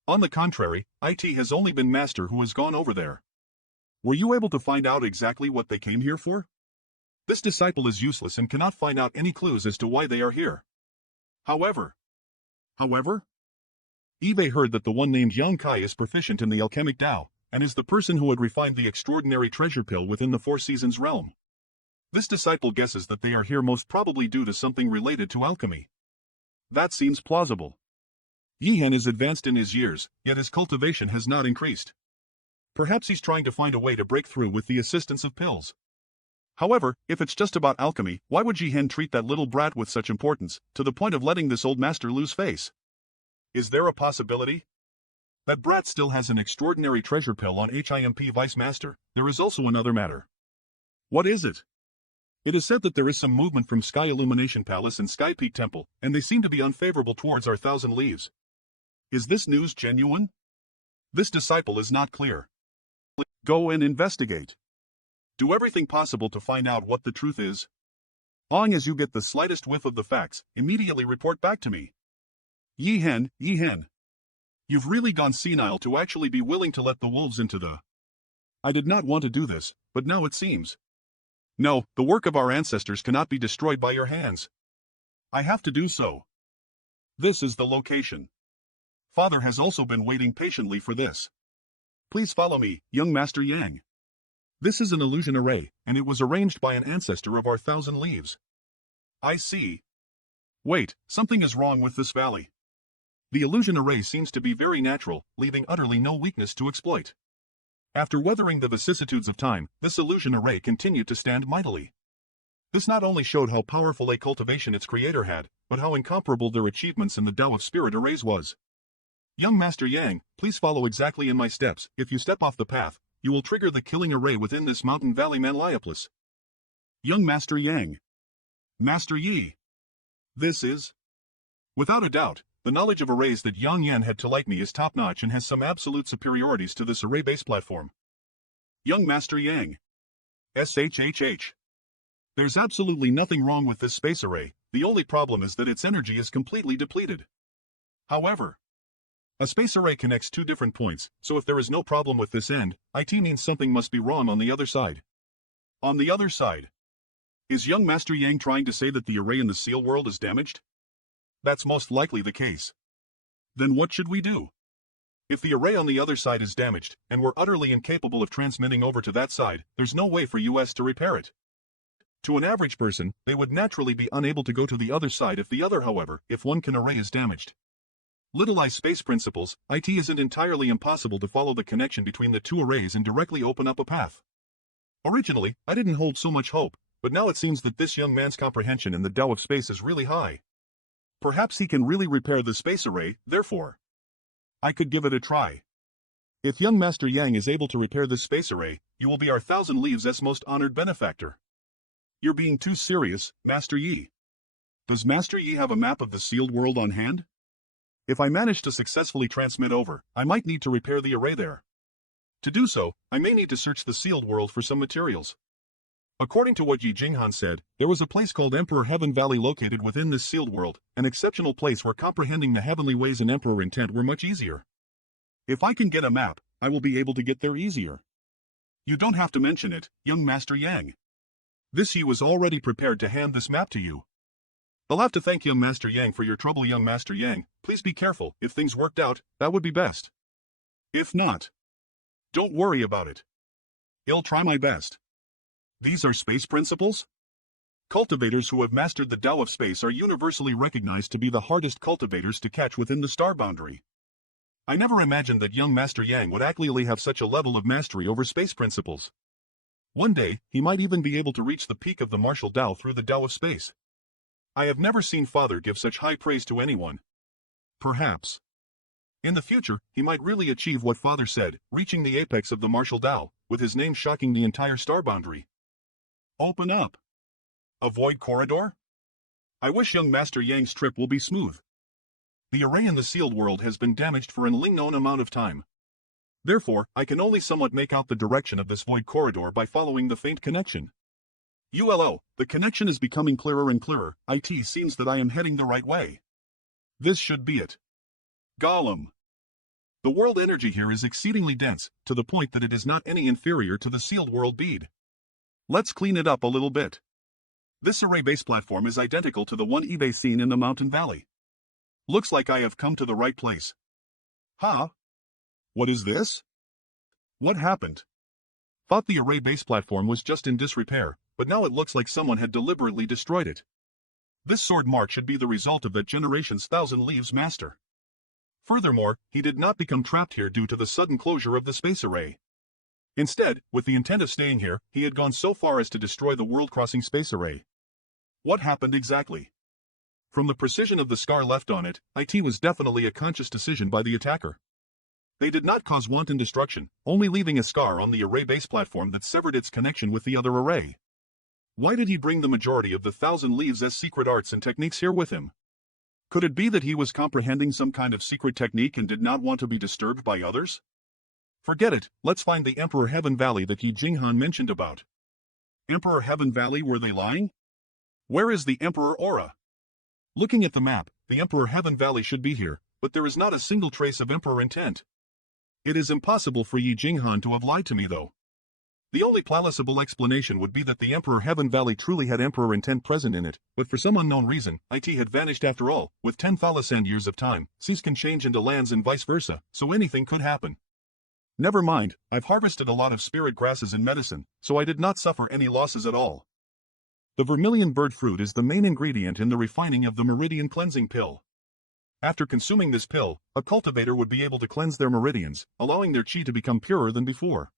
On the contrary, it has only been Master who has gone over there. Were you able to find out exactly what they came here for? This disciple is useless and cannot find out any clues as to why they are here. However, Eve heard that the one named Yang Kai is proficient in the alchemic Tao, and is the person who had refined the extraordinary treasure pill within the Four Seasons realm. This disciple guesses that they are here most probably due to something related to alchemy. That seems plausible. Yihen is advanced in his years, yet his cultivation has not increased. Perhaps he's trying to find a way to break through with the assistance of pills. However, if it's just about alchemy, why would Yihen treat that little brat with such importance, to the point of letting this old master lose face? Is there a possibility? That brat still has an extraordinary treasure pill on HIMP Vice Master. There is also another matter. What is it? It is said that there is some movement from Sky Illumination Palace and Sky Peak Temple, and they seem to be unfavorable towards our Thousand Leaves. Is this news genuine? This disciple is not clear. Go and investigate. Do everything possible to find out what the truth is. Long as you get the slightest whiff of the facts, immediately report back to me. Yihen. You've really gone senile to actually be willing to let the wolves into the... I did not want to do this, but now it seems. No, the work of our ancestors cannot be destroyed by your hands. I have to do so. This is the location. Father has also been waiting patiently for this. Please follow me, young Master Yang. This is an illusion array, and it was arranged by an ancestor of our Thousand Leaves. I see. Wait, something is wrong with this valley. The illusion array seems to be very natural, leaving utterly no weakness to exploit. After weathering the vicissitudes of time, this illusion array continued to stand mightily. This not only showed how powerful a cultivation its creator had, but how incomparable their achievements in the Tao of Spirit arrays was. Young Master Yang, please follow exactly in my steps. If you step off the path, you will trigger the killing array within this mountain valley Manliopolis. Young Master Yang. Master Yi. This is... Without a doubt, the knowledge of arrays that Yang Yan had to like me is top-notch and has some absolute superiorities to this array-based platform. Young Master Yang. SHHH. There's absolutely nothing wrong with this space array, the only problem is that its energy is completely depleted. However, A space array connects two different points, so if there is no problem with this end, it means something must be wrong on the other side. On the other side. Is young Master Yang trying to say that the array in the seal world is damaged? That's most likely the case. Then what should we do? If the array on the other side is damaged, and we're utterly incapable of transmitting over to that side, there's no way for us to repair it. To an average person, they would naturally be unable to go to the other side if one array is damaged. Little I space principles, it isn't entirely impossible to follow the connection between the two arrays and directly open up a path. Originally, I didn't hold so much hope, but now it seems that this young man's comprehension in the Tao of space is really high. Perhaps he can really repair the space array, therefore. I could give it a try. If young Master Yang is able to repair this space array, you will be our 1,000 Leaves' most honored benefactor. You're being too serious, Master Yi. Does Master Yi have a map of the sealed world on hand? If I manage to successfully transmit over, I might need to repair the array there. To do so, I may need to search the sealed world for some materials. According to what Yi Jinghan said, there was a place called Emperor Heaven Valley located within this sealed world, an exceptional place where comprehending the heavenly ways and emperor intent were much easier. If I can get a map, I will be able to get there easier. You don't have to mention it, young Master Yang. This Yi was already prepared to hand this map to you. I'll have to thank young Master Yang for your trouble, young Master Yang. Please be careful. If things worked out, that would be best. If not, don't worry about it. I'll try my best. These are space principles? Cultivators who have mastered the Tao of space are universally recognized to be the hardest cultivators to catch within the star boundary. I never imagined that young Master Yang would actually have such a level of mastery over space principles. One day, he might even be able to reach the peak of the martial Tao through the Tao of space. I have never seen Father give such high praise to anyone. Perhaps. In the future, he might really achieve what Father said, reaching the apex of the martial Tao, with his name shocking the entire star boundary. Open up. Avoid corridor? I wish young Master Yang's trip will be smooth. The array in the sealed world has been damaged for an unknown amount of time. Therefore, I can only somewhat make out the direction of this void corridor by following the faint connection. ULO, the connection is becoming clearer and clearer. It seems that I am heading the right way. This should be it. Gollum. The world energy here is exceedingly dense, to the point that it is not any inferior to the sealed world bead. Let's clean it up a little bit. This array base platform is identical to the one eBay seen in the mountain valley. Looks like I have come to the right place. Huh? What is this? What happened? Thought the array base platform was just in disrepair, but now it looks like someone had deliberately destroyed it. This sword mark should be the result of that generation's 1,000 Leaves master. Furthermore, he did not become trapped here due to the sudden closure of the space array. Instead, with the intent of staying here, he had gone so far as to destroy the world-crossing space array. What happened exactly? From the precision of the scar left on it, it was definitely a conscious decision by the attacker. They did not cause wanton destruction, only leaving a scar on the array base platform that severed its connection with the other array. Why did he bring the majority of the 1,000 Leaves' secret arts and techniques here with him? Could it be that he was comprehending some kind of secret technique and did not want to be disturbed by others? Forget it, let's find the Emperor Heaven Valley that Yi Jinghan mentioned about. Emperor Heaven Valley, were they lying? Where is the Emperor Aura? Looking at the map, the Emperor Heaven Valley should be here, but there is not a single trace of Emperor intent. It is impossible for Yi Jinghan to have lied to me though. The only plausible explanation would be that the Emperor Heaven Valley truly had Emperor intent present in it, but for some unknown reason, it had vanished after all. With 10,000 years of time, seas can change into lands and vice versa, so anything could happen. Never mind, I've harvested a lot of spirit grasses in medicine, so I did not suffer any losses at all. The vermilion bird fruit is the main ingredient in the refining of the meridian cleansing pill. After consuming this pill, a cultivator would be able to cleanse their meridians, allowing their chi to become purer than before.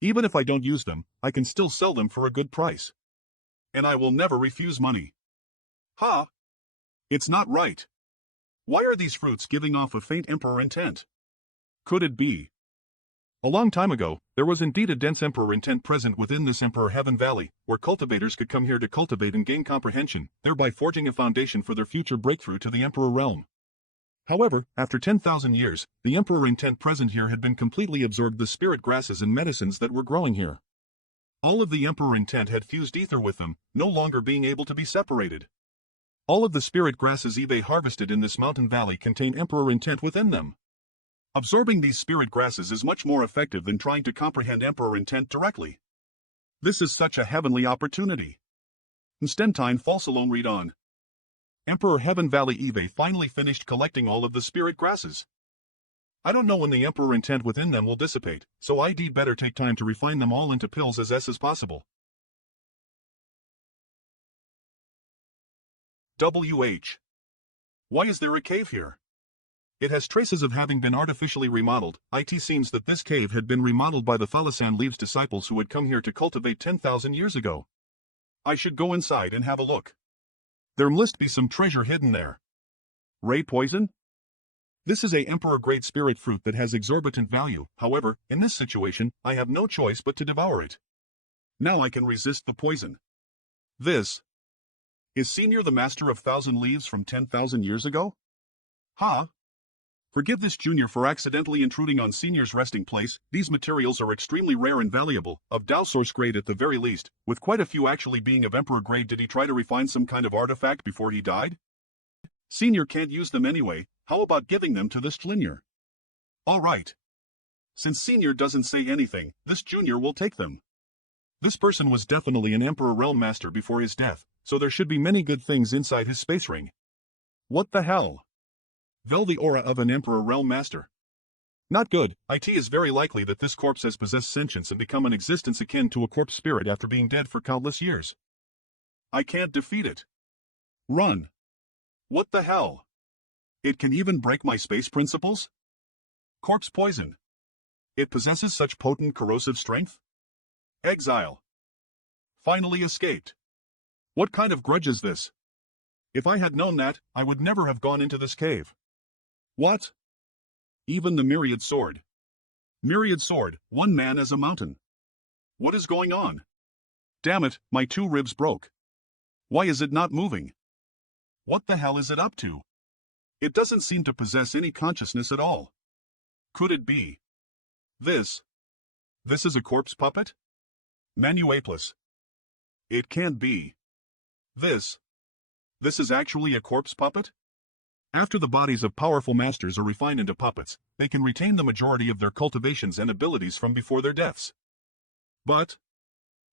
Even if I don't use them, I can still sell them for a good price. And I will never refuse money. Ha! It's not right. Why are these fruits giving off a faint emperor intent? Could it be? A long time ago, there was indeed a dense emperor intent present within this Emperor Heaven Valley, where cultivators could come here to cultivate and gain comprehension, thereby forging a foundation for their future breakthrough to the Emperor realm. However, after 10,000 years, the Emperor intent present here had been completely absorbed the spirit grasses and medicines that were growing here. All of the Emperor intent had fused ether with them, no longer being able to be separated. All of the spirit grasses eBay harvested in this mountain valley contain Emperor intent within them. Absorbing these spirit grasses is much more effective than trying to comprehend Emperor intent directly. This is such a heavenly opportunity. Instentine false alone read on. Emperor Heaven Valley Eve finally finished collecting all of the spirit grasses. I don't know when the Emperor intent within them will dissipate, so I'd better take time to refine them all into pills as possible. WH. Why is there a cave here? It has traces of having been artificially remodeled. It seems that this cave had been remodeled by the Thalasan Leaves disciples who had come here to cultivate 10,000 years ago. I should go inside and have a look. There must be some treasure hidden there. Ray poison? This is a emperor-grade spirit fruit that has exorbitant value. However, in this situation, I have no choice but to devour it. Now I can resist the poison. This. Is Senior the master of 1,000 leaves from 10,000 years ago? Huh? Forgive this junior for accidentally intruding on Senior's resting place. These materials are extremely rare and valuable, of Dao Source grade at the very least, with quite a few actually being of Emperor grade. Did he try to refine some kind of artifact before he died? Senior can't use them anyway, how about giving them to this junior? Alright. Since Senior doesn't say anything, this junior will take them. This person was definitely an Emperor Realm Master before his death, so there should be many good things inside his space ring. What the hell? Vel the aura of an Emperor Realm Master. Not good. It is very likely that this corpse has possessed sentience and become an existence akin to a corpse spirit after being dead for countless years. I can't defeat it. Run. What the hell? It can even break my space principles? Corpse poison. It possesses such potent corrosive strength? Exile. Finally escaped. What kind of grudge is this? If I had known that, I would never have gone into this cave. What? Even the myriad sword. Myriad sword, one man as a mountain. What is going on? Damn it, my 2 ribs broke. Why is it not moving? What the hell is it up to? It doesn't seem to possess any consciousness at all. Could it be? This is a corpse puppet? Manuaplus. It can't be. This is actually a corpse puppet? After the bodies of powerful masters are refined into puppets, they can retain the majority of their cultivations and abilities from before their deaths. But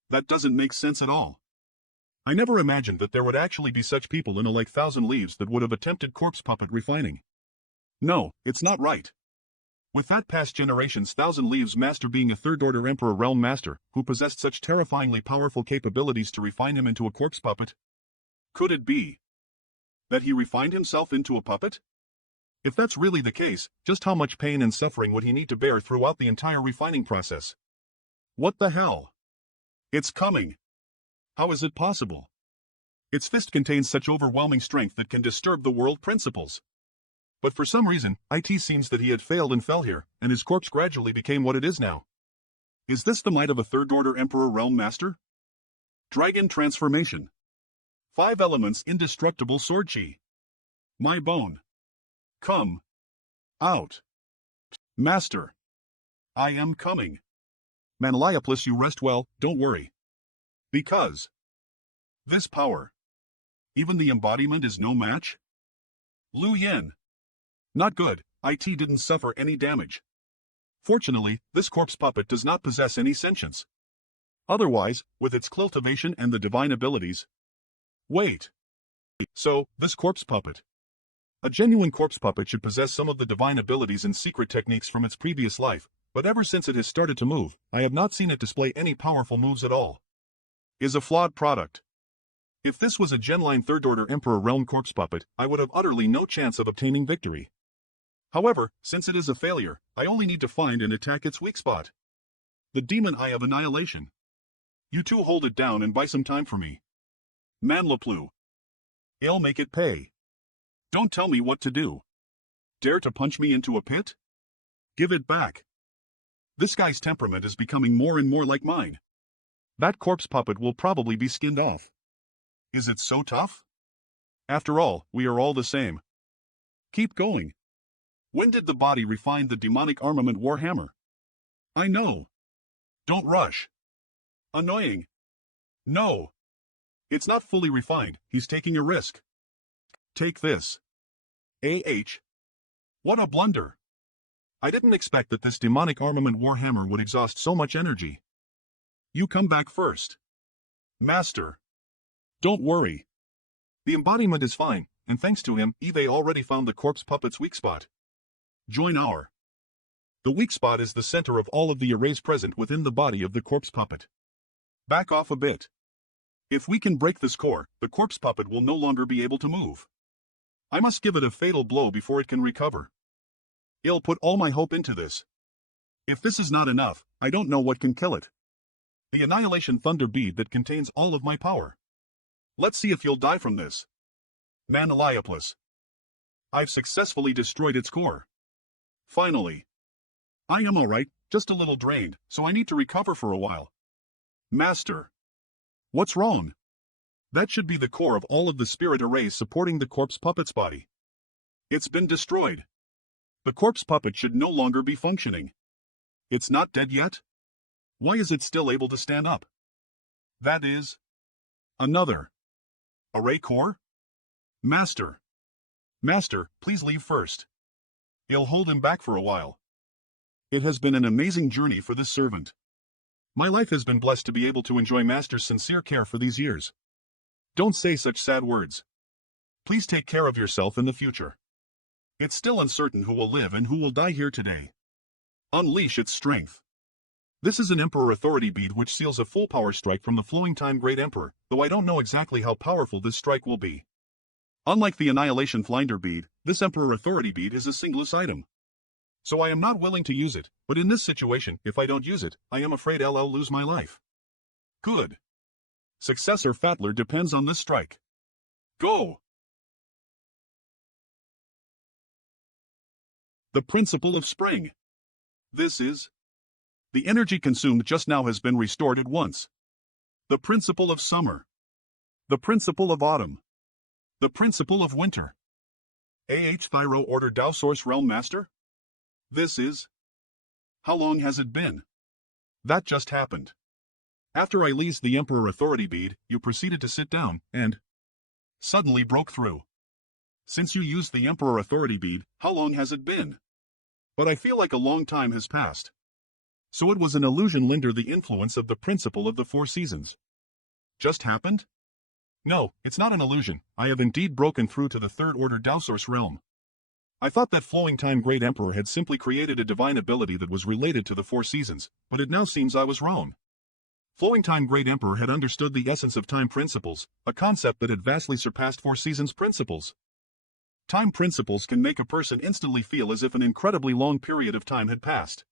that doesn't make sense at all. I never imagined that there would actually be such people in a 1,000 leaves that would have attempted corpse puppet refining. No, it's not right. With that past generation's 1,000 leaves master being a third-order Emperor Realm Master, who possessed such terrifyingly powerful capabilities to refine him into a corpse puppet. Could it be that he refined himself into a puppet? If that's really the case, just how much pain and suffering would he need to bear throughout the entire refining process? What the hell? It's coming. How is it possible? Its fist contains such overwhelming strength that can disturb the world principles. But for some reason, it seems that he had failed and fell here, and his corpse gradually became what it is now. Is this the might of a third-order Emperor Realm Master? Dragon Transformation. 5 elements indestructible sword chi. My bone. Come. Out. Master. I am coming. Manliaplus, you rest well, don't worry. Because this power, even the embodiment is no match? Lu Yen. Not good, it didn't suffer any damage. Fortunately, this corpse puppet does not possess any sentience. Otherwise, with its cultivation and the divine abilities. Wait. So, this corpse puppet. A genuine corpse puppet should possess some of the divine abilities and secret techniques from its previous life, but ever since it has started to move, I have not seen it display any powerful moves at all. Is a flawed product. If this was a genline third-order Emperor Realm corpse puppet, I would have utterly no chance of obtaining victory. However, since it is a failure, I only need to find and attack its weak spot. The Demon Eye of Annihilation. You two hold it down and buy some time for me. Manlaplu. I'll make it pay. Don't tell me what to do. Dare to punch me into a pit? Give it back. This guy's temperament is becoming more and more like mine. That corpse puppet will probably be skinned off. Is it so tough? After all, we are all the same. Keep going. When did the body refine the demonic armament Warhammer? I know. Don't rush. Annoying. No. It's not fully refined, he's taking a risk. Take this. What a blunder. I didn't expect that this demonic armament warhammer would exhaust so much energy. You come back first. Master. Don't worry. The embodiment is fine, and thanks to him, Eve already found the corpse puppet's weak spot. Join our. The weak spot is the center of all of the arrays present within the body of the corpse puppet. Back off a bit. If we can break this core, the corpse puppet will no longer be able to move. I must give it a fatal blow before it can recover. I'll put all my hope into this. If this is not enough, I don't know what can kill it. The Annihilation Thunder Bead that contains all of my power. Let's see if you'll die from this. Manhwa. I've successfully destroyed its core. Finally. I am alright, just a little drained, so I need to recover for a while. Master. What's wrong? That should be the core of all of the spirit arrays supporting the corpse puppet's body. It's been destroyed. The corpse puppet should no longer be functioning. It's not dead yet? Why is it still able to stand up? That is... another. Array core? Master. Master, please leave first. I'll hold him back for a while. It has been an amazing journey for this servant. My life has been blessed to be able to enjoy Master's sincere care for these years. Don't say such sad words. Please take care of yourself in the future. It's still uncertain who will live and who will die here today. Unleash its strength. This is an Emperor Authority bead which seals a full power strike from the Flowing Time Great Emperor, though I don't know exactly how powerful this strike will be. Unlike the Annihilation Flinder bead, this Emperor Authority bead is a singless item. So I am not willing to use it, but in this situation, if I don't use it, I am afraid I'll lose my life. Good. Success or failure depends on this strike. Go! The Principle of Spring. This is... the energy consumed just now has been restored at once. The Principle of Summer. The Principle of Autumn. The Principle of Winter. Thyro Order Dao Source Realm Master? This is... how long has it been? That just happened. After I released the Emperor Authority bead, you proceeded to sit down, and... suddenly broke through. Since you used the Emperor Authority bead, how long has it been? But I feel like a long time has passed. So it was an illusion under the influence of the principle of the four seasons. Just happened? No, it's not an illusion. I have indeed broken through to the third order Dao Source realm. I thought that Flowing Time Great Emperor had simply created a divine ability that was related to the four seasons, but it now seems I was wrong. Flowing Time Great Emperor had understood the essence of time principles, a concept that had vastly surpassed four seasons principles. Time principles can make a person instantly feel as if an incredibly long period of time had passed.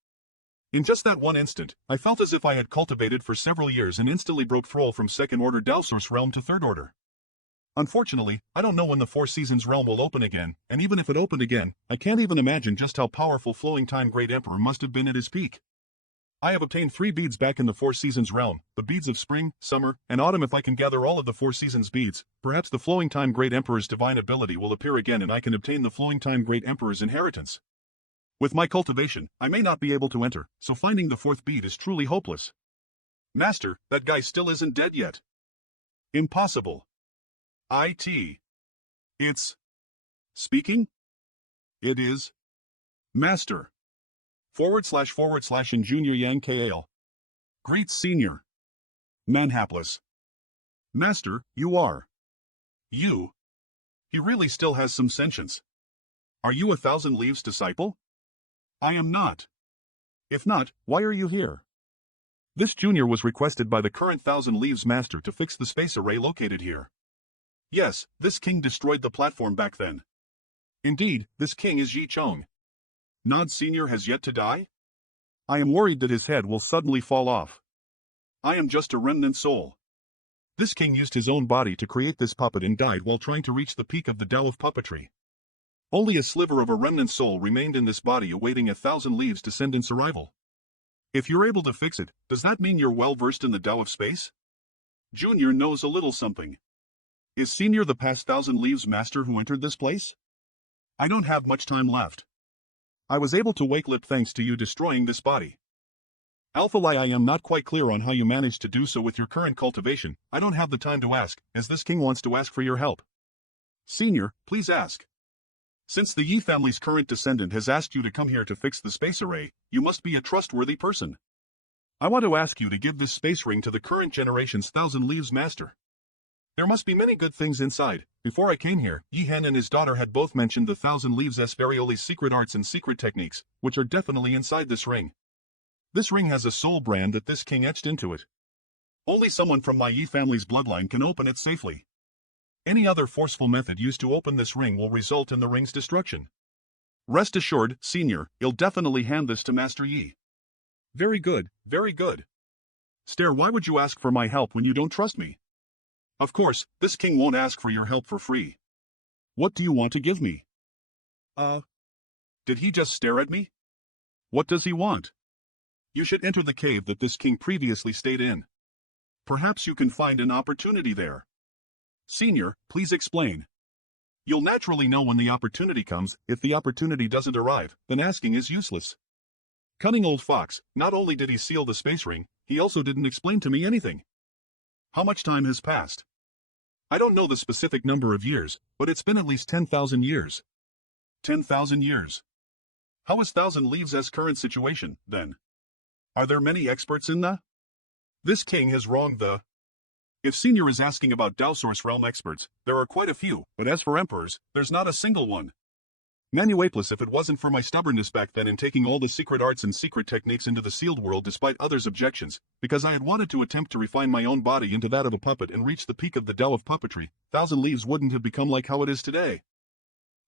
In just that one instant, I felt as if I had cultivated for several years and instantly broke through from second order Dao Source realm to third order. Unfortunately, I don't know when the Four Seasons realm will open again, and even if it opened again, I can't even imagine just how powerful Flowing Time Great Emperor must have been at his peak. I have obtained 3 beads back in the Four Seasons realm, the beads of spring, summer, and autumn. If I can gather all of the Four Seasons beads, perhaps the Flowing Time Great Emperor's divine ability will appear again and I can obtain the Flowing Time Great Emperor's inheritance. With my cultivation, I may not be able to enter, so finding the 4th bead is truly hopeless. Master, that guy still isn't dead yet. Impossible. It's... speaking? It is... Master. / in Junior Yang KL. Greets Senior. Manhapless. Master, you are. You? He really still has some sentience. Are you a Thousand Leaves disciple? I am not. If not, why are you here? This junior was requested by the current Thousand Leaves master to fix the space array located here. Yes, this king destroyed the platform back then. Indeed, this king is Yi Chong. Nod Senior has yet to die? I am worried that his head will suddenly fall off. I am just a remnant soul. This king used his own body to create this puppet and died while trying to reach the peak of the Tao of puppetry. Only a sliver of a remnant soul remained in this body awaiting 1,000 Leaves descendants' arrival. If you're able to fix it, does that mean you're well versed in the Tao of space? Junior knows a little something. Is Senior the past 1,000 Leaves master who entered this place? I don't have much time left. I was able to wake lip thanks to you destroying this body. Alpha Lie, I am not quite clear on how you managed to do so with your current cultivation. I don't have the time to ask, as this king wants to ask for your help. Senior, please ask. Since the Yi family's current descendant has asked you to come here to fix the space array, you must be a trustworthy person. I want to ask you to give this space ring to the current generation's Thousand Leaves Master. There must be many good things inside. Before I came here, Yi Hen and his daughter had both mentioned the Thousand Leaves Esperioli's secret arts and secret techniques, which are definitely inside this ring. This ring has a soul brand that this king etched into it. Only someone from my Yi family's bloodline can open it safely. Any other forceful method used to open this ring will result in the ring's destruction. Rest assured, Senior, you'll definitely hand this to Master Yi. Very good, very good. Stare, why would you ask for my help when you don't trust me? Of course, this king won't ask for your help for free. What do you want to give me? Did he just stare at me? What does he want? You should enter the cave that this king previously stayed in. Perhaps you can find an opportunity there. Senior, please explain. You'll naturally know when the opportunity comes. If the opportunity doesn't arrive, then asking is useless. Cunning old fox, not only did he seal the space ring, he also didn't explain to me anything. How much time has passed? I don't know the specific number of years, but it's been at least 10,000 years. 10,000 years. How is Thousand Leaves' current situation, then? Are there many experts in the? This king has wronged the. If Senior is asking about Dao Source Realm experts, there are quite a few, but as for emperors, there's not a single one. Manuaplus, if it wasn't for my stubbornness back then in taking all the secret arts and secret techniques into the sealed world despite others' objections, because I had wanted to attempt to refine my own body into that of a puppet and reach the peak of the Dao of puppetry, Thousand Leaves wouldn't have become like how it is today.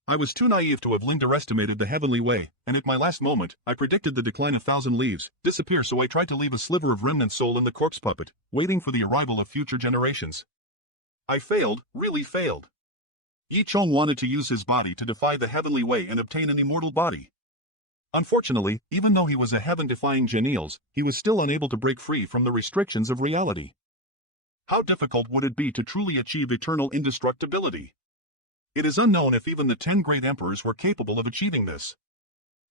I was too naive to have underestimated the heavenly way, and at my last moment, I predicted the decline of Thousand Leaves disappear, so I tried to leave a sliver of remnant soul in the corpse puppet, waiting for the arrival of future generations. I failed, really failed. Yi Chong wanted to use his body to defy the heavenly way and obtain an immortal body. Unfortunately, even though he was a heaven-defying genius, he was still unable to break free from the restrictions of reality. How difficult would it be to truly achieve eternal indestructibility? It is unknown if even the 10 great emperors were capable of achieving this.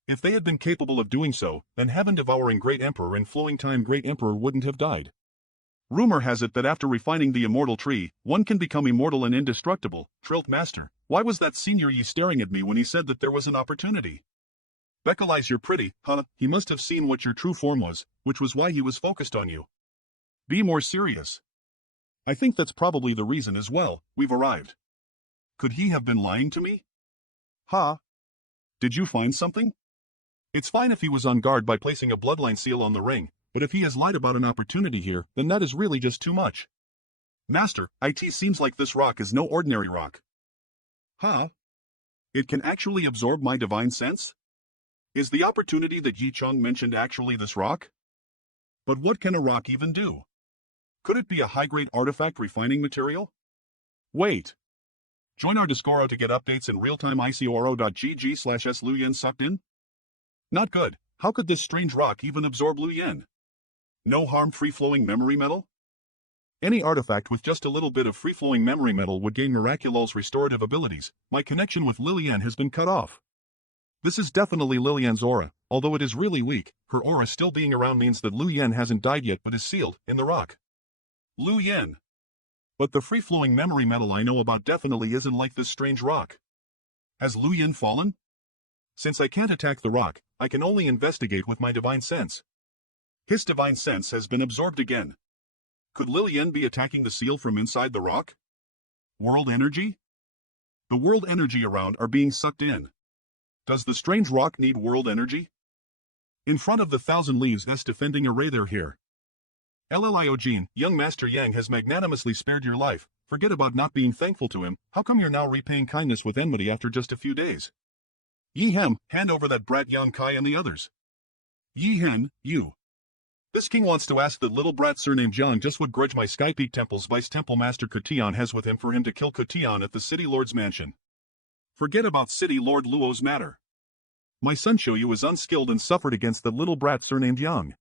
If they had been capable of doing so, then heaven-devouring great emperor and flowing time great emperor wouldn't have died. Rumor has it that after refining the immortal tree, one can become immortal and indestructible. Trilled Master, why was that Senior Yi staring at me when he said that there was an opportunity? Beckelize, you're pretty, huh? He must have seen what your true form was, which was why he was focused on you. Be more serious. I think that's probably the reason as well. We've arrived. Could he have been lying to me? Huh? Did you find something? It's fine if he was on guard by placing a bloodline seal on the ring, but if he has lied about an opportunity here, then that is really just too much. Master, it seems like this rock is no ordinary rock. Huh? It can actually absorb my divine sense? Is the opportunity that Yi Chong mentioned actually this rock? But what can a rock even do? Could it be a high-grade artifact refining material? Wait. Join our Discord to get updates in real-time icoro.gg/s Luyen sucked in? Not good. How could this strange rock even absorb Luyen? No harm free-flowing memory metal? Any artifact with just a little bit of free-flowing memory metal would gain Miraculous restorative abilities. My connection with Lilian has been cut off. This is definitely Lilian's aura. Although it is really weak, her aura still being around means that Luyen hasn't died yet but is sealed in the rock. Luyen. But the free-flowing memory metal I know about definitely isn't like this strange rock. Has Luyen fallen? Since I can't attack the rock, I can only investigate with my divine sense. His divine sense has been absorbed again. Could Lilian be attacking the seal from inside the rock? World energy? The world energy around are being sucked in. Does the strange rock need world energy? In front of the Thousand Leaves defending array they're here. Lliogene, young Master Yang has magnanimously spared your life. Forget about not being thankful to him. How come you're now repaying kindness with enmity after just a few days? Yi Hem, hand over that brat Yang Kai and the others. Yi Hen, you. This king wants to ask the little brat surnamed Jiang just what grudge my Sky Peak Temple's Vice Temple Master Kutian has with him for him to kill Kutian at the City Lord's mansion. Forget about City Lord Luo's matter. My son Xiuyu is unskilled and suffered against the little brat surnamed Yang.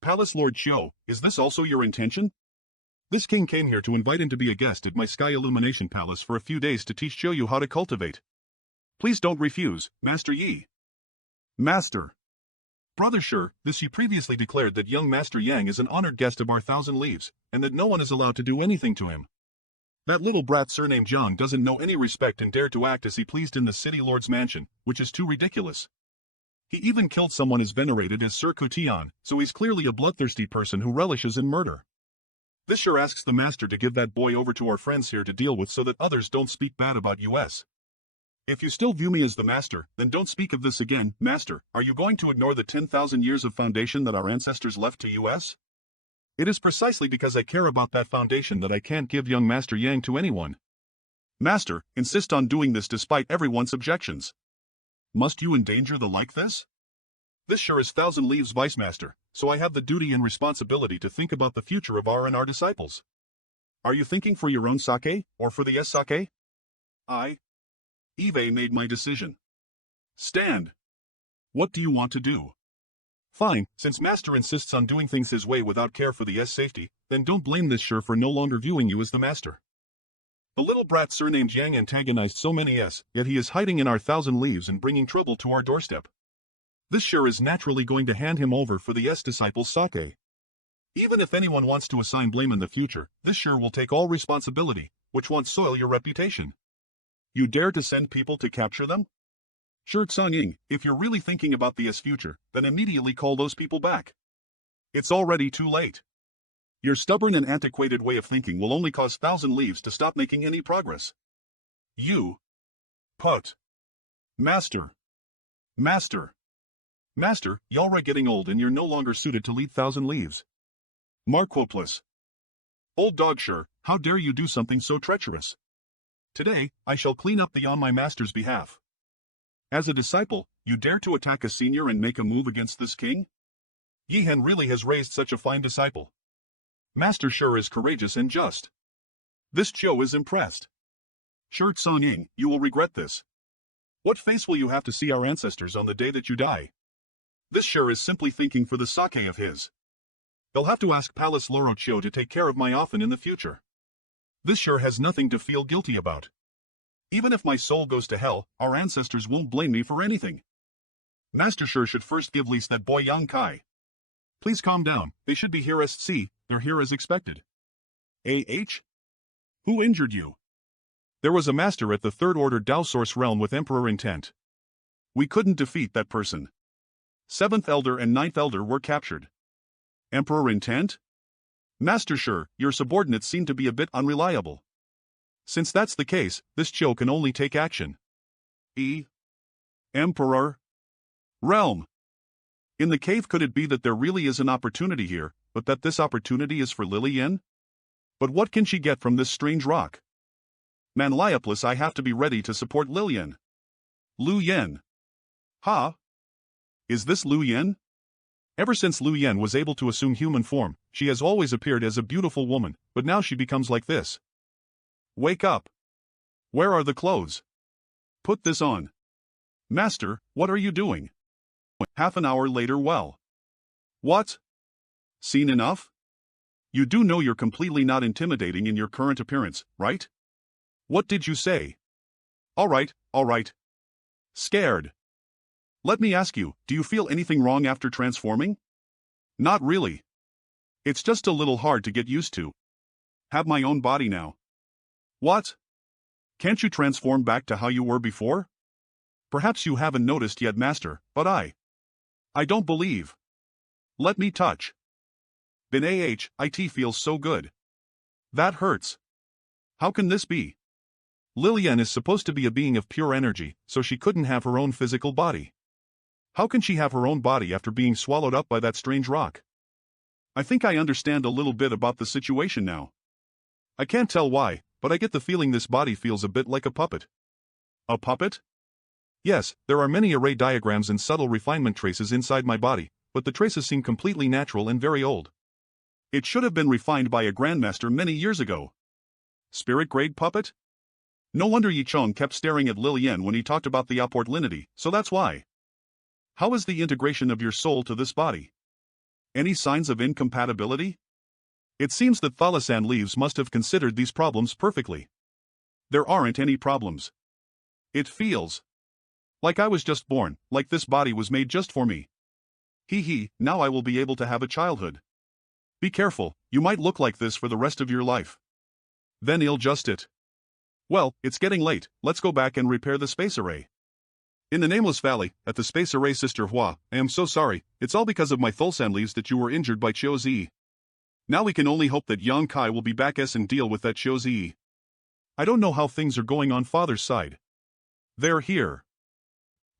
Palace Lord Xiu, is this also your intention? This king came here to invite him to be a guest at my Sky Illumination Palace for a few days to teach Xiuyu how to cultivate. Please don't refuse, Master Yi. Master. Brother Sure, this Yi previously declared that young Master Yang is an honored guest of our Thousand Leaves, and that no one is allowed to do anything to him. That little brat surnamed Jiang doesn't know any respect and dared to act as he pleased in the city lord's mansion, which is too ridiculous. He even killed someone as venerated as Sir Kutian, so he's clearly a bloodthirsty person who relishes in murder. This sure asks the master to give that boy over to our friends here to deal with so that others don't speak bad about us. If you still view me as the master, then don't speak of this again. Master, are you going to ignore the 10,000 years of foundation that our ancestors left to us? It is precisely because I care about that foundation that I can't give young Master Yang to anyone. Master, insist on doing this despite everyone's objections. Must you endanger the like this? This sure is Thousand Leaves Vice Master, so I have the duty and responsibility to think about the future of our disciples. Are you thinking for your own sake, or for the sake? Eve made my decision. Stand. What do you want to do? Fine, since Master insists on doing things his way without care for the safety, then don't blame this sure for no longer viewing you as the master. The little brat surnamed Yang antagonized so many yet he is hiding in our Thousand Leaves and bringing trouble to our doorstep. This sure is naturally going to hand him over for the disciples' sake. Even if anyone wants to assign blame in the future, this sure will take all responsibility, which won't soil your reputation. You dare to send people to capture them? Sure, Tsang-Ying, if you're really thinking about the future, then immediately call those people back. It's already too late. Your stubborn and antiquated way of thinking will only cause Thousand Leaves to stop making any progress. You. Put. Master. Master. Master, you're getting old and you're no longer suited to lead Thousand Leaves. Marquoplis. Old dog sure, how dare you do something so treacherous? Today, I shall clean up on my master's behalf. As a disciple, you dare to attack a senior and make a move against this king? Yihen really has raised such a fine disciple. Master sure is courageous and just. This Zhou is impressed. Sure, Tsang-Ying, you will regret this. What face will you have to see our ancestors on the day that you die? This sure is simply thinking for the sake of his. They'll have to ask Palace Loro Chio to take care of my orphan in the future. This sure has nothing to feel guilty about. Even if my soul goes to hell, our ancestors won't blame me for anything. Master sure should first give lease that boy Yang Kai. Please calm down, they should be here SC, they're here as expected. Who injured you? There was a master at the Third Order Dao Source Realm with Emperor intent. We couldn't defeat that person. 7th Elder and 9th Elder were captured. Emperor intent? Master sure, your subordinates seem to be a bit unreliable. Since that's the case, this Zhou can only take action. Emperor. Realm. In the cave, could it be that there really is an opportunity here, but that this opportunity is for Lilian? But what can she get from this strange rock? Manlioplis, I have to be ready to support Lilian. Lu Yen. Ha? Is this Lu Yen? Ever since Lu Yen was able to assume human form, she has always appeared as a beautiful woman, but now she becomes like this. Wake up. Where are the clothes? Put this on. Master, what are you doing? Half an hour later, well. What? Seen enough? You do know you're completely not intimidating in your current appearance, right? What did you say? All right. Scared. Let me ask you, do you feel anything wrong after transforming? Not really. It's just a little hard to get used to. Have my own body now. What? Can't you transform back to how you were before? Perhaps you haven't noticed yet, Master, but I don't believe. Let me touch. It feels so good. That hurts. How can this be? Lilian is supposed to be a being of pure energy, so she couldn't have her own physical body. How can she have her own body after being swallowed up by that strange rock? I think I understand a little bit about the situation now. I can't tell why, but I get the feeling this body feels a bit like a puppet. A puppet? Yes, there are many array diagrams and subtle refinement traces inside my body, but the traces seem completely natural and very old. It should have been refined by a grandmaster many years ago. Spirit-grade puppet? No wonder Yi Chong kept staring at Lilian when he talked about the opportunity, so that's why. How is the integration of your soul to this body? Any signs of incompatibility? It seems that Thalasan Leaves must have considered these problems perfectly. There aren't any problems. It feels like I was just born, like this body was made just for me. Now I will be able to have a childhood. Be careful, you might look like this for the rest of your life. Then he'll just it. Well, it's getting late, let's go back and repair the space array. In the Nameless Valley, at the space array Sister Hua, I am so sorry, it's all because of my Thulsan leaves that you were injured by Chiu Zi. Now we can only hope that Yang Kai will be back and deal with that Chiu Zi. I don't know how things are going on father's side. They're here.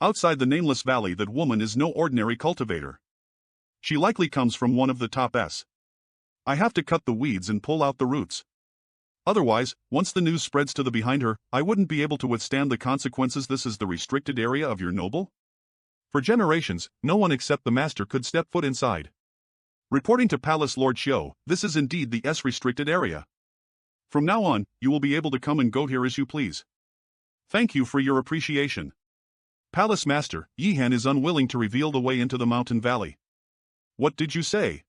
Outside the Nameless Valley, that woman is no ordinary cultivator. She likely comes from one of the top S. I have to cut the weeds and pull out the roots. Otherwise, once the news spreads to the behind her, I wouldn't be able to withstand the consequences. This is the restricted area of your noble? For generations, no one except the master could step foot inside. Reporting to Palace Lord Shio, this is indeed the S-restricted area. From now on, you will be able to come and go here as you please. Thank you for your appreciation. Palace Master, Yihan is unwilling to reveal the way into the mountain valley. What did you say?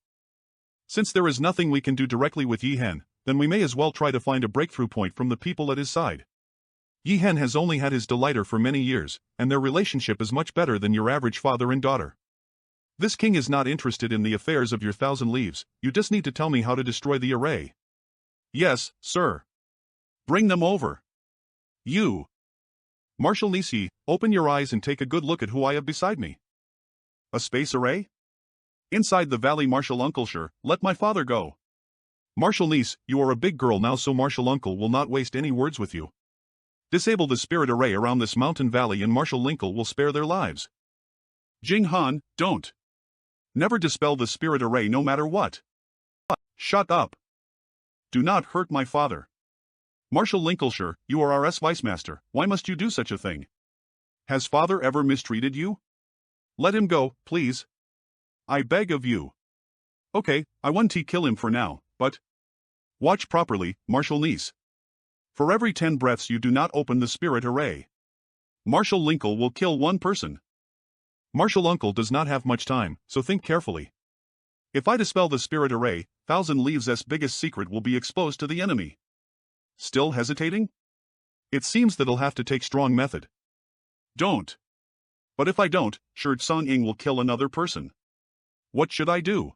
Since there is nothing we can do directly with Yihan, then we may as well try to find a breakthrough point from the people at his side. Yihan has only had his delighter for many years, and their relationship is much better than your average father and daughter. This king is not interested in the affairs of your Thousand Leaves, you just need to tell me how to destroy the array. Yes, sir. Bring them over. You. Marshal Nisi, open your eyes and take a good look at who I have beside me. A space array? Inside the valley. Marshal Uncle, sure, let my father go. Marshal Niece, you are a big girl now, so Marshal Uncle will not waste any words with you. Disable the spirit array around this mountain valley and Marshal Linkle will spare their lives. Jing Han, don't. Never dispel the spirit array no matter what. Shut up. Do not hurt my father. Marshal Lincolnshire, you are our Vice Master, why must you do such a thing? Has father ever mistreated you? Let him go, please. I beg of you. Okay, I want to kill him for now, but... Watch properly, Marshal Niece. For every 10 breaths you do not open the spirit array, Marshal Linkle will kill one person. Marshal Uncle does not have much time, so think carefully. If I dispel the spirit array, Thousand Leaves' biggest secret will be exposed to the enemy. Still hesitating? It seems that I'll have to take strong method. Don't. But if I don't, sure Song Ying will kill another person. What should I do?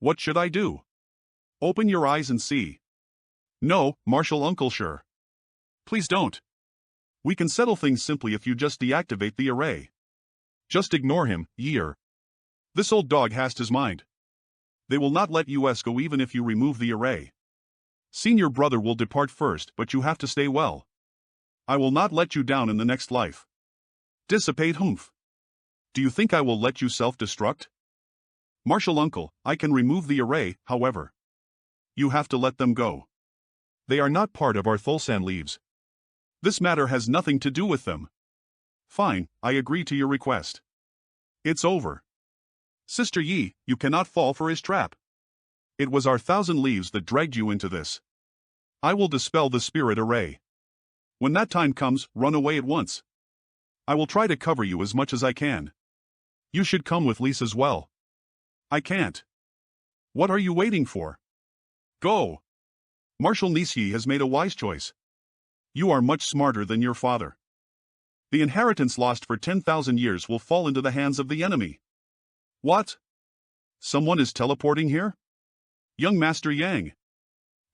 What should I do? Open your eyes and see. No, Marshal Uncle, sure. Please don't. We can settle things simply if you just deactivate the array. Just ignore him, Year. This old dog has his mind. They will not let us go even if you remove the array. Senior brother will depart first, but you have to stay well. I will not let you down in the next life. Dissipate humph. Do you think I will let you self-destruct? Marshal Uncle, I can remove the array, however. You have to let them go. They are not part of our Thulsan Leaves. This matter has nothing to do with them. Fine, I agree to your request. It's over. Sister Yi, you cannot fall for his trap. It was our Thousand Leaves that dragged you into this. I will dispel the spirit array. When that time comes, run away at once. I will try to cover you as much as I can. You should come with Lisa as well. I can't. What are you waiting for? Go. Marshal Nisi has made a wise choice. You are much smarter than your father. The inheritance lost for 10,000 years will fall into the hands of the enemy. What? Someone is teleporting here? Young Master Yang.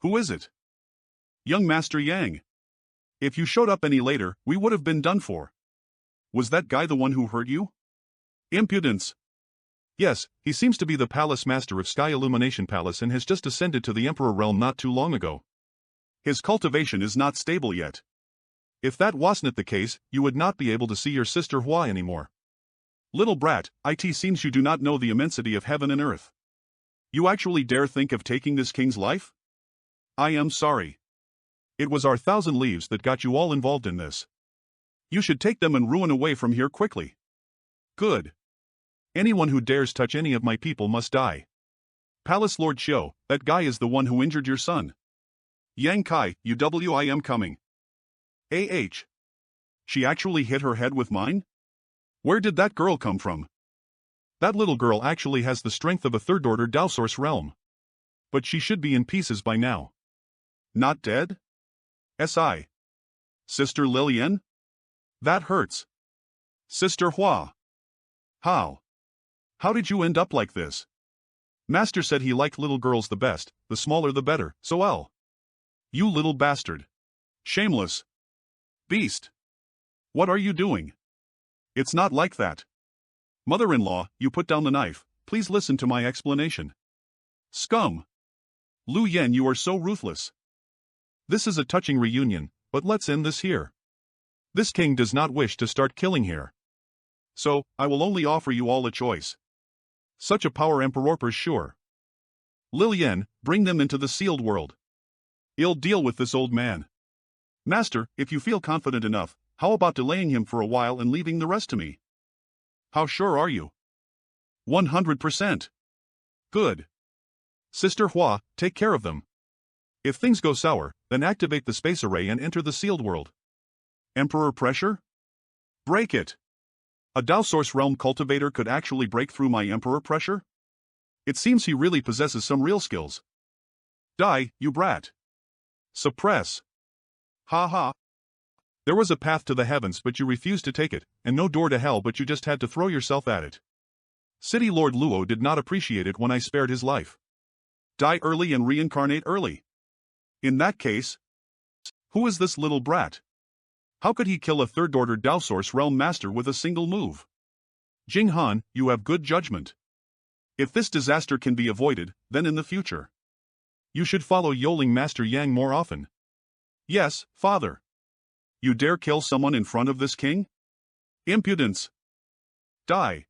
Who is it? Young Master Yang. If you showed up any later, we would have been done for. Was that guy the one who hurt you? Impudence. Yes, he seems to be the Palace Master of Sky Illumination Palace and has just ascended to the Emperor realm not too long ago. His cultivation is not stable yet. If that wasn't the case, you would not be able to see your sister Hua anymore. Little brat, it seems you do not know the immensity of heaven and earth. You actually dare think of taking this king's life? I am sorry. It was our Thousand Leaves that got you all involved in this. You should take them and ruin away from here quickly. Good. Anyone who dares touch any of my people must die. Palace Lord Shio, that guy is the one who injured your son. Yang Kai, I am coming. She actually hit her head with mine? Where did that girl come from? That little girl actually has the strength of a third-order Dao Source realm. But she should be in pieces by now. Not dead? Si. Sister Lilian? That hurts. Sister Hua. How? How did you end up like this? Master said he liked little girls the best, the smaller the better, so You little bastard. Shameless. Beast. What are you doing? It's not like that. Mother-in-law, you put down the knife, please listen to my explanation. Scum. Lu Yen, you are so ruthless. This is a touching reunion, but let's end this here. This king does not wish to start killing here. So, I will only offer you all a choice. Such a power emperor for sure. Lilian, bring them into the sealed world. I'll deal with this old man. Master, if you feel confident enough, how about delaying him for a while and leaving the rest to me? How sure are you? 100%. Good. Sister Hua, take care of them. If things go sour, then activate the space array and enter the sealed world. Emperor pressure? Break it. A Dao Source Realm cultivator could actually break through my Emperor pressure? It seems he really possesses some real skills. Die, you brat. Suppress. Ha ha. There was a path to the heavens but you refused to take it, and no door to hell but you just had to throw yourself at it. City Lord Luo did not appreciate it when I spared his life. Die early and reincarnate early. In that case, who is this little brat? How could he kill a third-order Dao Source Realm Master with a single move? Jing Han, you have good judgment. If this disaster can be avoided, then in the future, you should follow Yoling Master Yang more often. Yes, father. You dare kill someone in front of this king? Impudence. Die.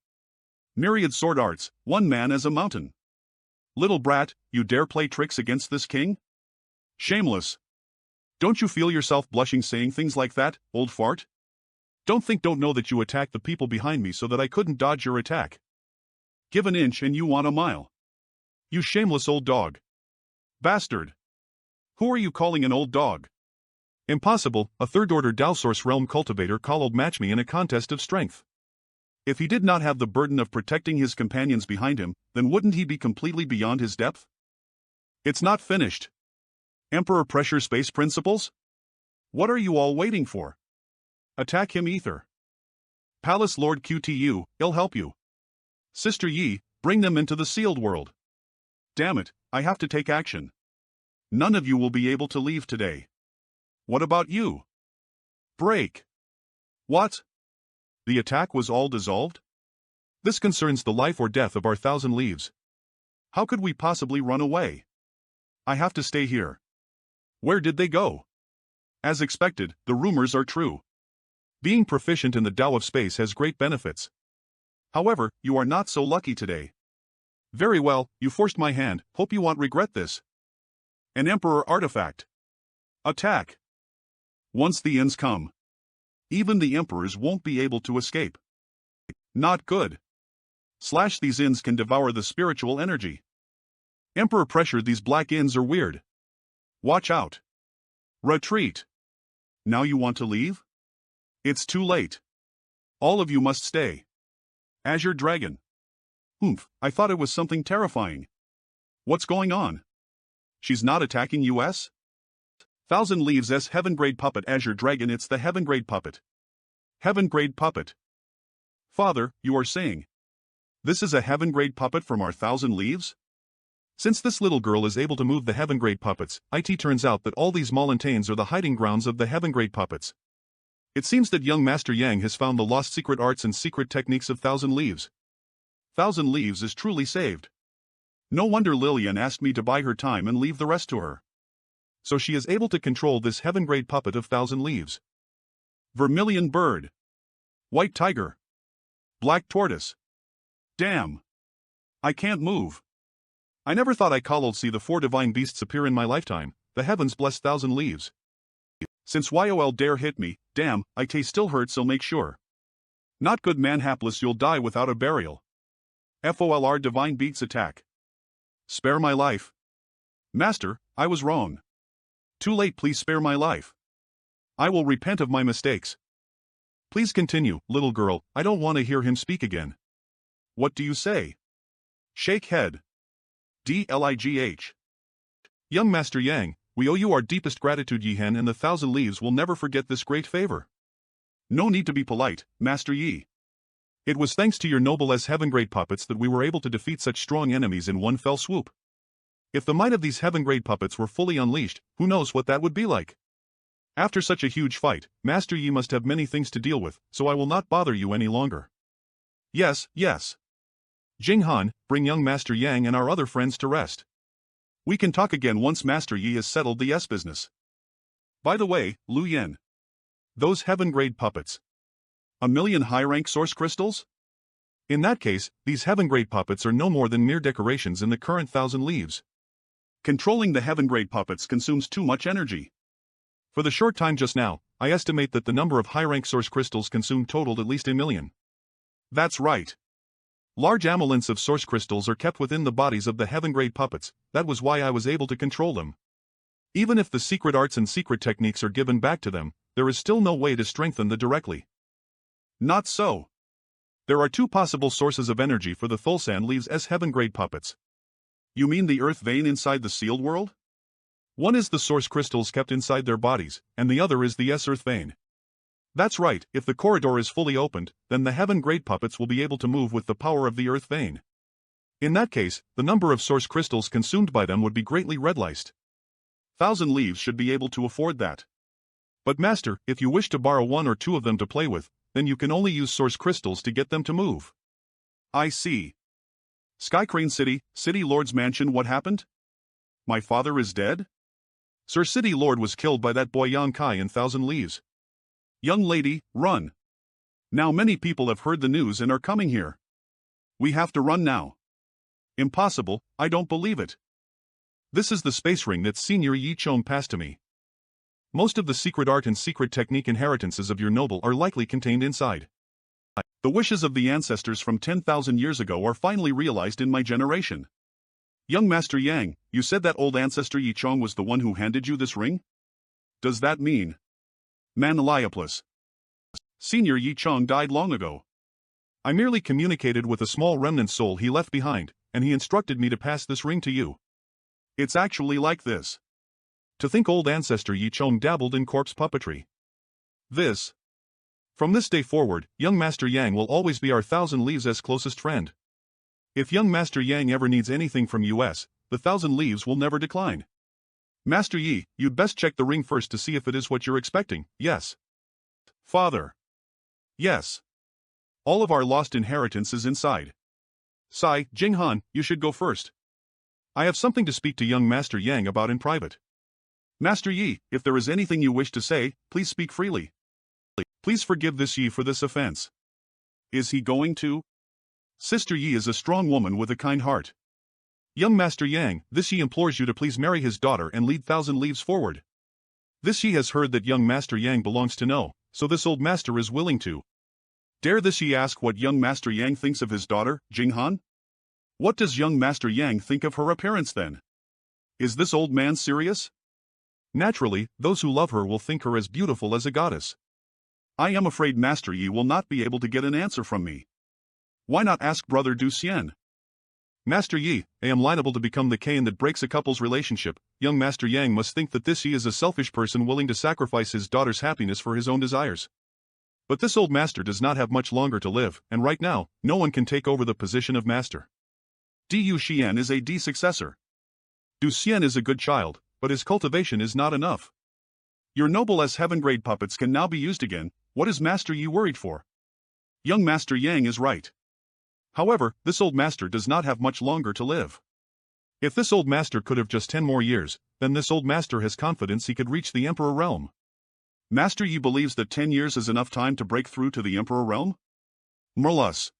Myriad sword arts, one man as a mountain. Little brat, you dare play tricks against this king? Shameless. Don't you feel yourself blushing saying things like that, old fart? Don't know that you attacked the people behind me so that I couldn't dodge your attack. Give an inch and you want a mile. You shameless old dog. Bastard. Who are you calling an old dog? Impossible, a third-order Dao Source Realm cultivator called match me in a contest of strength. If he did not have the burden of protecting his companions behind him, then wouldn't he be completely beyond his depth? It's not finished. Emperor pressure space principles? What are you all waiting for? Attack him, Ether. Palace Lord QTU, I'll help you. Sister Yi, bring them into the sealed world. Damn it, I have to take action. None of you will be able to leave today. What about you? Break. What? The attack was all dissolved? This concerns the life or death of our 1,000 leaves. How could we possibly run away? I have to stay here. Where did they go? As expected, the rumors are true. Being proficient in the Tao of space has great benefits. However, you are not so lucky today. Very well, you forced my hand, hope you won't regret this. An Emperor artifact. Attack. Once the ends come, even the Emperors won't be able to escape. Not good. Slash, these ends can devour the spiritual energy. Emperor pressure, these black ends are weird. Watch out. Retreat. Now you want to leave? It's too late. All of you must stay. Azure Dragon. Oomph, I thought it was something terrifying. What's going on? She's not attacking us? 1,000 Leaves S Heaven Grade Puppet Azure Dragon, it's the Heaven Grade Puppet. Heaven Grade Puppet. Father, you are saying this is a Heaven Grade Puppet from our 1,000 Leaves? Since this little girl is able to move the Heaven Grade Puppets, it turns out that all these Mountains are the hiding grounds of the Heaven Grade Puppets. It seems that young Master Yang has found the lost secret arts and secret techniques of 1,000 Leaves. 1,000 Leaves is truly saved. No wonder Lillian asked me to buy her time and leave the rest to her. So she is able to control this Heaven Grade Puppet of 1,000 Leaves. Vermilion Bird. White Tiger. Black Tortoise. Damn. I can't move. I never thought I could see the 4 divine beasts appear in my lifetime, the heavens bless 1,000 Leaves. Since YOL dare hit me, damn, it still hurts, so make sure. Not good, man, hapless, you'll die without a burial. FOLR divine beats attack. Spare my life. Master, I was wrong. Too late, please spare my life. I will repent of my mistakes. Please continue, little girl, I don't want to hear him speak again. What do you say? Shake head. DLIGH. Young Master Yang, we owe you our deepest gratitude, Yihen, and the 1,000 Leaves will never forget this great favor. No need to be polite, Master Yi. It was thanks to your noble as Heaven Grade Puppets that we were able to defeat such strong enemies in one fell swoop. If the might of these heaven-grade puppets were fully unleashed, who knows what that would be like? After such a huge fight, Master Yi must have many things to deal with, so I will not bother you any longer. Yes, yes. Jing Han, bring young Master Yang and our other friends to rest. We can talk again once Master Yi has settled the business. By the way, Lu Yen. Those heaven-grade puppets. 1,000,000 high-rank source crystals? In that case, these heaven-grade puppets are no more than mere decorations in the current 1,000 leaves. Controlling the heaven-grade puppets consumes too much energy. For the short time just now, I estimate that the number of high-rank source crystals consumed totaled at least 1,000,000. That's right. Large amounts of source crystals are kept within the bodies of the heaven-grade puppets, that was why I was able to control them. Even if the secret arts and secret techniques are given back to them, there is still no way to strengthen them directly. Not so. There are two possible sources of energy for the Thulsan leaves as heaven-grade puppets. You mean the earth vein inside the sealed world? One is the source crystals kept inside their bodies, and the other is the earth vein. That's right, if the corridor is fully opened, then the heaven-grade puppets will be able to move with the power of the earth vein. In that case, the number of source crystals consumed by them would be greatly reduced. 1,000 leaves should be able to afford that. But Master, if you wish to borrow one or two of them to play with, then you can only use source crystals to get them to move. I see. Skycrane City, City Lord's mansion, what happened? My father is dead? Sir City Lord was killed by that boy Yang Kai in 1,000 leaves. Young lady, run. Now many people have heard the news and are coming here. We have to run now. Impossible, I don't believe it. This is the space ring that Senior Yi Chong passed to me. Most of the secret art and secret technique inheritances of your noble are likely contained inside. The wishes of the ancestors from 10,000 years ago are finally realized in my generation. Young Master Yang, you said that old ancestor Yi Chong was the one who handed you this ring? Does that mean? Manhwa. Senior Yi Chong died long ago. I merely communicated with a small remnant soul he left behind, and he instructed me to pass this ring to you. It's actually like this. To think old ancestor Yi Chong dabbled in corpse puppetry. From this day forward, young Master Yang will always be our 1,000 leaves' closest friend. If young Master Yang ever needs anything from us, the 1,000 leaves will never decline. Master Yi, you'd best check the ring first to see if it is what you're expecting, yes. Father. Yes. All of our lost inheritance is inside. Sai, Jing Han, you should go first. I have something to speak to young Master Yang about in private. Master Yi, if there is anything you wish to say, please speak freely. Please forgive this Yi for this offense. Is he going to? Sister Yi is a strong woman with a kind heart. Young Master Yang, this Yi implores you to please marry his daughter and lead 1,000 leaves forward. This Yi has heard that young Master Yang belongs to No, so this old master is willing to. Dare this Yi ask what young Master Yang thinks of his daughter, Jing Han? What does young Master Yang think of her appearance then? Is this old man serious? Naturally, those who love her will think her as beautiful as a goddess. I am afraid Master Yi will not be able to get an answer from me. Why not ask Brother Du Xian? Master Yi, I am liable to become the cane that breaks a couple's relationship. Young Master Yang must think that this Yi is a selfish person willing to sacrifice his daughter's happiness for his own desires. But this old master does not have much longer to live, and right now, no one can take over the position of master. Du Xian is a D successor. Du Xian is a good child, but his cultivation is not enough. Your noble as heaven-grade puppets can now be used again. What is Master Yi worried for? Young Master Yang is right. However, this old master does not have much longer to live. If this old master could have just 10 more years, then this old master has confidence he could reach the Emperor realm. Master Yi believes that 10 years is enough time to break through to the Emperor realm? Merlus.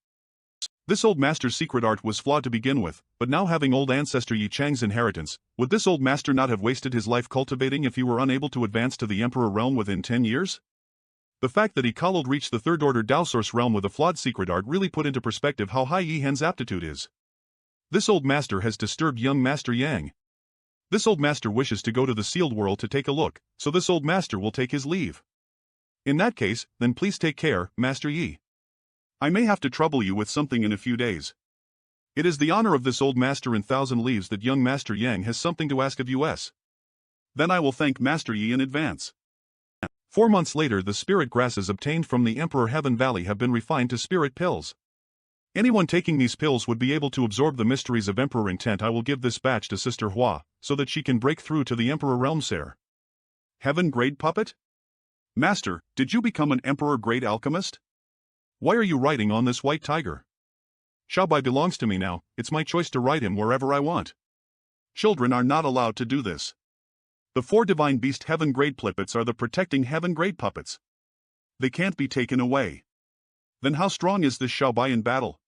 This old master's secret art was flawed to begin with, but now having old ancestor Yi Chang's inheritance, would this old master not have wasted his life cultivating if he were unable to advance to the Emperor realm within 10 years? The fact that he could reach the third-order Dao Source realm with a flawed secret art really put into perspective how high Yi Hen's aptitude is. This old master has disturbed young Master Yang. This old master wishes to go to the sealed world to take a look, so this old master will take his leave. In that case, then please take care, Master Yi. I may have to trouble you with something in a few days. It is the honor of this old master in 1,000 leaves that young Master Yang has something to ask of us. Then I will thank Master Yi in advance. 4 months later, the spirit grasses obtained from the Emperor Heaven Valley have been refined to spirit pills. Anyone taking these pills would be able to absorb the mysteries of Emperor intent. I will give this batch to Sister Hua, so that she can break through to the Emperor realm, sir. Heaven-grade puppet? Master, did you become an Emperor-grade alchemist? Why are you riding on this white tiger? Xiaobai belongs to me now, it's my choice to ride him wherever I want. Children are not allowed to do this. The 4 divine beast heaven-grade puppets are the protecting heaven-grade puppets. They can't be taken away. Then how strong is this Xiaobai in battle?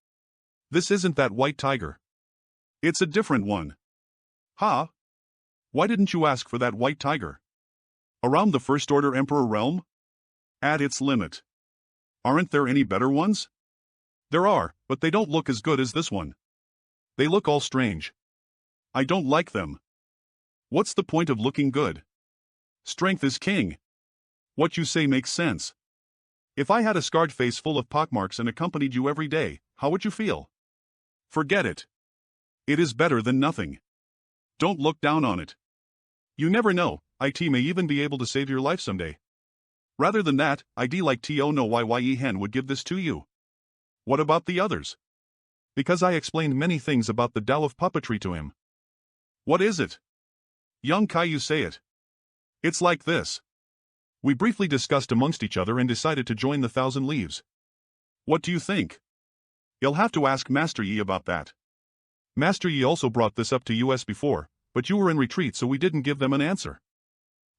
This isn't that white tiger. It's a different one. Ha? Why didn't you ask for that white tiger? Around the First Order Emperor realm? At its limit. Aren't there any better ones? There are, but they don't look as good as this one. They look all strange. I don't like them. What's the point of looking good? Strength is king. What you say makes sense. If I had a scarred face full of pockmarks and accompanied you every day, how would you feel? Forget it. It is better than nothing. Don't look down on it. You never know, IT may even be able to save your life someday. Rather than that, ID like TO no YYE Hen would give this to you. What about the others? Because I explained many things about the Tao of puppetry to him. What is it? Young Kai, you say it. It's like this. We briefly discussed amongst each other and decided to join the Thousand Leaves. What do you think? You'll have to ask Master Yi about that. Master Yi also brought this up to us before, but you were in retreat, so we didn't give them an answer.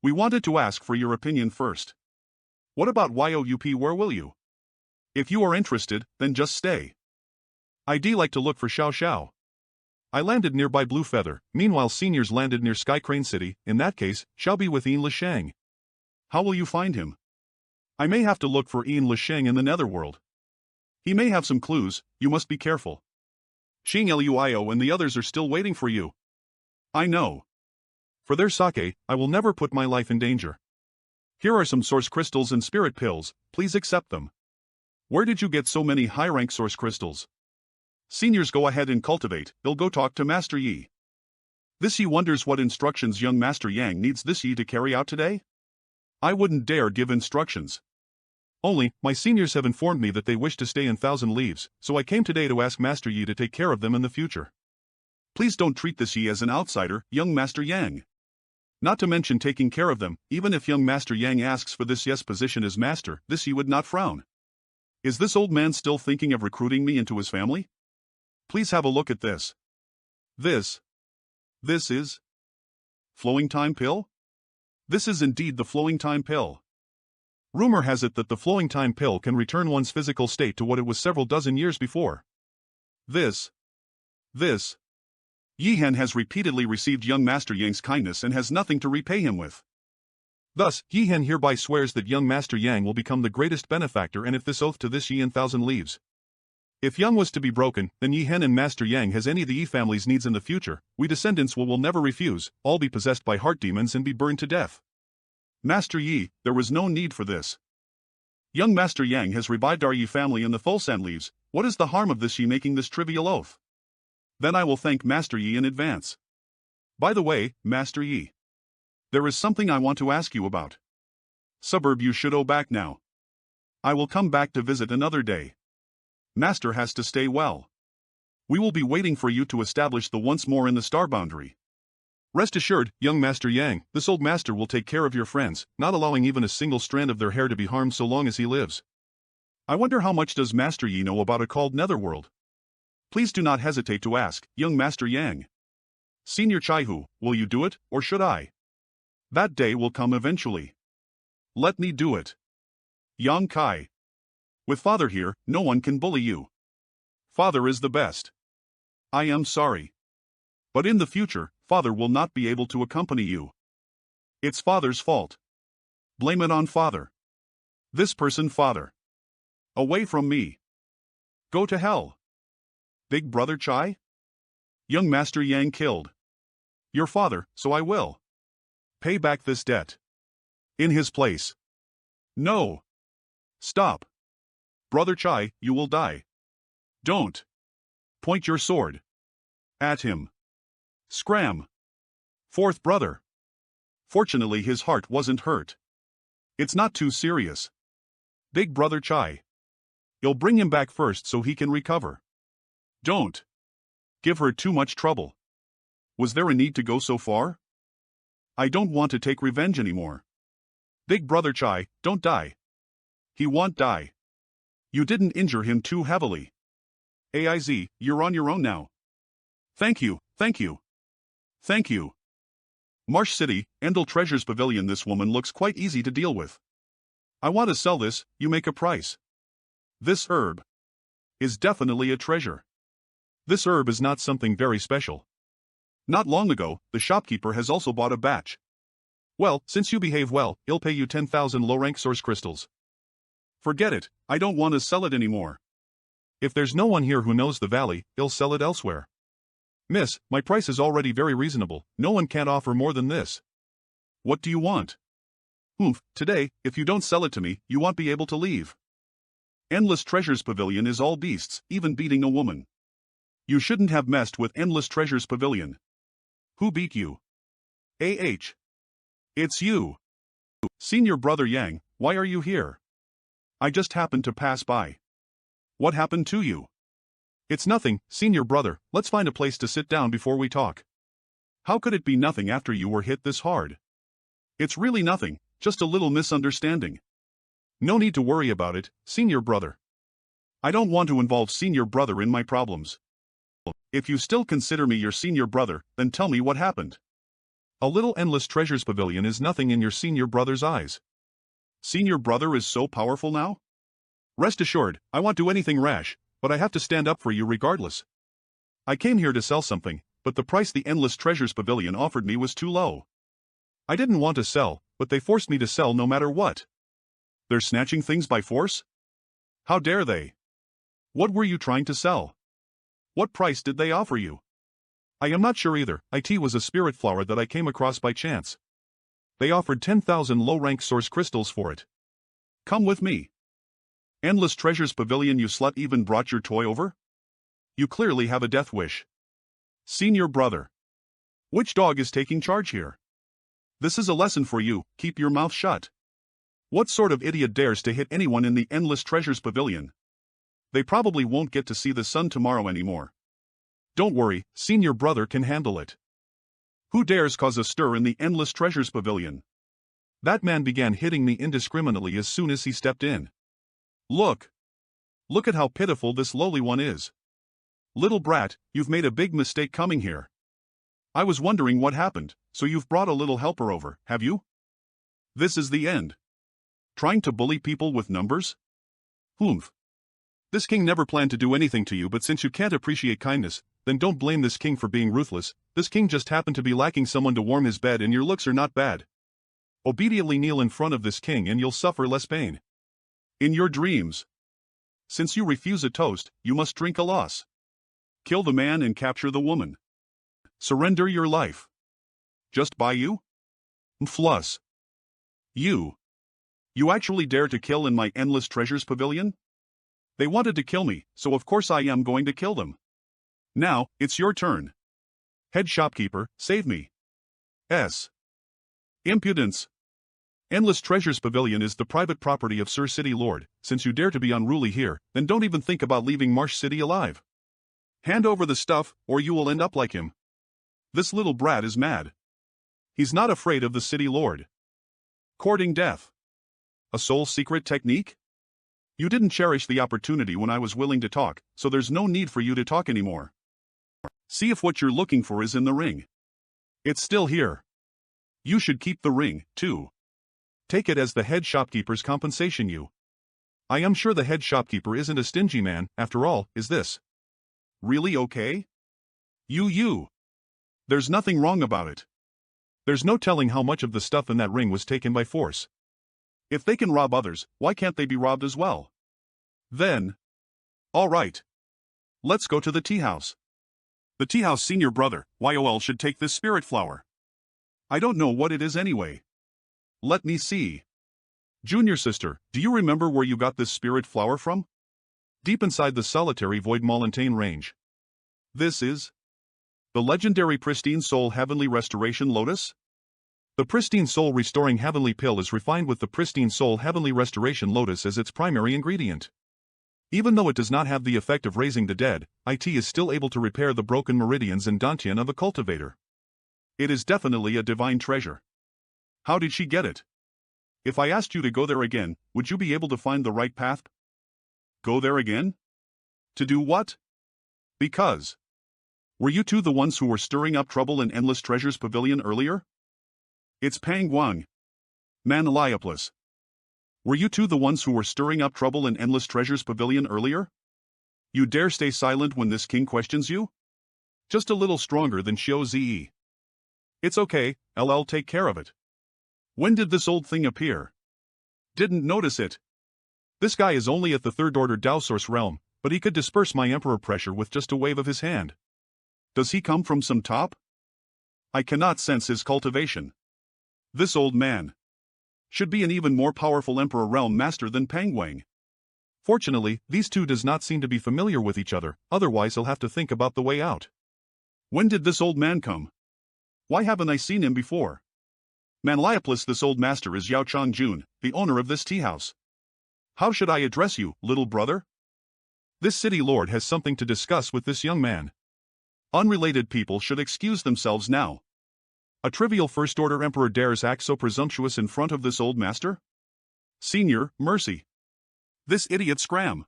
We wanted to ask for your opinion first. What about YOUP? Where will you? If you are interested, then just stay. I'd like to look for Xiao Xiao. I landed nearby Blue Feather, meanwhile seniors landed near Sky Crane City. In that case, shall be with Ian Lisheng. How will you find him? I may have to look for Ian Lisheng in the Netherworld. He may have some clues, you must be careful. Xing Luio and the others are still waiting for you. I know. For their sake, I will never put my life in danger. Here are some source crystals and spirit pills, please accept them. Where did you get so many high-rank source crystals? Seniors, go ahead and cultivate, they'll go talk to Master Yi. This Yi wonders what instructions young Master Yang needs this Yi to carry out today? I wouldn't dare give instructions. Only, my seniors have informed me that they wish to stay in Thousand Leaves, so I came today to ask Master Yi to take care of them in the future. Please don't treat this Yi as an outsider, young Master Yang. Not to mention taking care of them, even if young Master Yang asks for this yes position as master, this Yi would not frown. Is this old man still thinking of recruiting me into his family? Please have a look at this. This is Flowing Time Pill? This is indeed the Flowing Time Pill. Rumor has it that the Flowing Time Pill can return one's physical state to what it was several dozen years before. This. Yihan has repeatedly received young Master Yang's kindness and has nothing to repay him with. Thus, Yihan hereby swears that young Master Yang will become the greatest benefactor, and if this oath to this Yi in Thousand Leaves. If Yang was to be broken, then Yihan and Master Yang has any of the Yi family's needs in the future, we descendants will never refuse, all be possessed by heart demons and be burned to death. Master Yi, there was no need for this. Young Master Yang has revived our Yi family in the Fulsan Leaves, what is the harm of this Yi making this trivial oath? Then I will thank Master Yi in advance. By the way, Master Yi. There is something I want to ask you about. Suburb, you should go back now. I will come back to visit another day. Master has to stay well. We will be waiting for you to establish the once more in the star boundary. Rest assured, young Master Yang, this old master will take care of your friends, not allowing even a single strand of their hair to be harmed so long as he lives. I wonder how much does Master Yi know about a called Netherworld? Please do not hesitate to ask, young Master Yang. Senior Chaihu, will you do it, or should I? That day will come eventually. Let me do it. Yang Kai. With father here, no one can bully you. Father is the best. I am sorry. But in the future, father will not be able to accompany you. It's father's fault. Blame it on father. This person, father. Away from me. Go to hell. Big brother Chai? Young Master Yang killed your father, so I will pay back this debt. In his place. No. Stop. Brother Chai, you will die. Don't. Point your sword at him. Scram. Fourth brother. Fortunately his heart wasn't hurt. It's not too serious. Big brother Chai. You'll bring him back first so he can recover. Don't give her too much trouble. Was there a need to go so far? I don't want to take revenge anymore. Big brother Chai, don't die. He won't die. You didn't injure him too heavily. AIZ, you're on your own now. Thank you, thank you. Thank you. Marsh City, Endel Treasures Pavilion. This woman looks quite easy to deal with. I want to sell this, you make a price. This herb is definitely a treasure. This herb is not something very special. Not long ago, the shopkeeper has also bought a batch. Well, since you behave well, he'll pay you 10,000 low-rank source crystals. Forget it, I don't want to sell it anymore. If there's no one here who knows the valley, he'll sell it elsewhere. Miss, my price is already very reasonable, no one can't offer more than this. What do you want? Today, if you don't sell it to me, you won't be able to leave. Endless Treasures Pavilion is all beasts, even beating a woman. You shouldn't have messed with Endless Treasures Pavilion. Who beat you? It's you. Senior Brother Yang, why are you here? I just happened to pass by. What happened to you? It's nothing, Senior Brother, let's find a place to sit down before we talk. How could it be nothing after you were hit this hard? It's really nothing, just a little misunderstanding. No need to worry about it, Senior Brother. I don't want to involve Senior Brother in my problems. If you still consider me your Senior Brother, then tell me what happened. A little Endless Treasures Pavilion is nothing in your Senior Brother's eyes. Senior Brother is so powerful now? Rest assured, I won't do anything rash, but I have to stand up for you regardless. I came here to sell something, but the price the Endless Treasures Pavilion offered me was too low. I didn't want to sell, but they forced me to sell no matter what. They're snatching things by force? How dare they? What were you trying to sell? What price did they offer you? I am not sure either, it was a spirit flower that I came across by chance. They offered 10,000 low-rank source crystals for it. Come with me. Endless Treasures Pavilion, you slut, even brought your toy over? You clearly have a death wish. Senior Brother. Which dog is taking charge here? This is a lesson for you, keep your mouth shut. What sort of idiot dares to hit anyone in the Endless Treasures Pavilion? They probably won't get to see the sun tomorrow anymore. Don't worry, Senior Brother can handle it. Who dares cause a stir in the Endless Treasures Pavilion? That man began hitting me indiscriminately as soon as he stepped in. Look! Look at how pitiful this lowly one is. Little brat, you've made a big mistake coming here. I was wondering what happened, so you've brought a little helper over, have you? This is the end. Trying to bully people with numbers? This king never planned to do anything to you, but since you can't appreciate kindness, then don't blame this king for being ruthless. This king just happened to be lacking someone to warm his bed, and your looks are not bad. Obediently kneel in front of this king and you'll suffer less pain. In your dreams. Since you refuse a toast, you must drink a loss. Kill the man and capture the woman. Surrender your life. Just by you? Floss. You actually dare to kill in my Endless Treasures Pavilion? They wanted to kill me, so of course I am going to kill them. Now, it's your turn. Head shopkeeper, save me. Impudence. Endless Treasures Pavilion is the private property of Sir City Lord. Since you dare to be unruly here, then don't even think about leaving Marsh City alive. Hand over the stuff, or you will end up like him. This little brat is mad. He's not afraid of the City Lord. Courting death. A soul secret technique? You didn't cherish the opportunity when I was willing to talk, so there's no need for you to talk anymore. See if what you're looking for is in the ring. It's still here. You should keep the ring, too. Take it as the head shopkeeper's compensation. I am sure the head shopkeeper isn't a stingy man, after all, is this? Really okay? There's nothing wrong about it. There's no telling how much of the stuff in that ring was taken by force. If they can rob others, why can't they be robbed as well? Then. All right. Let's go to the tea house. The tea house. Senior Brother, YOL should take this spirit flower. I don't know what it is anyway. Let me see. Junior sister, do you remember where you got this spirit flower from? Deep inside the solitary void Montaigne range. This is the legendary Pristine Soul Heavenly Restoration Lotus? The Pristine Soul Restoring Heavenly Pill is refined with the Pristine Soul Heavenly Restoration Lotus as its primary ingredient. Even though it does not have the effect of raising the dead, it is still able to repair the broken meridians and dantian of a cultivator. It is definitely a divine treasure. How did she get it? If I asked you to go there again, would you be able to find the right path? Go there again? To do what? Because. Were you two the ones who were stirring up trouble in Endless Treasures Pavilion earlier? It's Pang Guang. Manhwa. Were you two the ones who were stirring up trouble in Endless Treasures Pavilion earlier? You dare stay silent when this king questions you? Just a little stronger than Xiao Zi. It's okay, I'll take care of it. When did this old thing appear? Didn't notice it. This guy is only at the third order Dao Source realm, but he could disperse my emperor pressure with just a wave of his hand. Does he come from some top? I cannot sense his cultivation. This old man should be an even more powerful emperor realm master than Pangwang. Fortunately, these two does not seem to be familiar with each other, otherwise he'll have to think about the way out. When did this old man come? Why haven't I seen him before? Manhwa, this old master is Yao Changjun, the owner of this tea house. How should I address you, little brother? This city lord has something to discuss with this young man. Unrelated people should excuse themselves now. A trivial first-order emperor dares act so presumptuous in front of this old master? Senior, mercy. This idiot scram.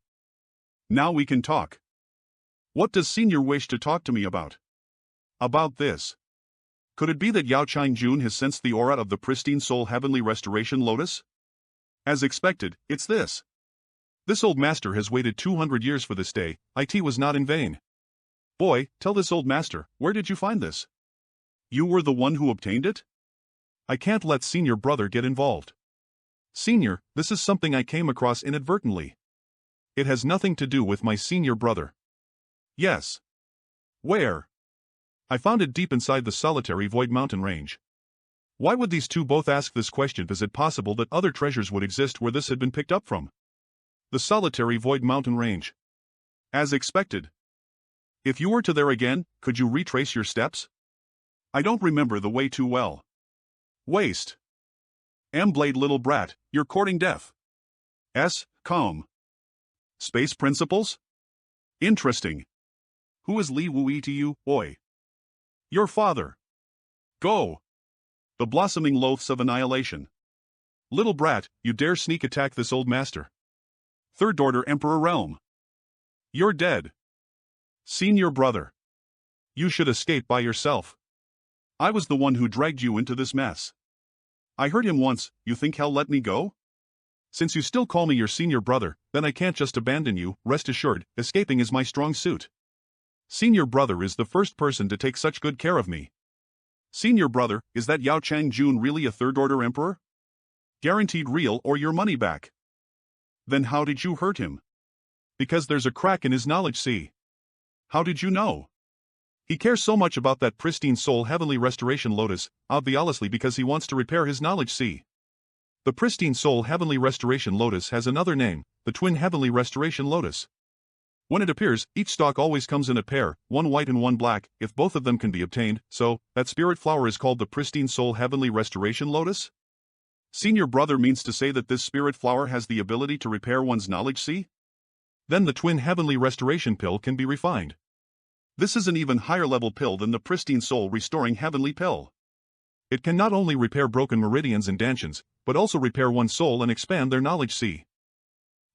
Now we can talk. What does Senior wish to talk to me about? About this. Could it be that Yao Changjun has sensed the aura of the pristine soul heavenly restoration lotus? As expected, it's this. This old master has waited 200 years for this day, it was not in vain. Boy, tell this old master, where did you find this? You were the one who obtained it? I can't let senior brother get involved. Senior, this is something I came across inadvertently. It has nothing to do with my senior brother. Yes. Where? I found it deep inside the solitary Void Mountain range. Why would these two both ask this question? Is it possible that other treasures would exist where this had been picked up from? The solitary Void Mountain range. As expected. If you were to there again, could you retrace your steps? I don't remember the way too well. Waste. M-Blade little brat, you're courting death. Calm. Space principles? Interesting. Who is Li Wui to you, oi? Your father. Go. The blossoming loaths of annihilation. Little brat, you dare sneak attack this old master. Third order Emperor realm. You're dead. Senior brother. You should escape by yourself. I was the one who dragged you into this mess. I hurt him once, you think he'll let me go? Since you still call me your senior brother, then I can't just abandon you, rest assured, escaping is my strong suit. Senior brother is the first person to take such good care of me. Senior brother, is that Yao Changjun really a third-order emperor? Guaranteed real or your money back. Then how did you hurt him? Because there's a crack in his knowledge, see? How did you know? He cares so much about that pristine soul heavenly restoration lotus, obviously because he wants to repair his knowledge, see? The pristine soul heavenly restoration lotus has another name, the twin heavenly restoration lotus. When it appears, each stalk always comes in a pair, one white and one black, if both of them can be obtained, so, that spirit flower is called the pristine soul heavenly restoration lotus? Senior brother means to say that this spirit flower has the ability to repair one's knowledge, see? Then the twin heavenly restoration pill can be refined. This is an even higher level pill than the pristine soul restoring heavenly pill. It can not only repair broken meridians and dantians, but also repair one's soul and expand their knowledge, see?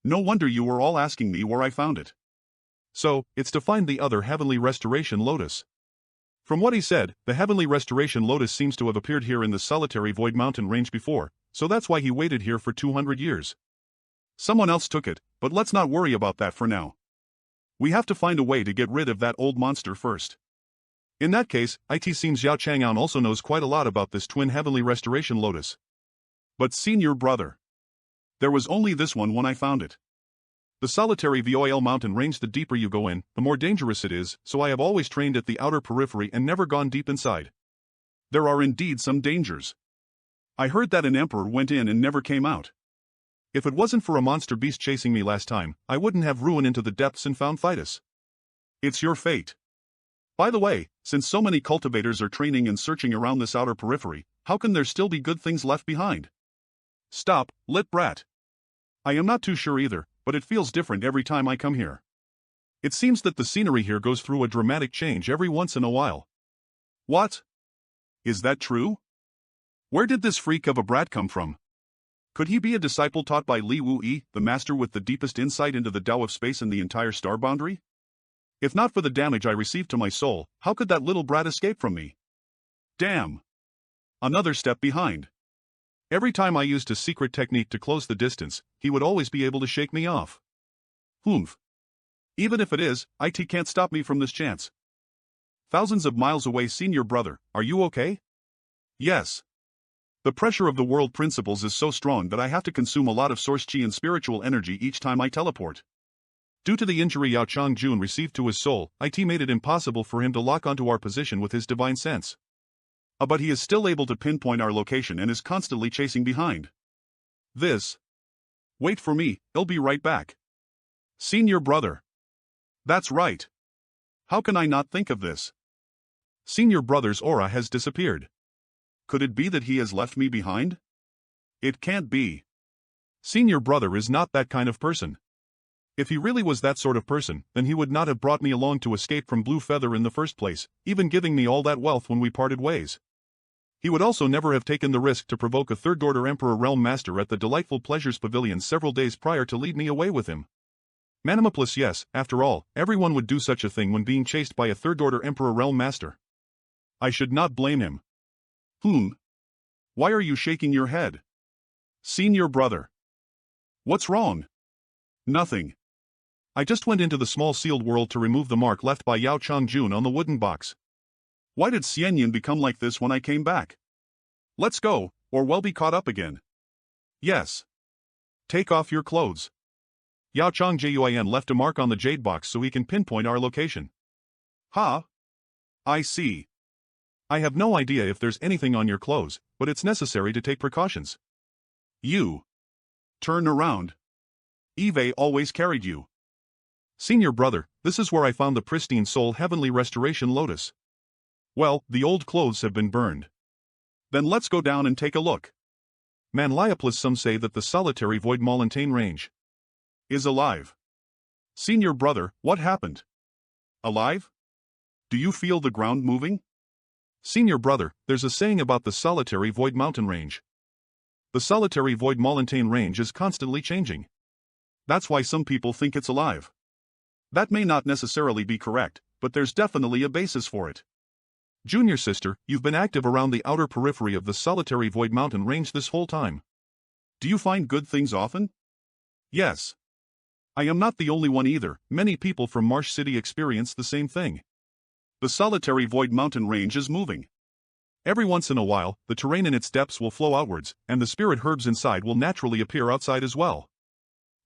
No wonder you were all asking me where I found it. So, it's to find the other heavenly restoration lotus. From what he said, the heavenly restoration lotus seems to have appeared here in the solitary Void Mountain range before, so that's why he waited here for 200 years. Someone else took it, but let's not worry about that for now. We have to find a way to get rid of that old monster first. In that case, it seems Yao Chang'an also knows quite a lot about this twin heavenly restoration lotus. But senior brother. There was only this one when I found it. The solitary Voil mountain range, the deeper you go in, the more dangerous it is, so I have always trained at the outer periphery and never gone deep inside. There are indeed some dangers. I heard that an emperor went in and never came out. If it wasn't for a monster beast chasing me last time, I wouldn't have ruined into the depths and found Thetis. It's your fate. By the way, since so many cultivators are training and searching around this outer periphery, how can there still be good things left behind? Stop, lit brat. I am not too sure either, but it feels different every time I come here. It seems that the scenery here goes through a dramatic change every once in a while. What? Is that true? Where did this freak of a brat come from? Could he be a disciple taught by Li Wu-Yi, the master with the deepest insight into the Tao of space and the entire star boundary? If not for the damage I received to my soul, how could that little brat escape from me? Damn! Another step behind. Every time I used a secret technique to close the distance, he would always be able to shake me off. Humph. Even if it is, it can't stop me from this chance. Thousands of miles away, senior brother, are you okay? Yes. The pressure of the world principles is so strong that I have to consume a lot of source chi and spiritual energy each time I teleport. Due to the injury Yao Changjun received to his soul, it made it impossible for him to lock onto our position with his divine sense. But he is still able to pinpoint our location and is constantly chasing behind. This. Wait for me, I'll be right back. Senior brother. That's right. How can I not think of this? Senior brother's aura has disappeared. Could it be that he has left me behind? It can't be. Senior brother is not that kind of person. If he really was that sort of person, then he would not have brought me along to escape from Blue Feather in the first place, even giving me all that wealth when we parted ways. He would also never have taken the risk to provoke a third-order Emperor Realm Master at the Delightful Pleasures Pavilion several days prior to lead me away with him. Manhwa plus yes, after all, everyone would do such a thing when being chased by a third-order Emperor Realm Master. I should not blame him. Why are you shaking your head? Senior brother. What's wrong? Nothing. I just went into the small sealed world to remove the mark left by Yao Changjun on the wooden box. Why did Xianyan become like this when I came back? Let's go, or we'll be caught up again. Yes. Take off your clothes. Yao Changjun left a mark on the jade box so he can pinpoint our location. Ha! I see. I have no idea if there's anything on your clothes, but it's necessary to take precautions. You. Turn around. Eve always carried you. Senior brother, this is where I found the pristine soul heavenly restoration lotus. Well, the old clothes have been burned. Then let's go down and take a look. Manhwa plus some say that the solitary void mountain range is alive. Senior brother, what happened? Alive? Do you feel the ground moving? Senior brother, there's a saying about the solitary void mountain range. The solitary void mountain range is constantly changing. That's why some people think it's alive. That may not necessarily be correct, but there's definitely a basis for it. Junior sister, you've been active around the outer periphery of the solitary void mountain range this whole time. Do you find good things often? Yes. I am not the only one either, many people from Marsh City experience the same thing. The solitary void mountain range is moving. Every once in a while, the terrain in its depths will flow outwards, and the spirit herbs inside will naturally appear outside as well.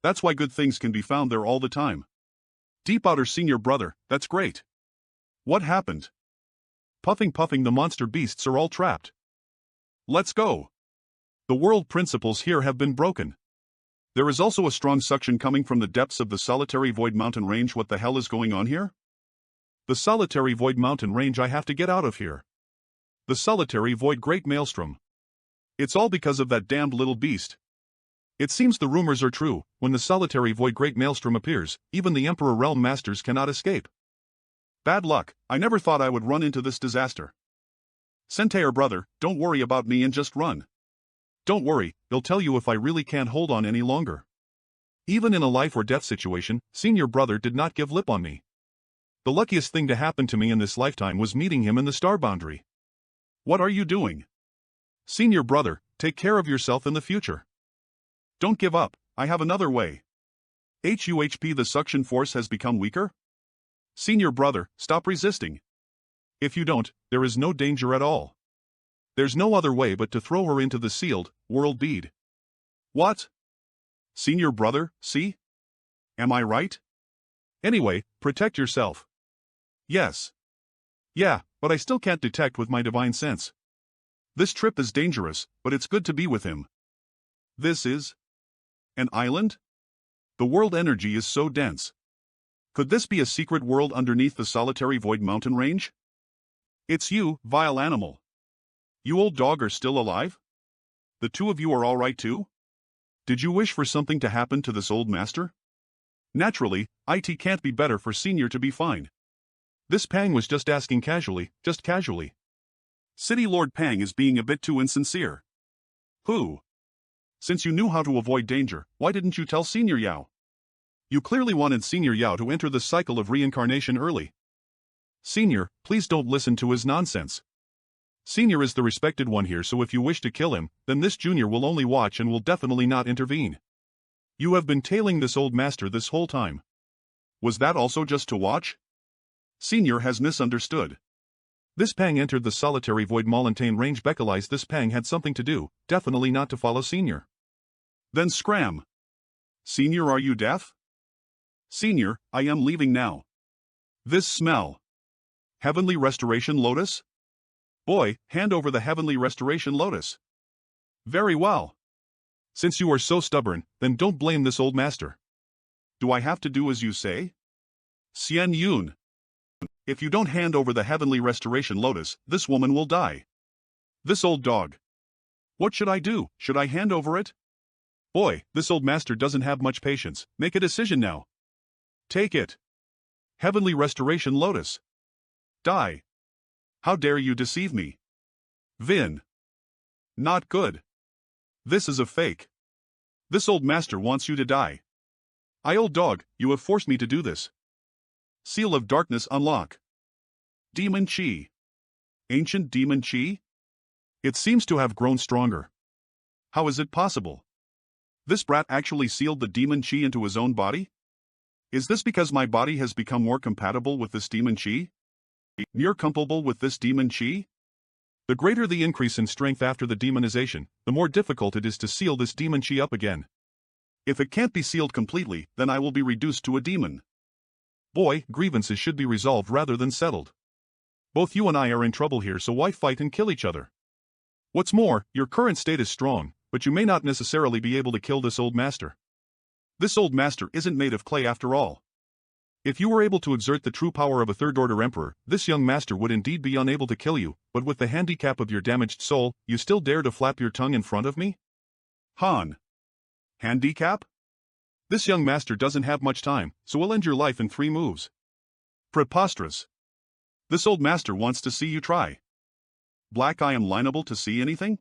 That's why good things can be found there all the time. Deep outer senior brother, that's great. What happened? Puffing the monster beasts are all trapped. Let's go. The world principles here have been broken. There is also a strong suction coming from the depths of the solitary void mountain range. What the hell is going on here? The solitary void mountain range, I have to get out of here. The solitary void great maelstrom. It's all because of that damned little beast. It seems the rumors are true. When the solitary void great maelstrom appears, even the Emperor Realm Masters cannot escape. Bad luck, I never thought I would run into this disaster. Sentair brother, don't worry about me and just run. Don't worry, they'll tell you if I really can't hold on any longer. Even in a life or death situation, senior brother did not give lip on me. The luckiest thing to happen to me in this lifetime was meeting him in the star boundary. What are you doing? Senior brother, take care of yourself in the future. Don't give up, I have another way. HUHP, the suction force has become weaker? Senior brother, stop resisting. If you don't, there is no danger at all. There's no other way but to throw her into the sealed world bead. What? Senior brother, see? Am I right? Anyway, protect yourself. Yes. Yeah, but I still can't detect with my divine sense. This trip is dangerous, but it's good to be with him. This is an island? The world energy is so dense. Could this be a secret world underneath the solitary void mountain range? It's you, vile animal. You old dog are still alive? The two of you are all right too? Did you wish for something to happen to this old master? Naturally, it can't be better for Senior to be fine. This Pang was just asking casually, just casually. City Lord Pang is being a bit too insincere. Who? Since you knew how to avoid danger, why didn't you tell Senior Yao? You clearly wanted Senior Yao to enter the cycle of reincarnation early. Senior, please don't listen to his nonsense. Senior is the respected one here, so if you wish to kill him, then this junior will only watch and will definitely not intervene. You have been tailing this old master this whole time. Was that also just to watch? Senior has misunderstood. This Pang entered the solitary void Montaigne range Beckelized this Pang had something to do, definitely not to follow Senior. Then scram. Senior, are you deaf? Senior, I am leaving now. This smell. Heavenly Restoration Lotus? Boy, hand over the Heavenly Restoration Lotus. Very well. Since you are so stubborn, then don't blame this old master. Do I have to do as you say? Xian Yun. If you don't hand over the Heavenly Restoration Lotus, this woman will die. This old dog. What should I do? Should I hand over it? Boy, this old master doesn't have much patience. Make a decision now. Take it. Heavenly Restoration Lotus. Die. How dare you deceive me? Vin. Not good. This is a fake. This old master wants you to die. Old dog, you have forced me to do this. Seal of Darkness unlock. Demon Chi. Ancient Demon Chi? It seems to have grown stronger. How is it possible? This brat actually sealed the Demon Chi into his own body? Is this because my body has become more compatible with this Demon Chi? More compatible with this Demon Chi? The greater the increase in strength after the demonization, the more difficult it is to seal this Demon Chi up again. If it can't be sealed completely, then I will be reduced to a demon. Boy, grievances should be resolved rather than settled. Both you and I are in trouble here, so why fight and kill each other? What's more, your current state is strong, but you may not necessarily be able to kill this old master. This old master isn't made of clay after all. If you were able to exert the true power of a third-order emperor, this young master would indeed be unable to kill you, but with the handicap of your damaged soul, you still dare to flap your tongue in front of me? Han. Handicap? This young master doesn't have much time, so we'll end your life in 3 moves. Preposterous. This old master wants to see you try. Black, I am liable to see anything?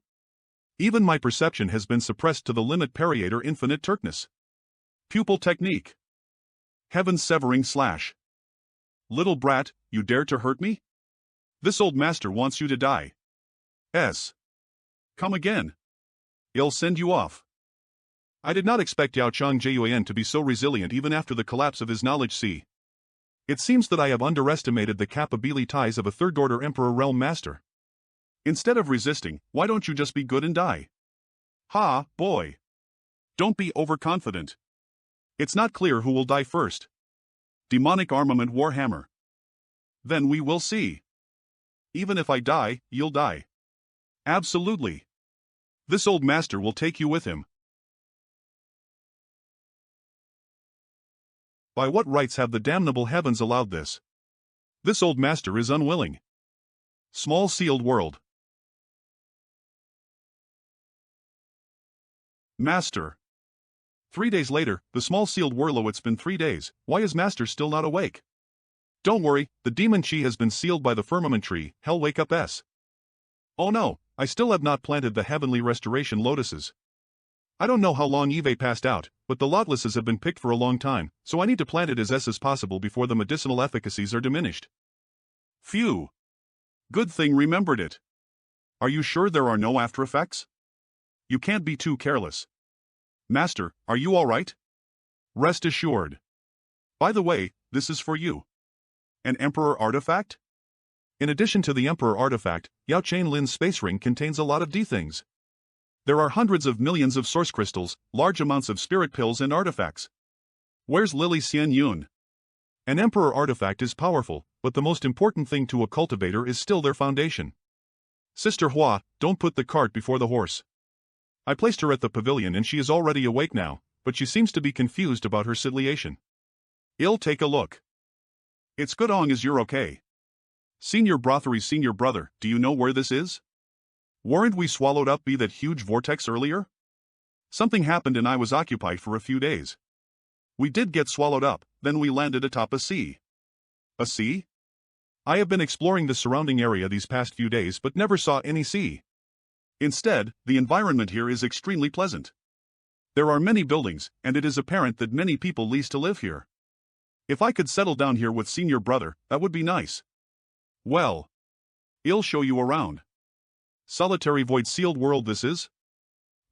Even my perception has been suppressed to the limit Periator Infinite Turkness. Pupil Technique. Heaven Severing Slash. Little brat, you dare to hurt me? This old master wants you to die. Come again. I'll send you off. I did not expect Yao Chang Juan to be so resilient even after the collapse of his knowledge sea. It seems that I have underestimated the capabilities of a third-order Emperor Realm Master. Instead of resisting, why don't you just be good and die? Ha, boy. Don't be overconfident. It's not clear who will die first. Demonic Armament Warhammer. Then we will see. Even if I die, you'll die. Absolutely. This old master will take you with him. By what rights have the damnable heavens allowed this? This old master is unwilling. Small sealed world. Master. 3 days later, the small sealed Warlow. It's been 3 days, why is Master still not awake? Don't worry, the Demon Chi has been sealed by the Firmament Tree, Hell Wake Up S. Oh no, I still have not planted the Heavenly Restoration Lotuses. I don't know how long Eve passed out, but the Lotlesses have been picked for a long time, so I need to plant it as as possible before the medicinal efficacies are diminished. Phew. Good thing remembered it. Are you sure there are no after effects? You can't be too careless. Master, are you alright? Rest assured. By the way, this is for you. An Emperor artifact? In addition to the Emperor artifact, Yao Chain Lin's space ring contains a lot of D-things. There are hundreds of millions of source crystals, large amounts of spirit pills and artifacts. Where's Lily Xian Yun? An Emperor artifact is powerful, but the most important thing to a cultivator is still their foundation. Sister Hua, don't put the cart before the horse. I placed her at the pavilion and she is already awake now, but she seems to be confused about her situation. I'll take a look. It's good long as you're okay. Senior Brothery's senior brother, do you know where this is? Weren't we swallowed up by that huge vortex earlier? Something happened and I was occupied for a few days. We did get swallowed up, then we landed atop a sea. A sea? I have been exploring the surrounding area these past few days but never saw any sea. Instead, the environment here is extremely pleasant. There are many buildings, and it is apparent that many people lease to live here. If I could settle down here with senior brother, that would be nice. Well, I'll show you around. Solitary void sealed world this is?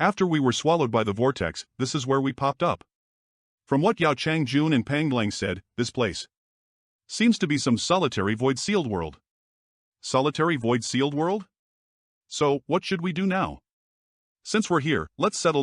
After we were swallowed by the vortex, this is where we popped up. From what Yao Chang Jun and Pang Lang said, this place seems to be some solitary void sealed world. Solitary void sealed world? So, what should we do now? Since we're here, let's settle down.